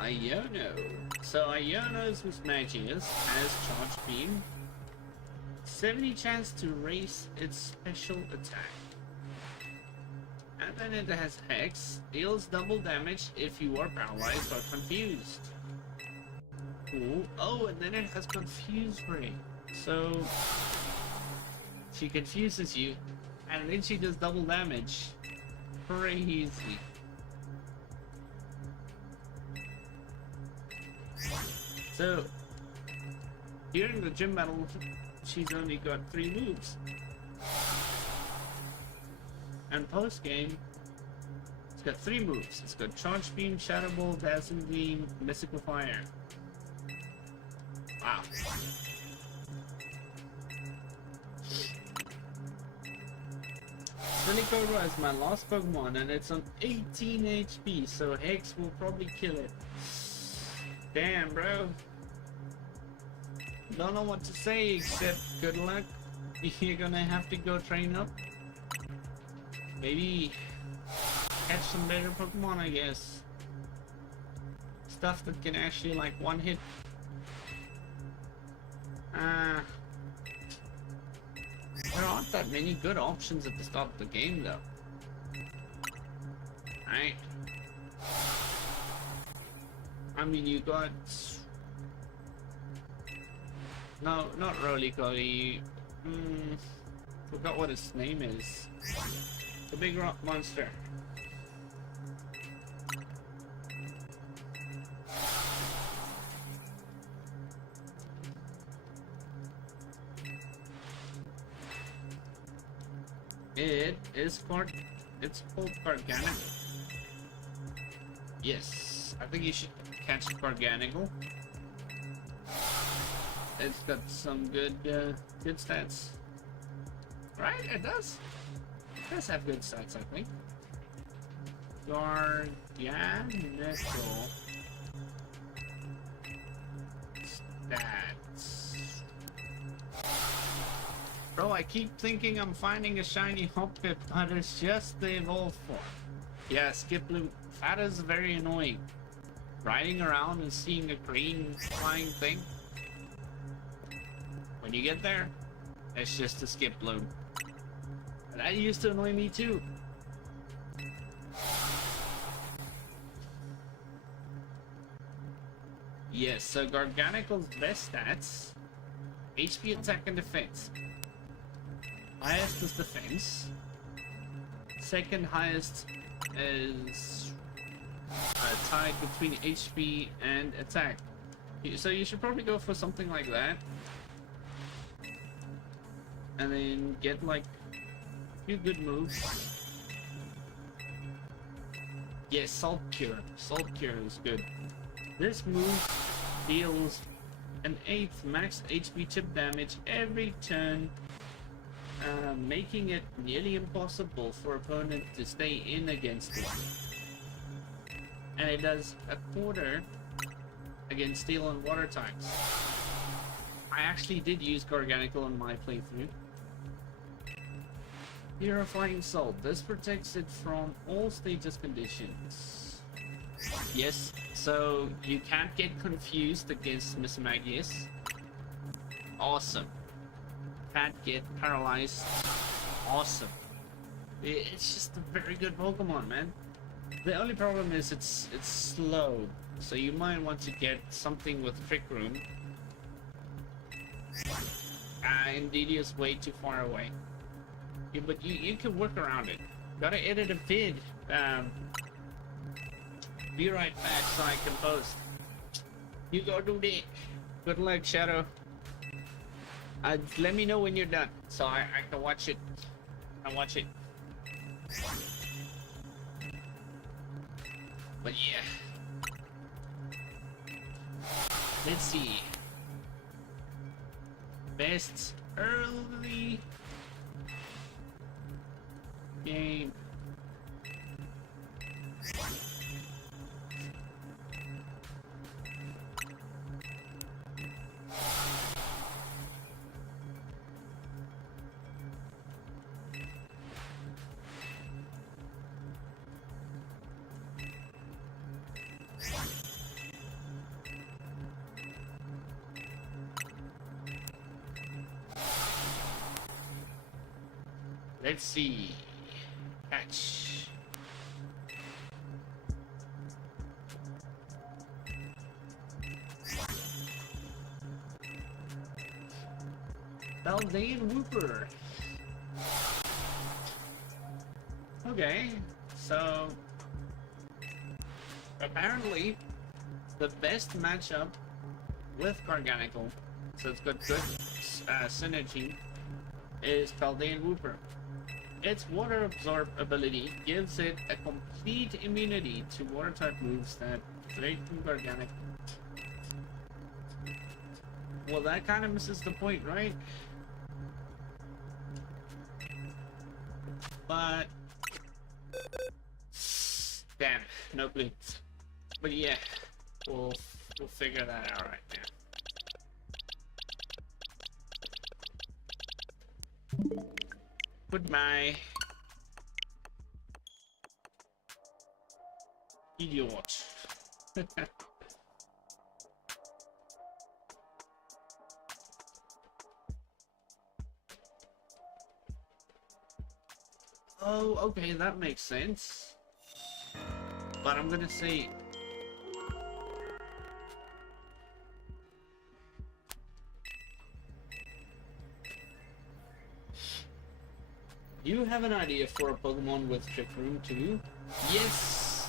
Iono. So Iono's Miss Magius has Charge Beam. 70 chance to raise its special attack. And then it has Hex. Deals double damage if you are paralyzed or confused. Ooh. Oh, and then it has Confuse Ray. So she confuses you, and then she does double damage. Crazy. So, during the gym battle, she's only got 3 moves. And post-game, it's got 3 moves. It's got Charge Beam, Shadow Ball, Dazzling Gleam, Mystical Fire. Wow. Silicobra is my last Pokemon, and it's on 18 HP, so Hex will probably kill it. Damn, bro. Don't know what to say except good luck. You're gonna have to go train up. Maybe catch some better Pokemon, I guess. Stuff that can actually like one hit. There aren't that many good options at the start of the game though. Right? I mean, you got... No, not Roly-Poly. Forgot what his name is. The big rock monster. It's called Garganic. Yes, I think you should catch Garganical. It's got some good stats. Right? It does. It does have good stats, I think. Garganical stats. Bro, I keep thinking I'm finding a shiny Hoppip, but it's just the evolved form. Yeah, Skip Loop. That is very annoying. Riding around and seeing a green flying thing. When you get there, It's just a skip load. That used to annoy me too. Yes, so Garganicle's best stats: HP, attack, and defense. Highest is defense. Second highest is tied between HP and attack. So you should probably go for something like that. And then get like a few good moves. Yes, Salt Cure. Salt Cure is good. This move deals an 8th max HP chip damage every turn, making it nearly impossible for opponents to stay in against it. And it does a quarter against steel and water types. I actually did use Garganicle in my playthrough. Purifying Salt. This protects it from all status conditions. Yes, so you can't get confused against Miss Magius. Awesome. Can't get paralyzed. Awesome. It's just a very good Pokemon, man. The only problem is it's slow, so you might want to get something with Trick Room. Indeed, is way too far away. Yeah, but you can work around it. Gotta edit a vid. Be right back so I can post. You go do that. Good luck, Shadow. Let me know when you're done so I can watch it. I watch it. But yeah. Let's see. Best early game. Let's see. Catch. Beldane Wooper. Okay, so apparently the best matchup with Garganicle, so it's got good synergy, is Beldane Wooper. Its water absorb ability gives it a complete immunity to water type moves that threaten Garganic. Well, that kind of misses the point, right? But damn, no blitz. But yeah, we'll figure that out right now. Goodbye. Idiot. Oh, okay, that makes sense. But I'm gonna say... You have an idea for a Pokemon with Trick Room too? Yes!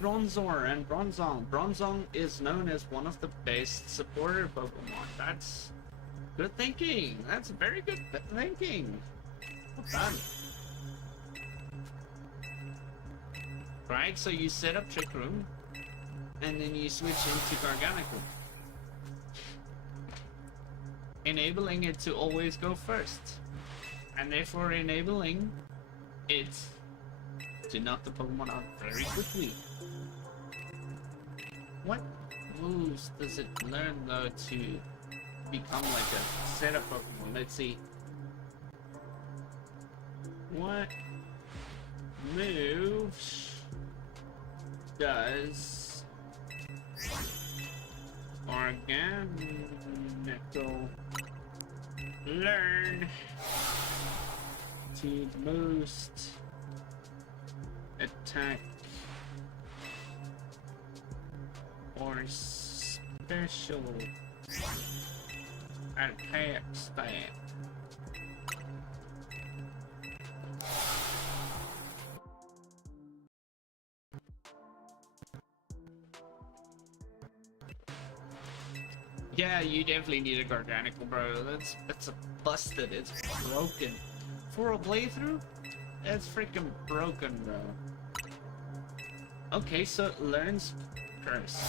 Bronzor and Bronzong. Bronzong is known as one of the best supporter Pokemon. That's good thinking. That's very good thinking. Well done. Right, so you set up Trick Room, and then you switch into Garganicle, enabling it to always go first, and therefore enabling it to knock the Pokemon out very quickly. What moves does it learn though to become like a setup Pokemon? Let's see. What moves does Garganicle learn to the most attack or special attack stat. Yeah, you definitely need a Garganical, bro. That's a busted. It's broken. For a playthrough, it's freaking broken, bro. Okay, so it learns Curse.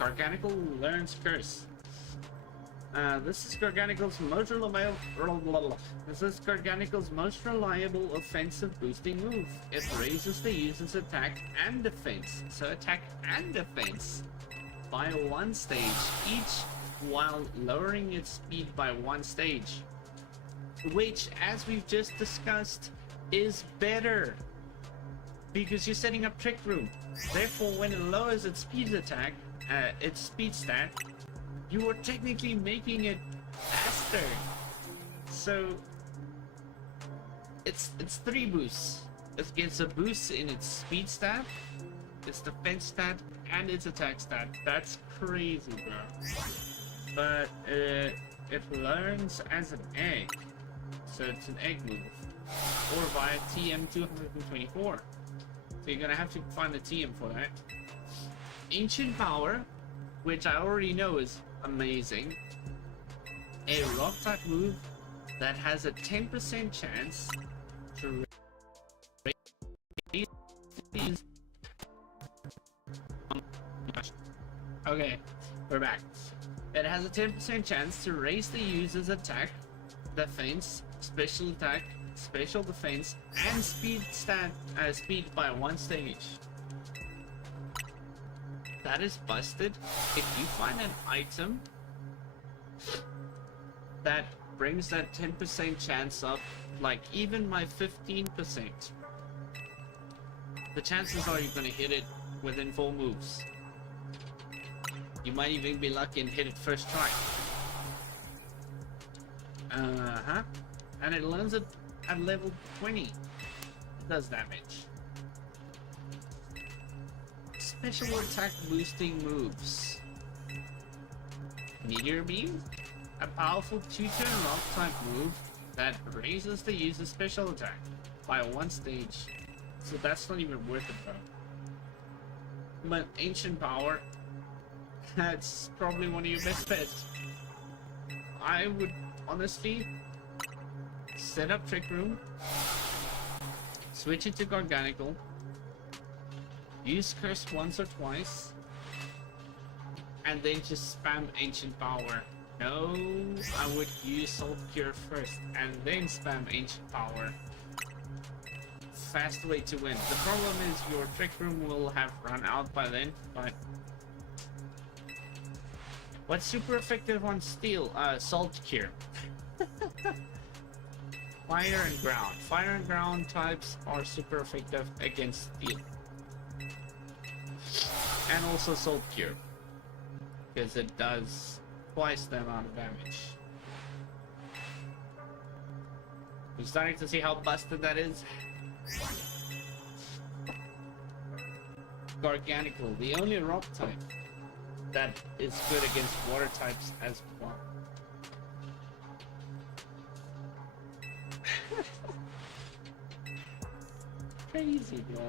Garganical learns Curse. This is Garganical's most reliable offensive boosting move. It raises the user's attack and defense. So attack and defense by 1 stage each, while lowering its speed by 1 stage, which, as we've just discussed, is better because you're setting up Trick Room. Therefore, when it lowers its speed attack, its speed stat, you are technically making it faster. So it's 3 boosts. It gets a boost in its speed stat, its defense stat, and its attack stat. That's crazy, bro. But it learns as an egg, so it's an egg move, or via TM 224. So you're gonna have to find the TM for that. Ancient Power, which I already know is amazing. A rock type move that has a 10% chance to raise these. Okay, we're back. It has a 10% chance to raise the user's attack, defense, special attack, special defense, and speed by 1 stage. That is busted. If you find an item that brings that 10% chance up, like even my 15%, the chances are you're gonna hit it within 4 moves. You might even be lucky and hit it first try. And it learns it at level 20. It does damage. Special attack boosting moves. Meteor Beam, a powerful 2-turn rock type move that raises the user's special attack by 1 stage. So that's not even worth it, bro. But Ancient Power, that's probably one of your best bets. I would honestly set up Trick Room, switch it to Garganical, use Curse once or twice, and then just spam Ancient Power. No, I would use Salt Cure first and then spam Ancient Power. Fast way to win. The problem is your Trick Room will have run out by then, but what's super effective on Steel? Salt Cure. Fire and Ground. Fire and Ground types are super effective against Steel. And also Salt Cure, because it does twice the amount of damage. You're starting to see how busted that is? Garganical, the only rock type that is good against water types as well. Crazy, bro.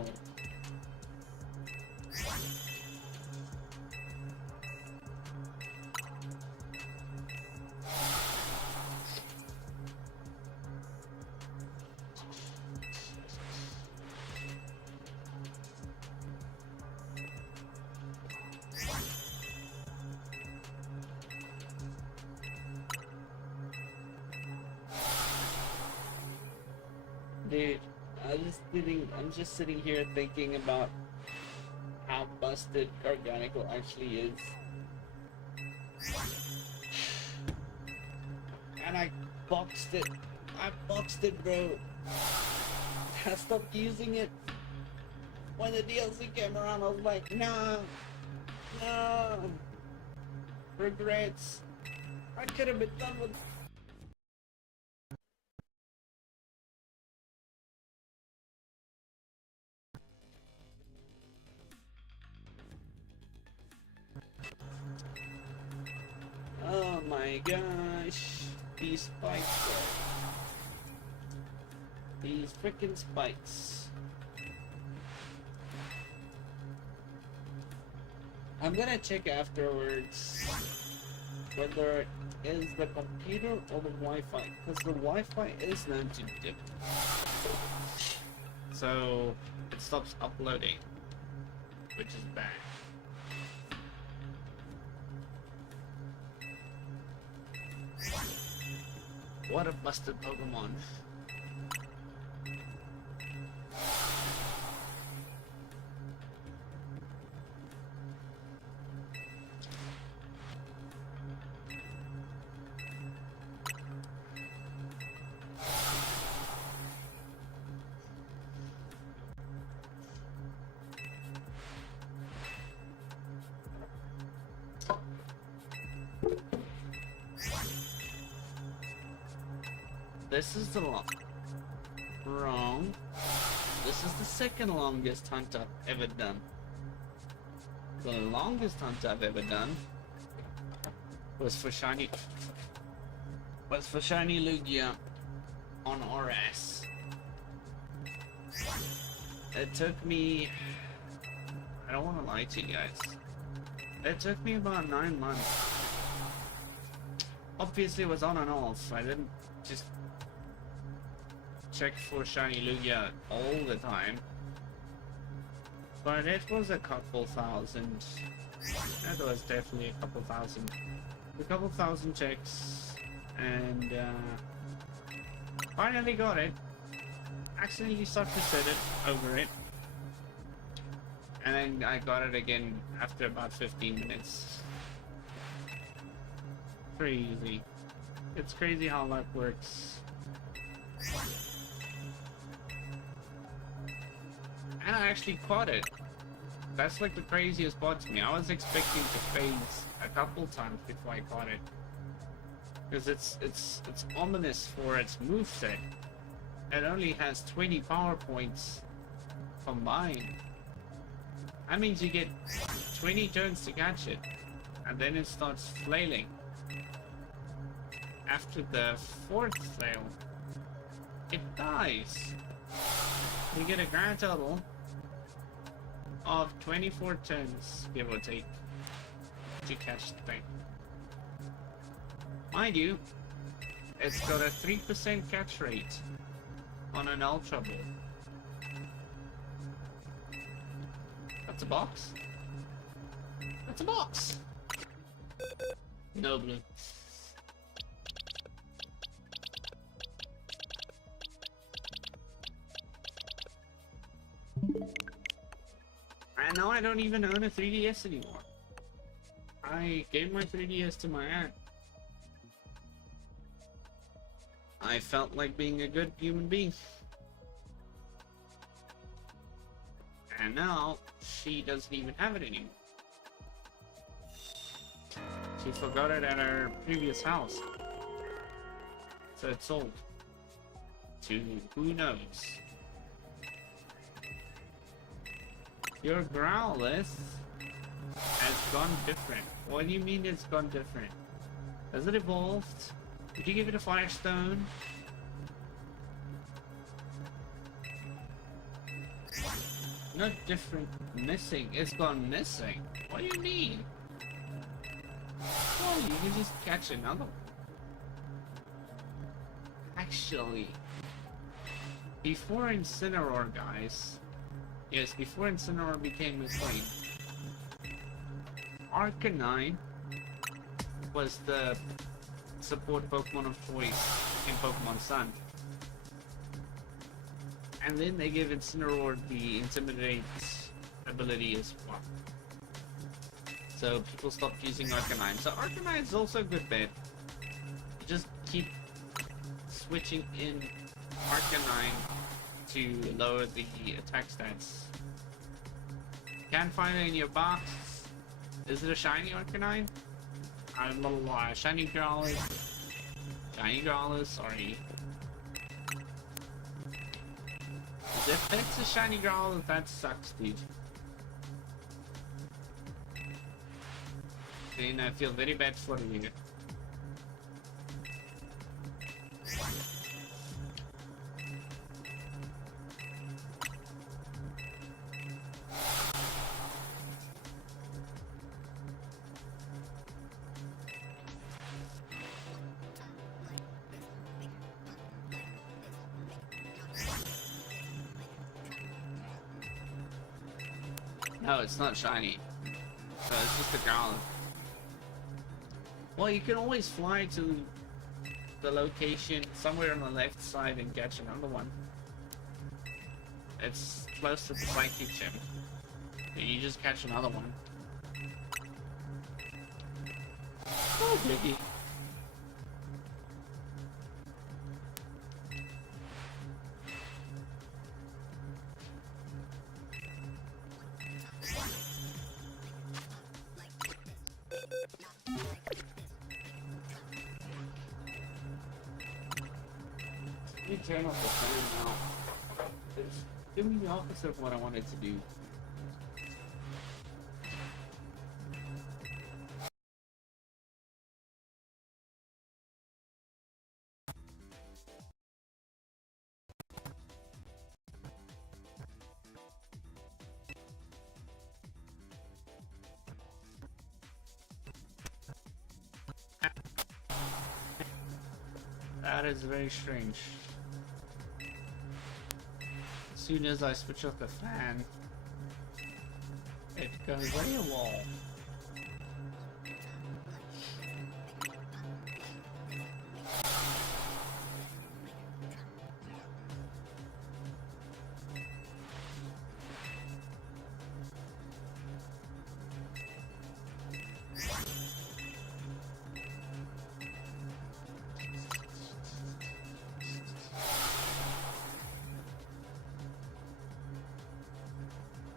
Dude, I'm just sitting here thinking about how busted Garganical actually is. And I boxed it. I boxed it, bro. I stopped using it. When the DLC came around, I was like, no. No. Regrets. I could have been done with my gosh. These spikes, bro. These freaking spikes. I'm gonna check afterwards whether it is the computer or the Wi-Fi, because the Wi-Fi is known to dip. So it stops uploading, which is bad. What a busted Pokemon. This is the wrong. This is the second longest hunt I've ever done. The longest hunt I've ever done was for shiny Lugia on RS. It took me, I don't want to lie to you guys, it took me about 9 months. Obviously it was on and off. I didn't just check for shiny Lugia all the time, but it was a couple thousand. That was definitely a couple thousand checks, and finally got it. Accidentally reset it over it, and then I got it again after about 15 minutes. Crazy. It's crazy how luck works. And I actually caught it. That's like the craziest part to me. I was expecting to phase a couple times before I caught it, because it's ominous for its moveset. It only has 20 power points combined. That means you get 20 turns to catch it, and then it starts flailing. After the 4th flail, it dies. You get a grand total of 24 turns, give or take, to catch the thing. Mind you, it's got a 3% catch rate on an Ultra Ball. That's a box? That's a box! No blue. And now I don't even own a 3DS anymore. I gave my 3DS to my aunt. I felt like being a good human being. And now she doesn't even have it anymore. She forgot it at her previous house. So it's sold. To who knows? Your Growlithe has gone different. What do you mean it's gone different? Has it evolved? Did you give it a Firestone? Not different, missing. It's gone missing. What do you mean? Well, you can just catch another one. Actually, before Incineroar, guys. Yes, before Incineroar became a thing, Arcanine was the support Pokemon of choice in Pokemon Sun. And then they give Incineroar the Intimidate ability as well. So people stopped using Arcanine. So Arcanine is also a good bet. Just keep switching in Arcanine to lower the attack stats. Can't find it in your box. Is it a shiny Arcanine? I'm a little shiny Growlithe. Shiny Growlithe, sorry. If that's a shiny Growlithe, that sucks, dude. Then I feel very bad for you. No, it's not shiny. So it's just a ground. Well, you can always fly to the location somewhere on the left side and catch another one. It's close to the psychic gym. You just catch another one. Oh, baby. Let me turn off the fan now. It's doing the opposite of what I wanted to do. That is very strange. As soon as I switch off the fan, it goes AWOL.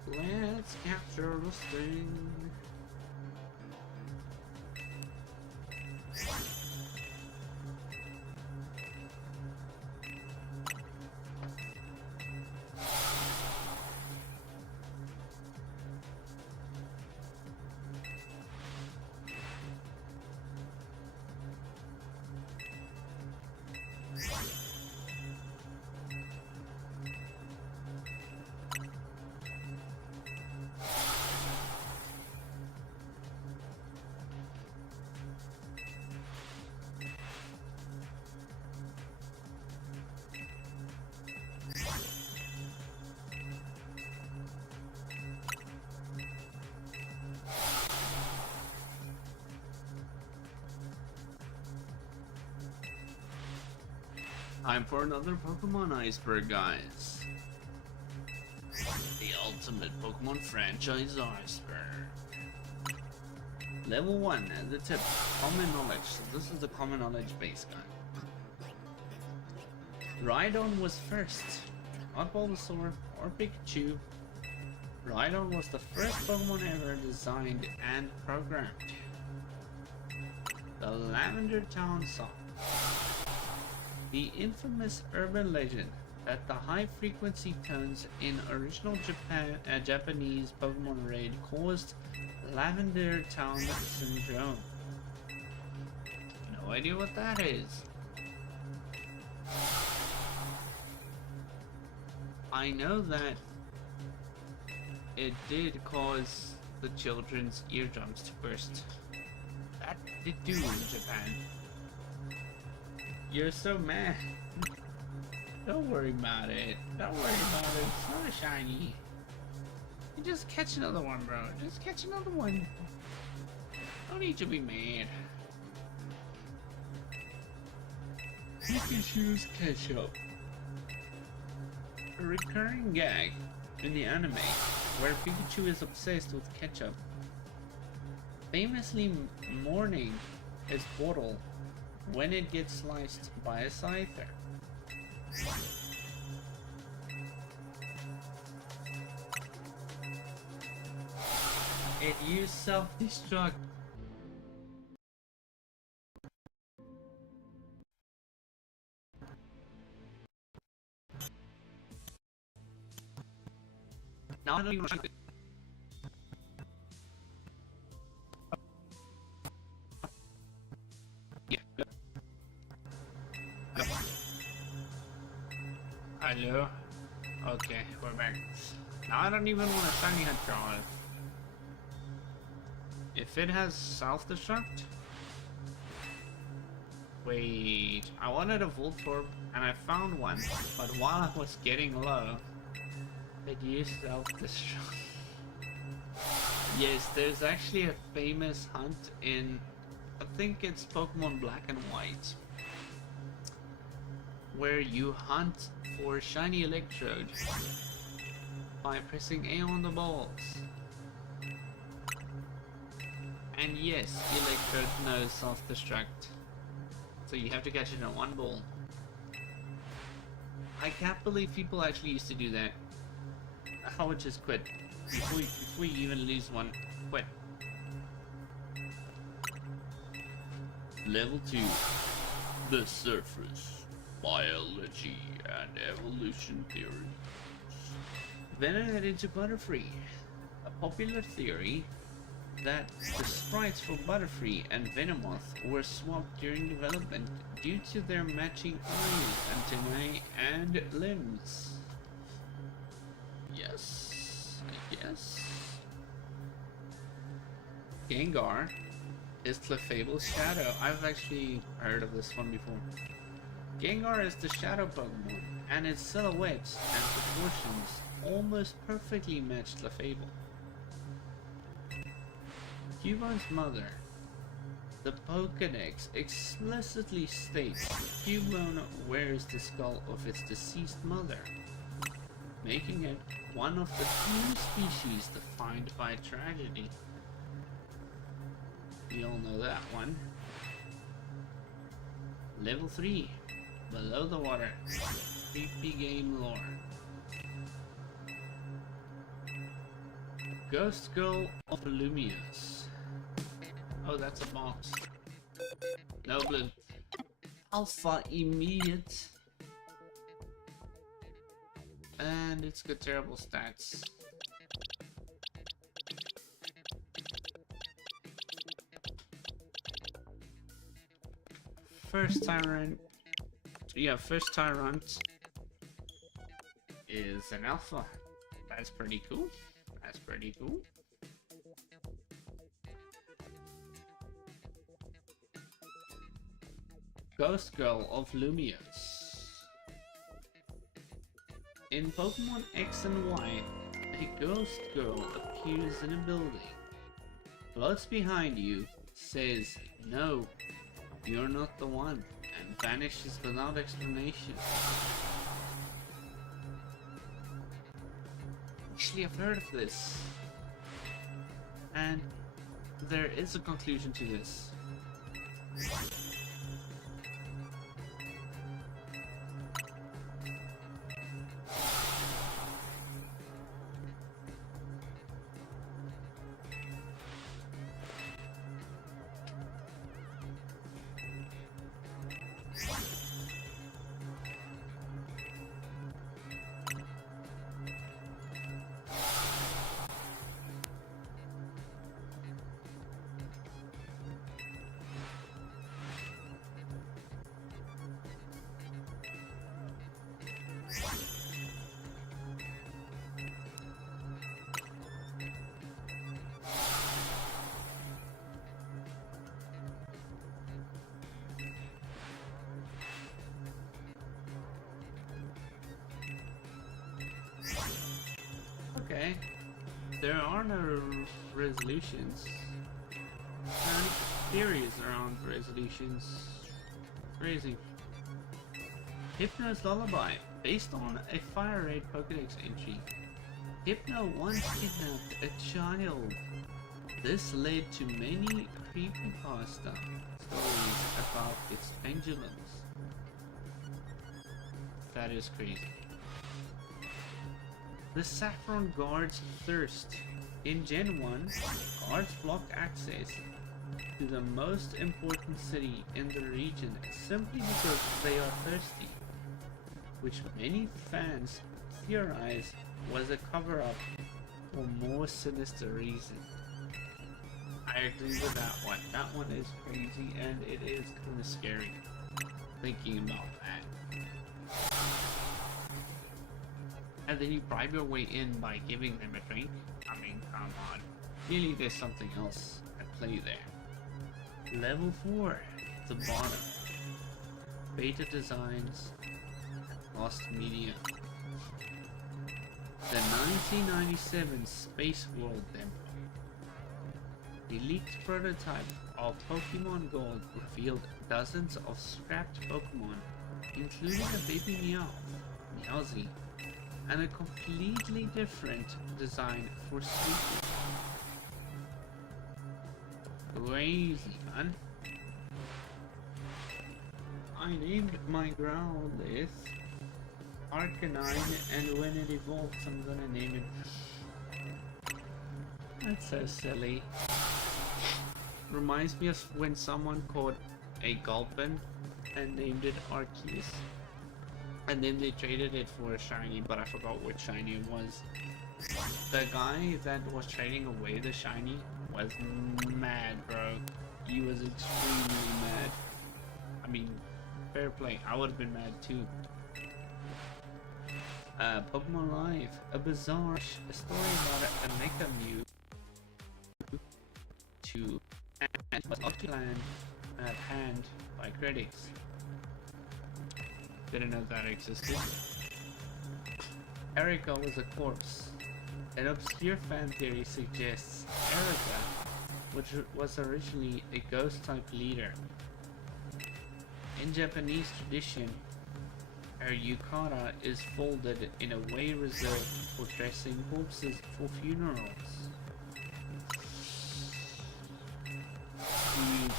Let's capture this thing. Time for another Pokemon iceberg, guys. The ultimate Pokemon franchise iceberg. Level 1 at the tip. Common knowledge. So this is the common knowledge base guy. Rhydon was first. Not Bulbasaur or Pikachu. Rhydon was the first Pokemon ever designed and programmed. The Lavender Town song. The infamous urban legend that the high-frequency tones in original Japanese Pokemon raid caused Lavender Town Syndrome. No idea what that is. I know that it did cause the children's eardrums to burst. That did do in Japan. You're so mad. Don't worry about it. Don't worry about it. It's not a shiny. You just catch another one, bro. Just catch another one. Don't need to be mad. Pikachu's ketchup. A recurring gag in the anime where Pikachu is obsessed with ketchup. Famously mourning his bottle when it gets sliced by a scyther. It used self-destruct. Now I don't even it. Yeah. Hello? Okay, we're back. Now I don't even want a shiny Hedgehog. If it has self-destruct? Wait, I wanted a Voltorb and I found one, but while I was getting low, it used self-destruct. Yes, there's actually a famous hunt in, I think it's Pokemon Black and White, where you hunt for shiny Electrode by pressing A on the balls. And yes, Electrode knows self-destruct, so you have to catch it in one ball. I can't believe people actually used to do that. I would just quit. Before you even lose one, quit. Level 2. The Surface. Biology and Evolution Theories. Venom into Butterfree. A popular theory that the sprites for Butterfree and Venomoth were swapped during development due to their matching eyes, antennae, and limbs. Yes. Yes. Gengar is Clefable's shadow. I've actually heard of this one before. Gengar is the shadow Pokemon, and its silhouette and proportions almost perfectly match Clefable. Cubone's mother. The Pokédex explicitly states Cubone wears the skull of its deceased mother, making it one of the few species defined by tragedy. We all know that one. Level 3. Below the water. Creepy game lore. Ghost Girl of Lumios. Oh, that's a box. No blue. Alpha immediate. And it's got terrible stats. First Tyrant. Yeah, first Tyrunt is an alpha. That's pretty cool. That's pretty cool. Ghost Girl of Lumios. In Pokemon X and Y, a ghost girl appears in a building, floats behind you, says, "No, you're not the one," and vanishes without explanation. Actually, I've heard of this. And there is a conclusion to this. Okay, there are no resolutions. There are theories around resolutions. Crazy. Hypno's Lullaby, based on a Fire Raid Pokédex entry. Hypno once kidnapped a child. This led to many creepypasta stories about its pendulums. That is crazy. The Saffron Guards Thirst. In Gen 1, guards blocked access to the most important city in the region simply because they are thirsty, which many fans theorize was a cover-up for more sinister reason. I agree with that one. That one is crazy and it is kind of scary thinking about that. And then you bribe your way in by giving them a drink? I mean, come on. Clearly there's something else at play there. Level 4. The bottom. Beta Designs. Lost Media. The 1997 Space World demo. The leaked prototype of Pokemon Gold revealed dozens of scrapped Pokemon, including a baby Meowsy, and a completely different design for Sleepy. Crazy, man. I named my Growlithe Arcanine, and when it evolves, I'm gonna name it. That's so silly. Reminds me of when someone caught a Gulpin and named it Arceus. And then they traded it for a shiny, but I forgot which shiny it was. The guy that was trading away the shiny was mad, bro. He was extremely mad. I mean, fair play. I would have been mad too. Pokemon Live, a bizarre story about a Mecha Mew to and was occupied panned by critics. Didn't know that existed. Erica was a corpse. An obscure fan theory suggests Erica, which was originally a ghost-type leader. In Japanese tradition, her yukata is folded in a way reserved for dressing corpses for funerals. Dude.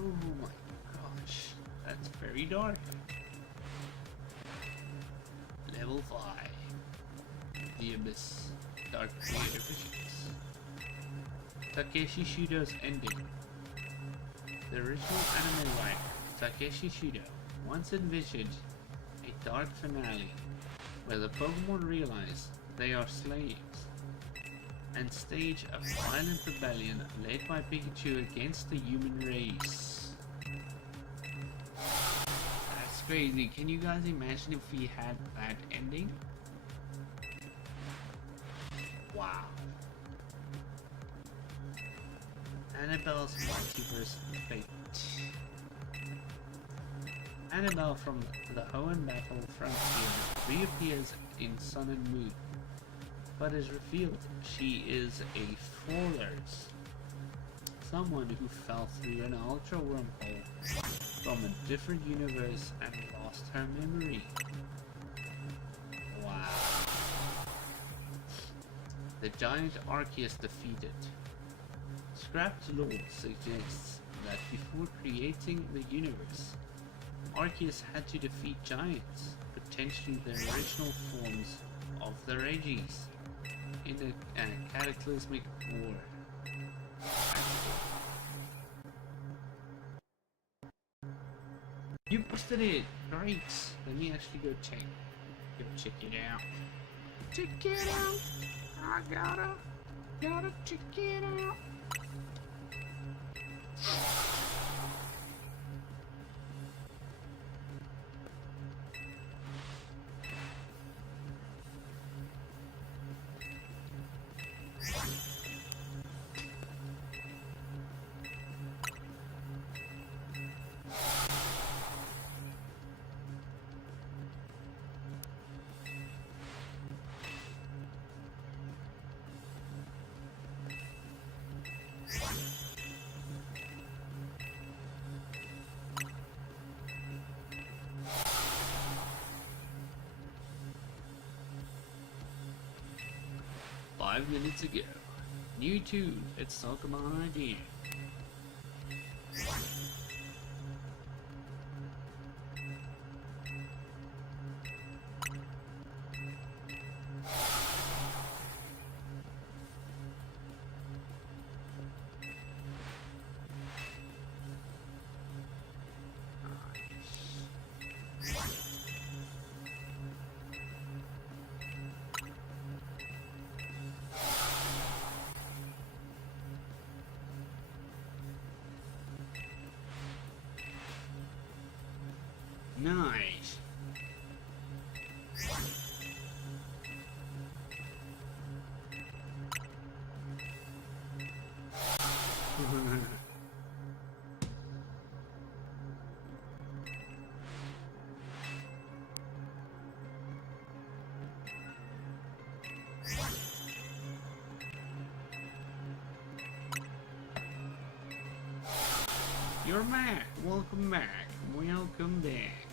Oh my gosh, that's very dark. Level 5. The Abyss. Dark Creator Visions. Takeshi Shudo's ending. The original anime writer, Takeshi Shudo, once envisioned a dark finale where the Pokemon realize they are slaves and stage a violent rebellion led by Pikachu against the human race. That's crazy. Can you guys imagine if we had that ending? Wow. Annabelle's Multiverse Fate. Annabelle from the Hoenn Battle Frontier reappears in Sun and Moon, but is revealed she is a Fallers, someone who fell through an ultra wormhole from a different universe and lost her memory. Wow. The giant Arceus defeated. Scrapped lore suggests that before creating the universe, Arceus had to defeat giants, potentially the original forms of the Regis, in a cataclysmic war. You posted it! Great! Let me actually go check it out. Check it out! I gotta check it out! Five minutes ago. New tune, let's talk about an idea. Nice. You're back. Welcome back. Welcome back.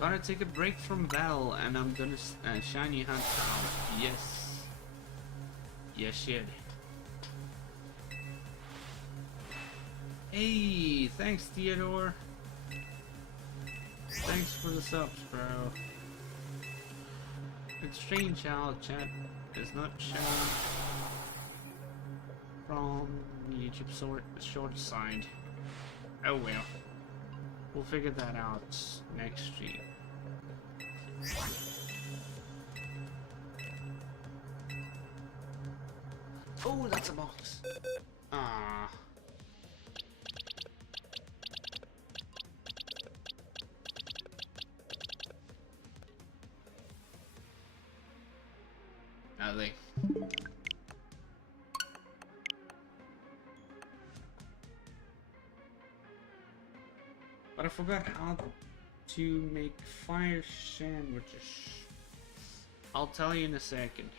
Gotta take a break from battle, and I'm gonna shiny hunt now. Yes. Yes, shit. Hey, thanks, Theodore. Thanks for the subs, bro. It's strange how chat is not shown from YouTube short side. Oh well. We'll figure that out next stream. Oh, that's a box. Ah. Nothing. But I forgot how to make fire sandwiches. I'll tell you in a second.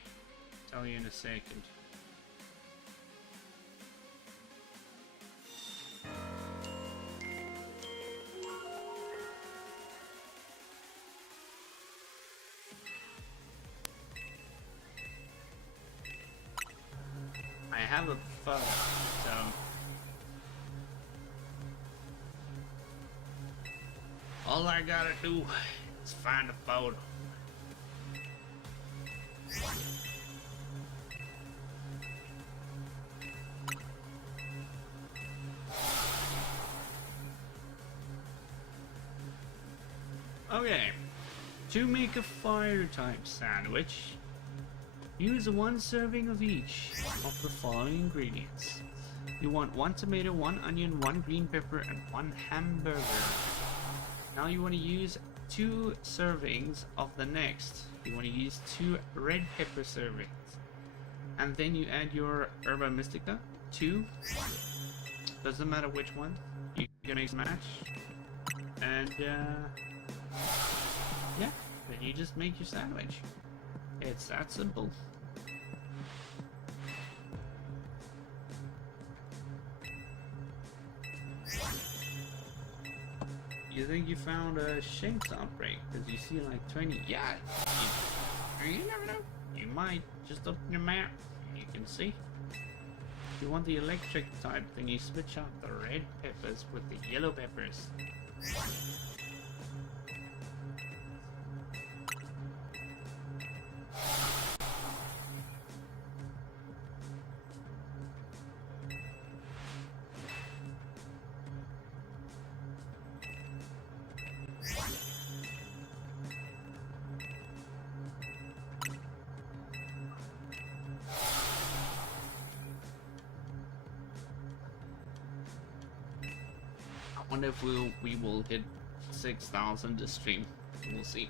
I have a photo, so all I gotta do is find a photo. Okay, to make a fire type sandwich, use 1 serving of each of the following ingredients. You want 1 tomato, 1 onion, 1 green pepper, and 1 hamburger. Now you want to use 2 servings of the next. You want to use 2 red pepper servings. And then you add your herba mystica, 2. Doesn't matter which one. You're gonna match. And yeah, then you just make your sandwich. It's that simple. You think you found a Shanks outbreak? Because you see like 20. Yeah, you never know. You might. Just open your map. You can see. If you want the electric type, then you switch out the red peppers with the yellow peppers. I wonder if we will hit 6,000 this stream. We'll see.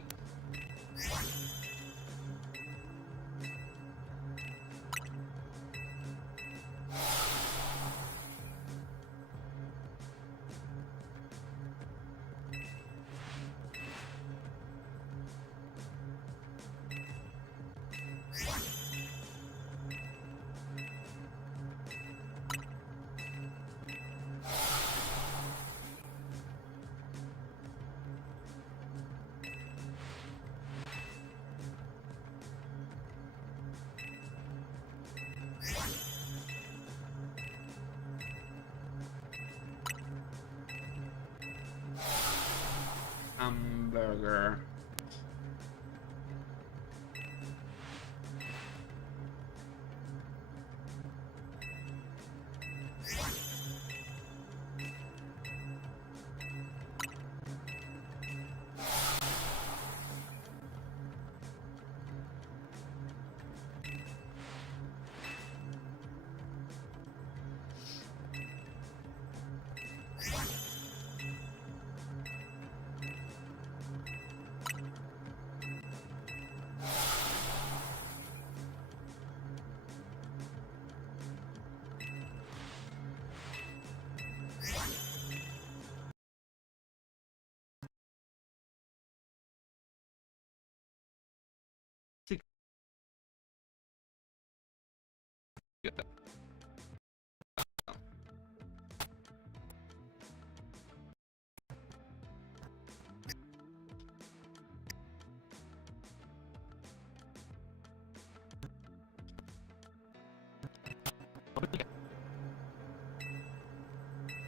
Hamburger.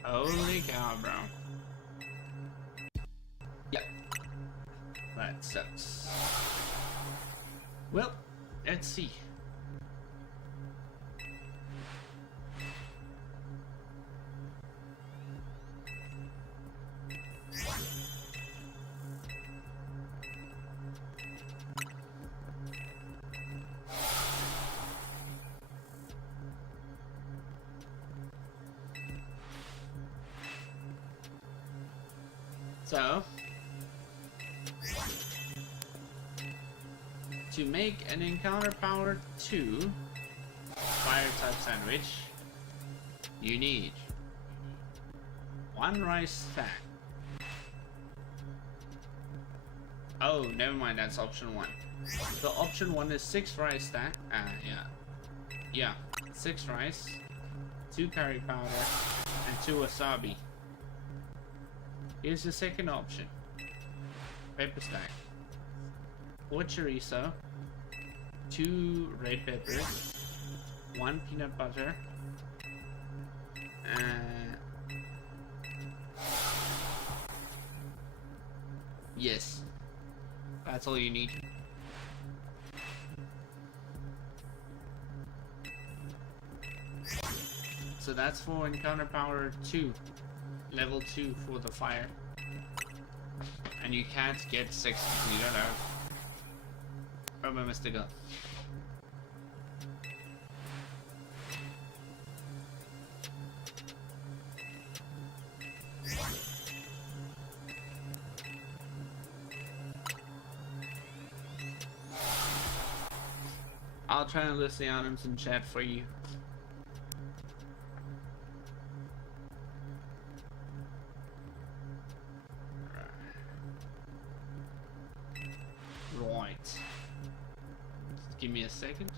Holy cow, bro. Yep. That sucks. Well, let's see. So, to make an encounter power 2 fire type sandwich, you need 1 rice stack. Oh, never mind, that's option 1. So option 1 is 6 rice stack. Yeah, 6 rice, 2 curry powder, and 2 wasabi. Here's the second option. Pepper stack. 4 chorizo, 2 red peppers, 1 peanut butter, yes, that's all you need. So that's for encounter power 2, level 2 for the fire. And you can't get 6 if you don't have. Remember, Mr. Gun. I'll try and list the items in chat for you. Right. Just give me a second.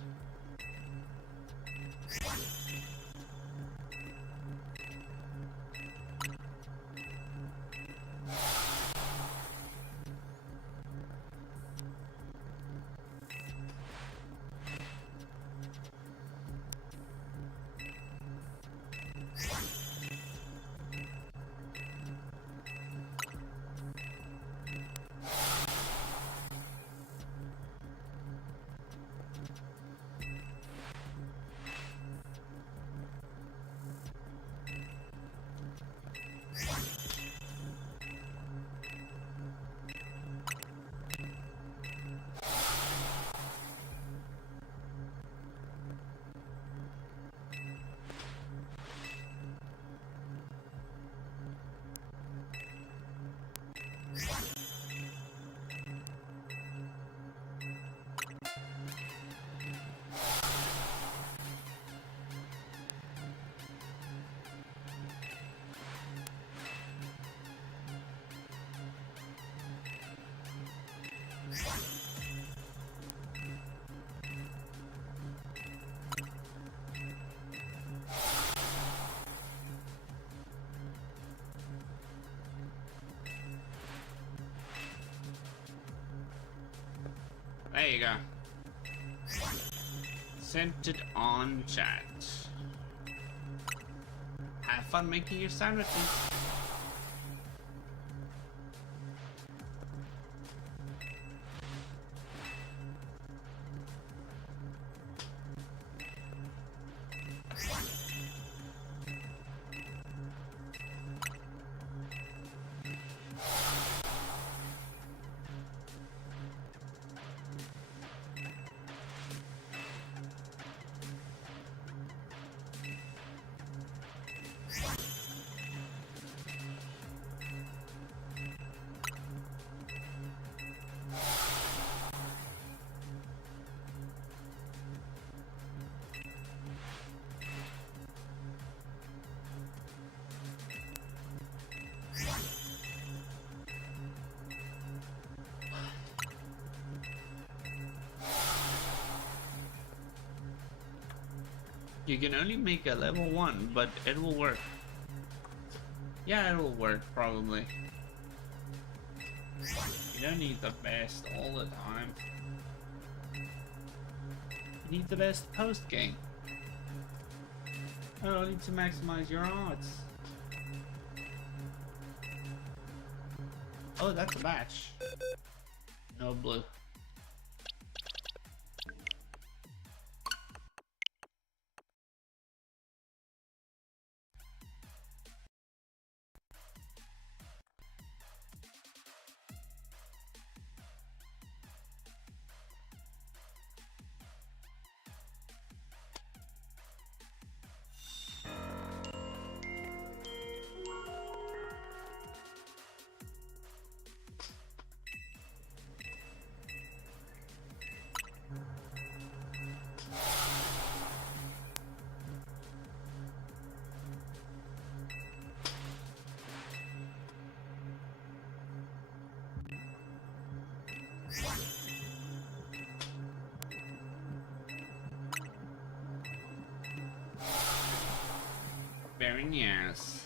There you go. Sent it on chat. Have fun making your sandwiches. You can only make a level 1, but it will work. Yeah, it will work, probably. You don't need the best all the time. You need the best post-game. Oh, you need to maximize your odds. Oh, that's a match. No blue. Very nice.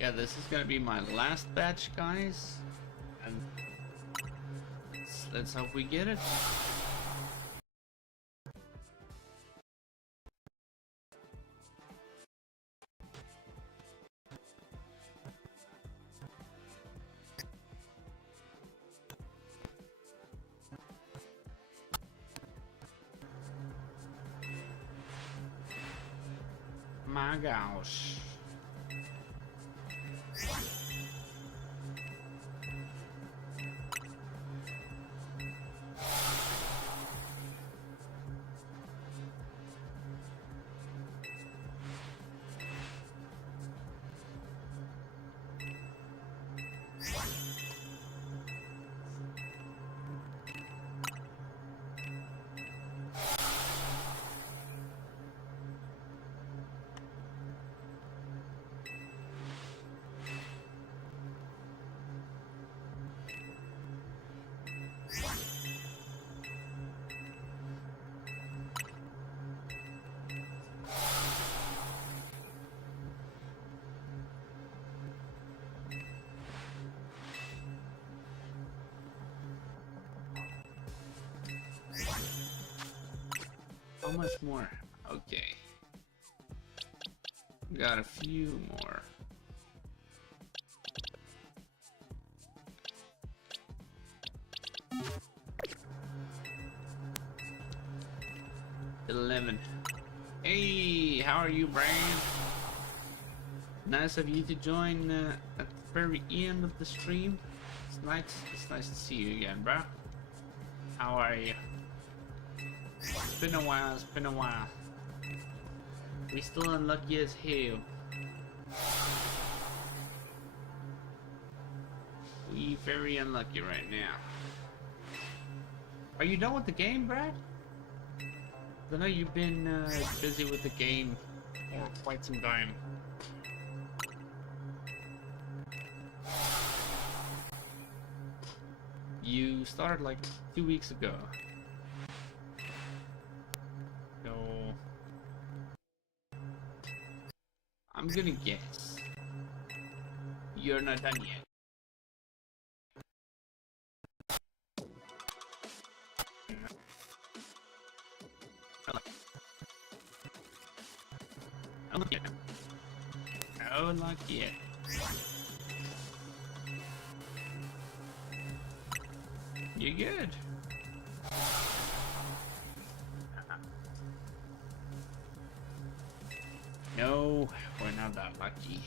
Yeah, this is gonna be my last batch, guys. And let's hope we get it. My gosh. How much more? Okay. Got a few more. $11. Hey, how are you, Brian? Nice of you to join at the very end of the stream. It's nice to see you again, bro. How are you? It's been a while, it's been a while. We still unlucky as hell. We very unlucky right now. Are you done with the game, Brad? I know you've been busy with the game for quite some time. You started like 2 weeks ago. So I'm gonna guess you're not done yet. Oh, not yet. You're good. No, we're not that lucky.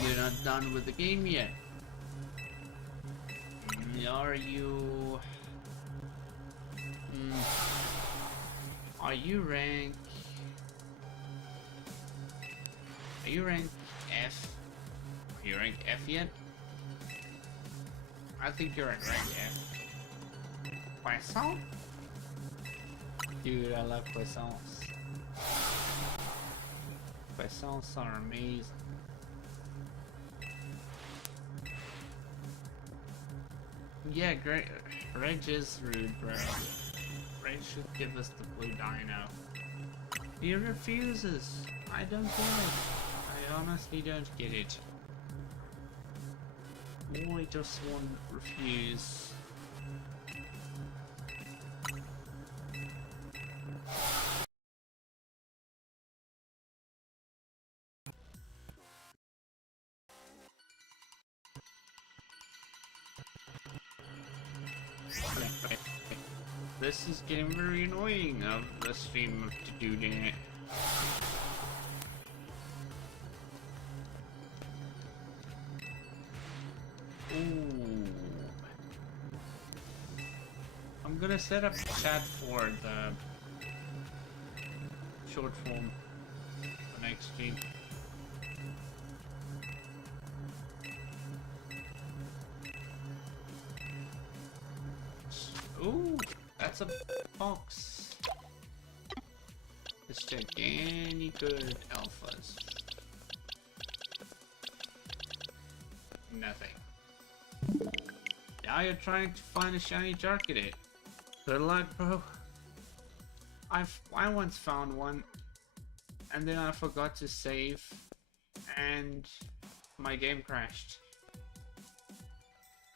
You're not done with the game yet. Are you? Are you rank? Are you rank F? Are you rank F yet? I think you're at rank F. Croissant? Dude, I love croissants. Croissants are amazing. Yeah, great. Reg is rude, bro. Reg should give us the blue dino. He refuses. I don't get it. I honestly don't get it. Why does one refuse? This is getting very annoying of the stream of to do that. Ooh. I'm gonna set up chat for the short form for next stream. Ooh. That's a box. Let's check any good alphas. Nothing. Now you're trying to find a shiny Jarkadid. Good luck, bro. I once found one, and then I forgot to save, and my game crashed.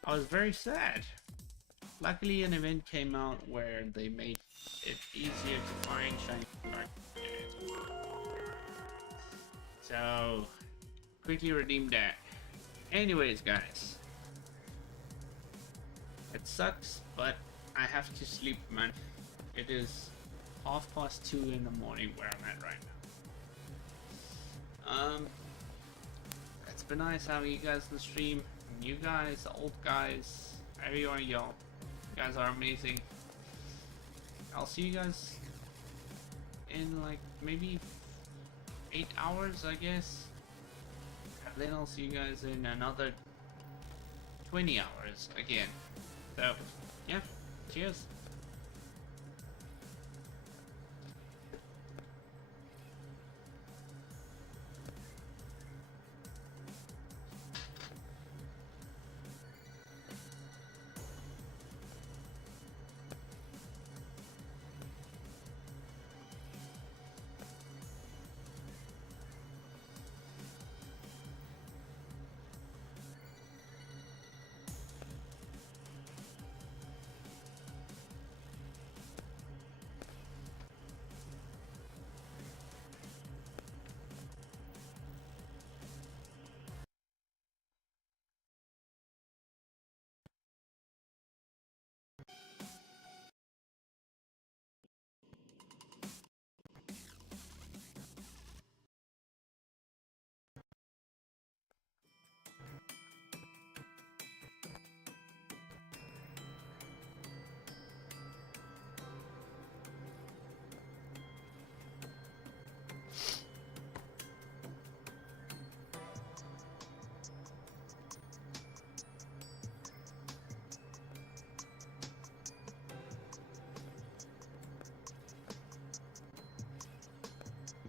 I was very sad. Luckily, an event came out where they made it easier to find shiny dark. So, quickly redeem that. Anyways, guys. It sucks, but I have to sleep, man. It is 2:30 in the morning where I'm at right now. It's been nice having you guys on the stream. You guys, the old guys, everyone, y'all. You guys are amazing. I'll see you guys in like maybe 8 hours, I guess. And then I'll see you guys in another 20 hours again. So, yeah, cheers.